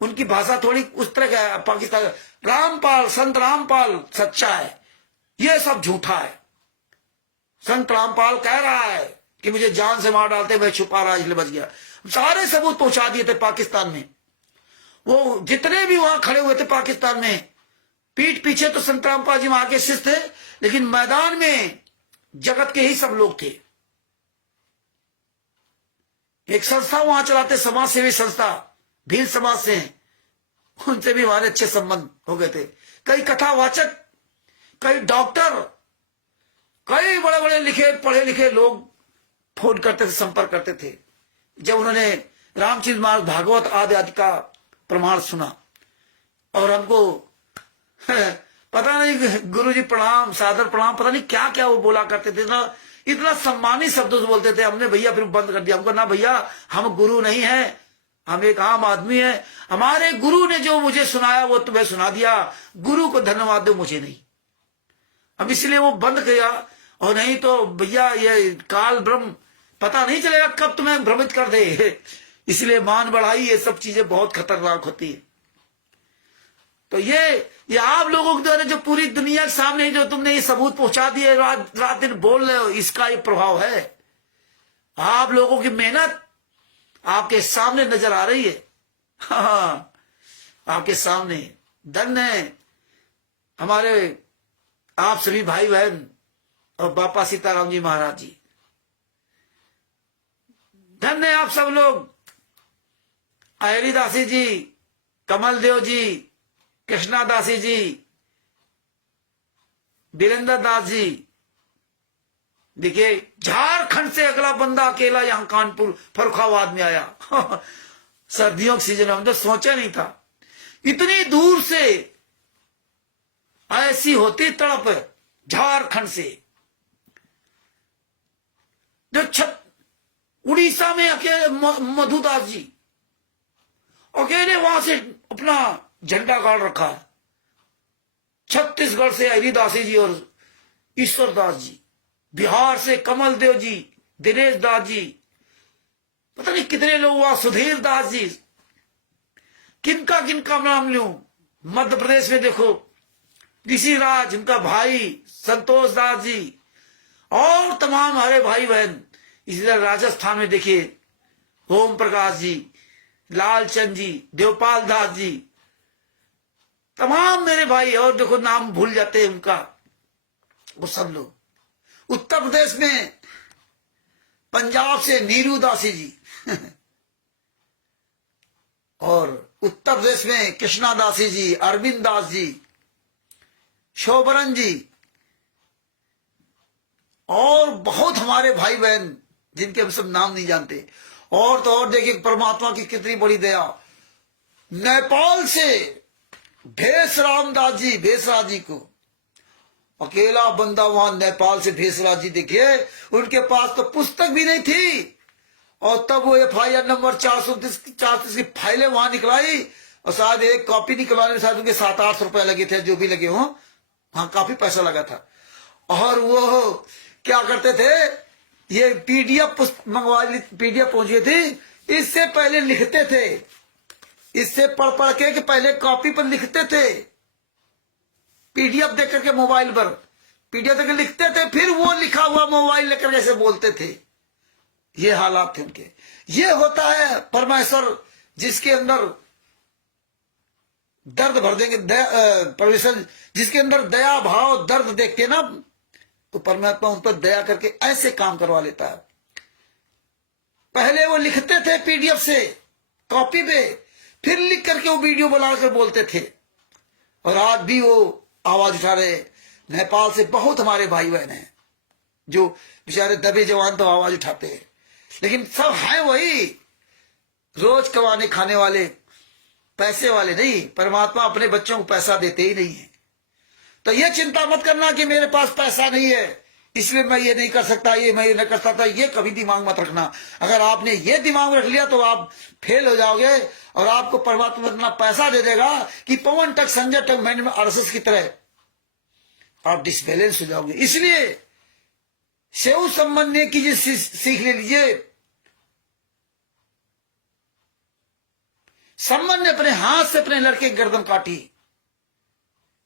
उनकी भाषा थोड़ी उस तरह का है। पाकिस्तान रामपाल, संत रामपाल सच्चा है, ये सब झूठा है। संत रामपाल कह रहा है कि मुझे जान से मार डालते, मैं छुपा रहा इसलिए बच गया। सारे सबूत पहुंचा दिए थे पाकिस्तान में। वो जितने भी वहां खड़े हुए थे पाकिस्तान में, पीठ पीछे तो संत रामपाल जी वहां के शिष्य थे, लेकिन मैदान में जगत के ही सब लोग थे। एक संस्था वहां चलाते, समाज सेवी संस्था, भील समाज से हैं, उनसे भी हमारे अच्छे संबंध हो गए थे। कई कथावाचक, कई डॉक्टर, कई बड़े बड़े लिखे पढ़े लिखे लोग फोन करते थे, संपर्क करते थे। जब उन्होंने रामचरित मानस भागवत आदि का प्रमाण सुना, और हमको पता नहीं, गुरु जी प्रणाम, सादर प्रणाम, पता नहीं क्या क्या वो बोला करते थे ना, इतना सम्मानित शब्दों से बोलते थे। हमने भैया फिर बंद कर दिया। हमको ना भैया, हम गुरु नहीं है, हम एक आम आदमी है। हमारे गुरु ने जो मुझे सुनाया वो तुम्हें सुना दिया, गुरु को धन्यवाद दो, मुझे नहीं। अब इसलिए वो बंद किया। और नहीं तो भैया ये काल ब्रह्म पता नहीं चलेगा कब तुम्हें भ्रमित कर दे। इसलिए मान बढ़ाई, ये सब चीजें बहुत खतरनाक होती है। तो ये आप लोगों के द्वारा जो पूरी दुनिया के सामने जो तुमने ये सबूत पहुंचा दिए, रात दिन बोल रहे हो, इसका ये प्रभाव है। आप लोगों की मेहनत आपके सामने नजर आ रही है। हाँ, आपके सामने। धन्य है हमारे आप सभी भाई बहन और बापा सीताराम जी महाराज जी। धन्य है आप सब लोग, अहरी दासी जी, कमल देव जी, कृष्णा दासी जी, वीरेंद्र दास जी। देखिए, झारखंड से अगला बंदा अकेला यहां कानपुर फर्रुखाबाद में आया। सर्दियों के सीजन में हम तो सोचा नहीं था इतनी दूर से ऐसी होती तड़प। झारखंड से जो उड़ीसा में अकेले मधुदास जी अकेले वहां से अपना झंडा गाड़ रखा है। छत्तीसगढ़ से हरिदासी जी और ईश्वर दास जी, बिहार से कमल देव जी, दिनेश दास जी, पता नहीं कितने लोग हुआ, सुधीर दास जी, किनका किनका नाम लूं। मध्य प्रदेश में देखो ऋषि राज, उनका भाई संतोष दास जी, और तमाम हमारे भाई बहन। इसी तरह राजस्थान में देखिए ओम प्रकाश जी, लालचंद जी, देवपाल दास जी, तमाम मेरे भाई। और देखो नाम भूल जाते हैं उनका, वो सब लोग। उत्तर प्रदेश में पंजाब से नीरू दासी जी और उत्तर प्रदेश में कृष्णा दासी जी, अरविंद दास जी, शोभरन जी और बहुत हमारे भाई बहन जिनके हम सब नाम नहीं जानते। और तो और देखिए परमात्मा की कितनी बड़ी दया, नेपाल से भेषराम दास जी, भेषराज जी को, अकेला बंदा वहां नेपाल से भेषराज जी, देखिए उनके पास तो पुस्तक भी नहीं थी और तब वो FIR नंबर 434 की फाइलें वहां निकलाई और शायद एक कॉपी निकलवाने में शायद उनके 7-8 रुपए लगे थे, जो भी लगे हों, वहां काफी पैसा लगा था। और वो क्या करते थे, ये PDF मंगवा ली, PDF पहुंच गई थी, इससे पहले लिखते थे, इससे पढ़ के पहले कॉपी पर लिखते थे, PDF देख करके मोबाइल पर PDF देख लिखते थे, फिर वो लिखा हुआ मोबाइल लेकर कैसे बोलते थे। ये हालात थे उनके। ये होता है परमेश्वर जिसके अंदर दर्द भर देंगे, परमेश्वर जिसके अंदर दया भाव दर्द देखते ना, तो परमात्मा उन पर दया करके ऐसे काम करवा लेता है। पहले वो लिखते थे PDF से कॉपी पे, फिर लिख करके वो वीडियो बनाकर बोलते थे। और आज भी वो आवाज उठा रहे। नेपाल से बहुत हमारे भाई बहन हैं जो बेचारे दबे जवान तो आवाज उठाते हैं, लेकिन सब हैं वही रोज कमाने खाने वाले, पैसे वाले नहीं। परमात्मा अपने बच्चों को पैसा देते ही नहीं है। तो ये चिंता मत करना कि मेरे पास पैसा नहीं है इसलिए मैं ये नहीं कर सकता, ये मैं ये नहीं कर सकता, ये कभी दिमाग मत रखना। अगर आपने ये दिमाग में रख लिया तो आप फेल हो जाओगे और आपको परमात्मा इतना पैसा दे देगा कि पवन तक संजय तक मैंने में RSS की तरह आप डिसबैलेंस हो जाओगे। इसलिए सेव संबंध कीजिए, सीख ले लीजिए। सम्मन ने अपने हाथ से अपने लड़के की गर्दन काटी।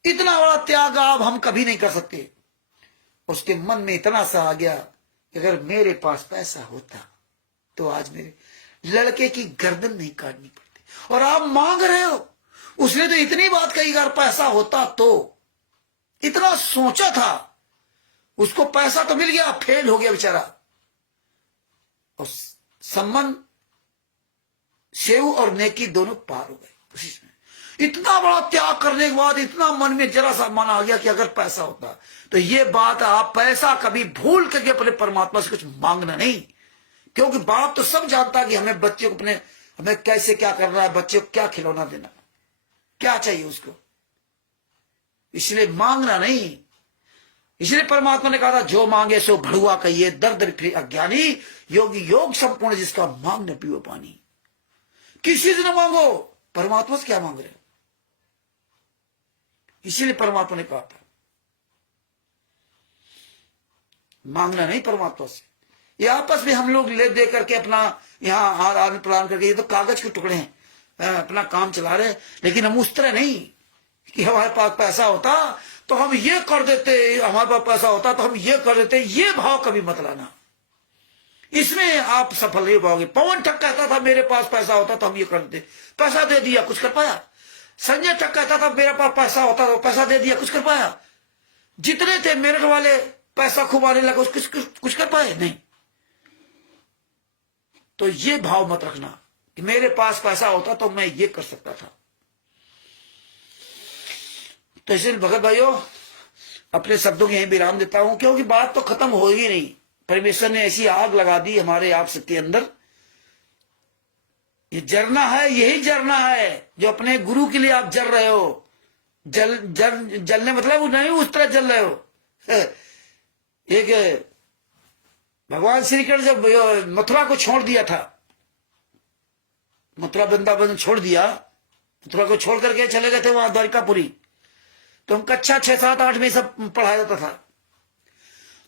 इतना बड़ा त्याग आप हम कभी नहीं कर सकते। उसके मन में इतना सा आ गया कि अगर मेरे पास पैसा होता तो आज मेरे लड़के की गर्दन नहीं काटनी पड़ती। और आप मांग रहे हो, उसने तो इतनी बात कही अगर पैसा होता तो, इतना सोचा था, उसको पैसा तो मिल गया, फेल हो गया बेचारा। और सम्मान सेव और नेकी दोनों पार हो गए उसी में। इतना बड़ा त्याग करने के बाद इतना मन में जरा सा मन आ गया कि अगर पैसा होता तो ये बात, आप पैसा कभी भूल करके अपने परमात्मा से कुछ मांगना नहीं, क्योंकि बाप तो सब जानता कि हमें बच्चे को अपने, हमें कैसे क्या करना है, बच्चे को क्या खिलौना देना, क्या चाहिए उसको, इसलिए मांगना नहीं। इसलिए परमात्मा ने कहा था जो मांगे सो भड़ुआ कहिए, दर दर फिरे अज्ञानी, योगी योग संपूर्ण जिसका मांग न पियो पानी। किसी से न मांगो, परमात्मा से क्या मांग रहे हो। इसीलिए परमात्मा ने कहा था मांगना नहीं परमात्मा से। ये आपस में हम लोग ले दे करके अपना यहाँ आदान प्रदान करके, ये तो कागज के टुकड़े हैं, अपना काम चला रहे। लेकिन हम उस तरह नहीं कि हमारे पास पैसा होता तो हम ये कर देते, हमारे पास पैसा होता तो हम ये कर देते, ये भाव कभी मत लाना। इसमें आप सफल नहीं पाओगे। पवन ठग कहता था मेरे पास पैसा होता तो हम ये कर देते, पैसा दे दिया, कुछ कर पाया। संजय ठग कहता था मेरे पास पैसा होता तो पैसा दे दिया, कुछ कर पाया। जितने थे मेरठ वाले पैसा खूब आने लगा, कुछ कर पाए नहीं। तो ये भाव मत रखना कि मेरे पास पैसा होता तो मैं ये कर सकता था। तो इसलिए भगत भाइयों अपने शब्दों को यहीं विराम देता हूं, क्योंकि बात तो खत्म होगी नहीं। परमेश्वर ने ऐसी आग लगा दी हमारे आप सबके अंदर। ये जरना है, यही जरना है जो अपने गुरु के लिए आप जल रहे हो। जलने मतलब नहीं उस तरह जल रहे हो। एक भगवान श्री कृष्ण जब मथुरा को छोड़ दिया था, मथुरा वृंदावन छोड़ दिया, मथुरा को छोड़ करके चले गए थे वहां द्वारिकापुरी। तो हम कक्षा 6, 7, 8 में सब पढ़ाया जाता था।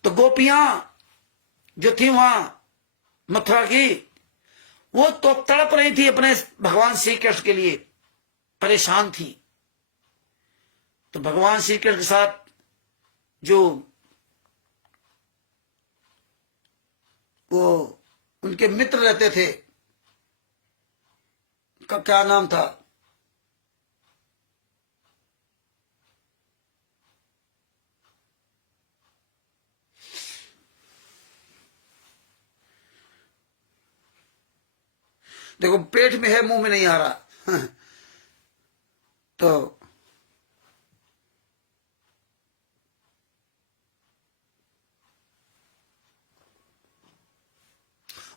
तो गोपियां जो थी वहां मथुरा की, वो तो तड़प रही थी अपने भगवान श्री कृष्ण के लिए, परेशान थी। तो भगवान श्री कृष्ण के साथ जो वो उनके मित्र रहते थे, का क्या नाम था, देखो पेट में है, मुंह में नहीं आ रहा। तो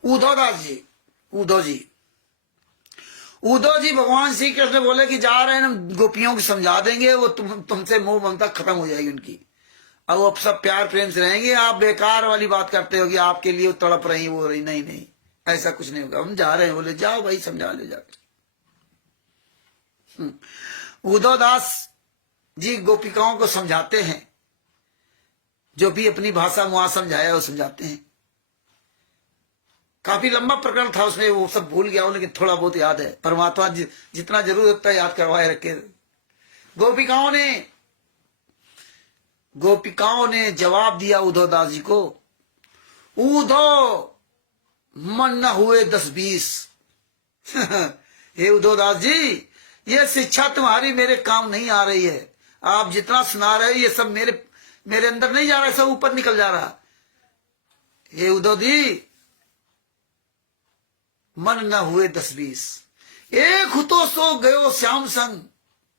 उद्धवदास जी, उद्धव जी भगवान श्री कृष्ण बोले कि जा रहे हैं हम गोपियों को समझा देंगे, वो तुमसे मोह ममता खत्म हो जाएगी उनकी, अब वो सब प्यार प्रेम से रहेंगे। आप बेकार वाली बात करते हो कि आपके लिए वो तड़प रही वो रही, नहीं नहीं, ऐसा कुछ नहीं होगा। हम जा रहे हैं, बोले जाओ भाई समझा ले जाकर। उद्धवदास जी गोपिकाओं को समझाते हैं, जो भी अपनी भाषा में वहां समझाया वो समझाते हैं। काफी लंबा प्रकरण था उसमें, वो सब भूल गया हूं, लेकिन थोड़ा बहुत याद है। परमात्मा जितना जरूर होता है याद करवाए रखे। गोपिकाओं ने जवाब दिया उद्धवदास जी को, उद्धव मन न हुए 10-20। हे उद्धवदास जी, ये शिक्षा तुम्हारी मेरे काम नहीं आ रही है। आप जितना सुना रहे हो ये सब मेरे अंदर नहीं जा रहा, सब ऊपर निकल जा रहा। हे उद्धव जी, मन न हुए 10-20, एक तो सो गयो श्याम संग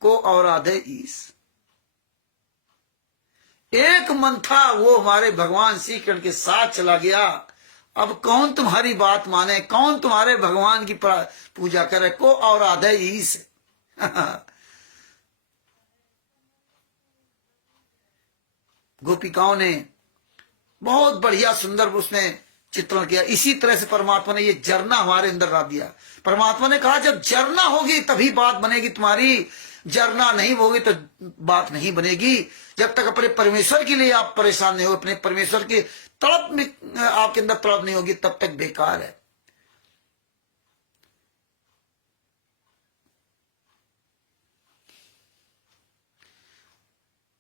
को और आधे ईस। एक मन था वो हमारे भगवान श्री कृष्ण के साथ चला गया, अब कौन तुम्हारी बात माने, कौन तुम्हारे भगवान की पूजा करे, को और आधे ईस। गोपिकाओं ने बहुत बढ़िया सुंदर उसने चित्रण किया। इसी तरह से परमात्मा ने ये झरना हमारे अंदर ला दिया। परमात्मा ने कहा जब झरना होगी तभी बात बनेगी तुम्हारी, झरना नहीं होगी तो बात नहीं बनेगी। जब तक अपने परमेश्वर के लिए आप परेशान नहीं हो, अपने परमेश्वर के तड़प में आपके अंदर तड़प नहीं होगी, तब तक बेकार है।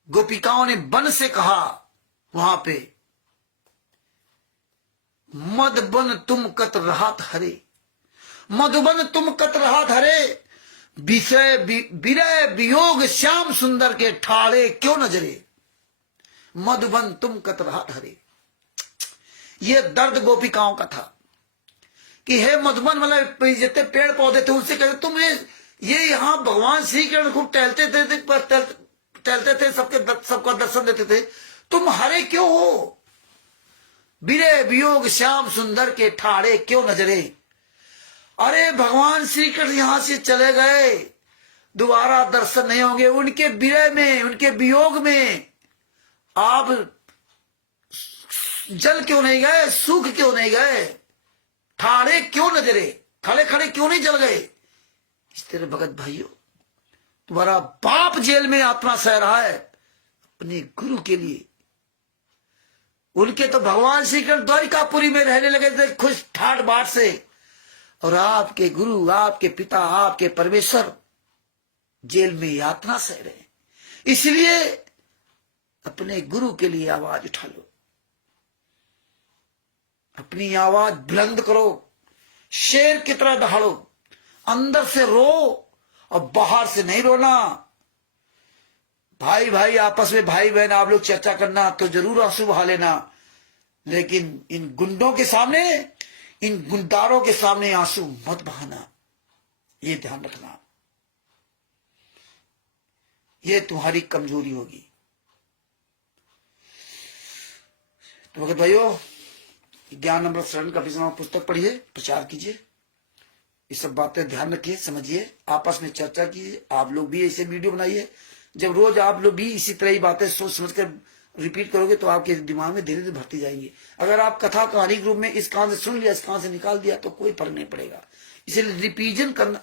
गोपिकाओं ने बन से कहा वहां पे, मधुबन तुम कत रहात हरे, मधुबन तुम कत रहात हरे, विषय विरय वियोग श्याम सुंदर के ठाड़े क्यों नजरे। मधुबन तुम कत रहात हरे, ये दर्द गोपिकाओं का था कि हे मधुबन, मतलब जितने पेड़ पौधे थे उनसे कहते तुम ये यहाँ भगवान श्री कृष्ण खूब टहलते थे, सबका दर्शन देते थे, तुम हरे क्यों हो। विरय वियोग श्याम सुंदर के ठाड़े क्यों नजरे। अरे भगवान श्री कृष्ण यहां से चले गए, दोबारा दर्शन नहीं होंगे। उनके विरय में, उनके वियोग में आप जल क्यों नहीं गए, सूख क्यों नहीं गए, ठाड़े क्यों नजरे, खड़े खड़े क्यों नहीं जल गए। इस तरह भगत भाइयों, तुम्हारा बाप जेल में आत्मा सह रहा है अपने गुरु के लिए। उनके तो भगवान श्री कृष्ण द्वारिकापुरी में रहने लगे थे खुश ठाट बाट से, और आपके गुरु, आपके पिता, आपके परमेश्वर जेल में यातना सह रहे। इसलिए अपने गुरु के लिए आवाज उठा लो, अपनी आवाज बुलंद करो, शेर की तरह दहाड़ो, अंदर से रो और बाहर से नहीं रोना। भाई भाई आपस में, भाई बहन आप लोग चर्चा करना तो जरूर आंसू बहा लेना, लेकिन इन गुंडों के सामने, इन गुंडारों के सामने आंसू मत बहाना, ये ध्यान रखना, ये तुम्हारी कमजोरी होगी। तो भगत भाइयों, ज्ञान अमृत शरण का विषय पुस्तक पढ़िए, प्रचार कीजिए, ये सब बातें ध्यान रखिए, समझिए, आपस में चर्चा कीजिए। आप लोग भी ऐसे वीडियो बनाइए, जब रोज आप लोग भी इसी तरह ही बातें सोच समझ कर रिपीट करोगे तो आपके दिमाग में धीरे धीरे भरती जाएंगी। अगर आप कथा कहानी ग्रुप में इस कान से सुन लिया, इस कान से निकाल दिया तो कोई फर्क नहीं पड़ेगा। इसलिए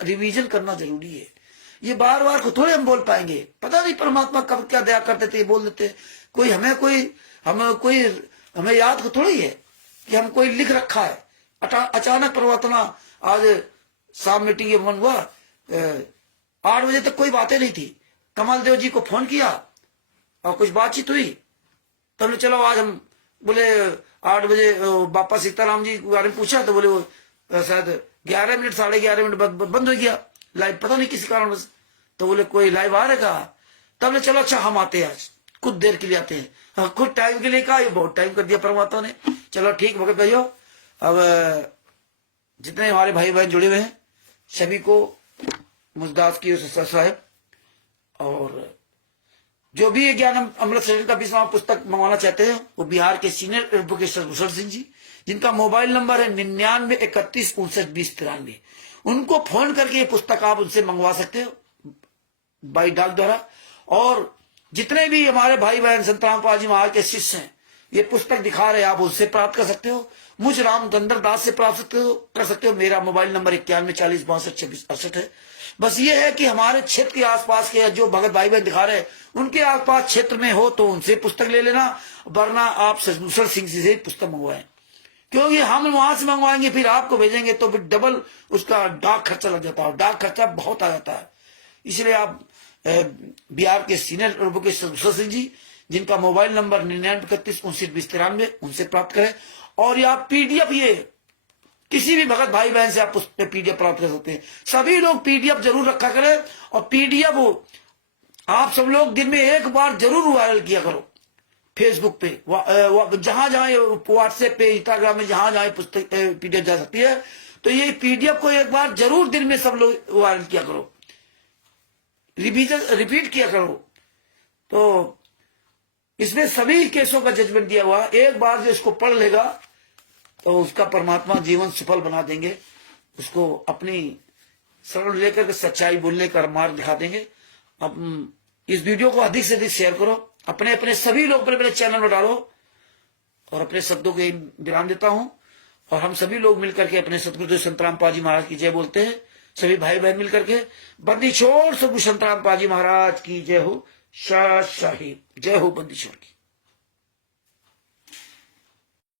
रिवीजन करना जरूरी है। ये बार बार को थोड़े हम बोल पाएंगे, पता नहीं परमात्मा कब क्या दया करते थे, बोल देते। हमें याद को थोड़ी है कि हम कोई लिख रखा है। अचानक परमात्मा आज शाम मीटिंग में मन हुआ, 8 बजे तक कोई बातें नहीं थी, कमल देव जी को फोन किया और कुछ बातचीत हुई, तब तो चलो आज हम बोले 8 बजे बापा सीताराम जी के बारे में पूछा तो बोले वो शायद 11 मिनट 11:30 बंद हो गया लाइव, पता नहीं किसी कारण से। तो बोले कोई लाइव आ रहेगा, तब ने चलो अच्छा हम आते हैं, आज कुछ देर के लिए आते हैं। हाँ, कुछ टाइम के लिए कहा, ये बहुत टाइम कर दिया परमात्मा ने। चलो ठीक भगत भाइयों, अब जितने हमारे भाई बहन जुड़े हुए हैं सभी को मुजदास की साहब, और जो भी ये ज्ञान अमृत शरीर का 20वां पुस्तक मंगवाना चाहते हैं वो बिहार के सीनियर एडवोकेट भूषण सिंह जी, जिनका मोबाइल नंबर है 9931592093। उनको फोन करके ये पुस्तक आप उनसे मंगवा सकते हो बाई डाक द्वारा। और जितने भी हमारे भाई बहन संत रामपाल जी महाराज के शिष्य हैं ये पुस्तक दिखा रहे, आप उससे प्राप्त कर सकते हो। मुझ रामचंद्र दास से प्राप्त कर सकते हो। मेरा मोबाइल नंबर 9140622668 है। बस ये है कि हमारे क्षेत्र के आसपास के जो भगत भाई बहन दिखा रहे हैं उनके आसपास क्षेत्र में हो तो उनसे पुस्तक ले लेना, वरना आप भूषण सिंह जी से पुस्तक मंगवाएं, क्योंकि हम वहां से मंगवाएंगे फिर आपको भेजेंगे तो फिर डबल उसका डाक खर्चा लग जाता है, डाक खर्चा बहुत आ जाता है। इसलिए आप बिहार के सीनियर एडवोकेट भूषण सिंह जी, जिनका मोबाइल नंबर 9931592093, उनसे प्राप्त करें। और ये आप पीडीएफ, ये किसी भी भगत भाई बहन से आप उस पर पीडीएफ प्राप्त कर सकते हैं। सभी लोग पीडीएफ जरूर रखा करें, और पीडीएफ आप सब लोग दिन में एक बार जरूर वायरल किया करो फेसबुक पे, जहां जहां व्हाट्सएप पे, इंस्टाग्राम में, जहां जहां पुस्तक पीडीएफ जा सकती है, तो ये पीडीएफ को एक बार जरूर दिन में सब लोग वायरल किया करो, रिपीट किया करो। तो इसमें सभी केसों का जजमेंट दिया हुआ, एक बार जो इसको पढ़ लेगा तो उसका परमात्मा जीवन सफल बना देंगे, उसको अपनी शरण लेकर के सच्चाई बोलने का मार्ग दिखा देंगे। अब इस वीडियो को अधिक से अधिक शेयर करो, अपने अपने सभी लोग अपने अपने चैनल में डालो, और अपने शब्दों के विराम देता हूं। और हम सभी लोग मिलकर के अपने सतगुरु संत रामपाल जी महाराज की जय बोलते हैं, सभी भाई बहन मिलकर के। बंदी छोड़ सतगुरु संत रामपाल जी महाराज की जय हो। शाह शाही जय हो बंदी छोड़ की।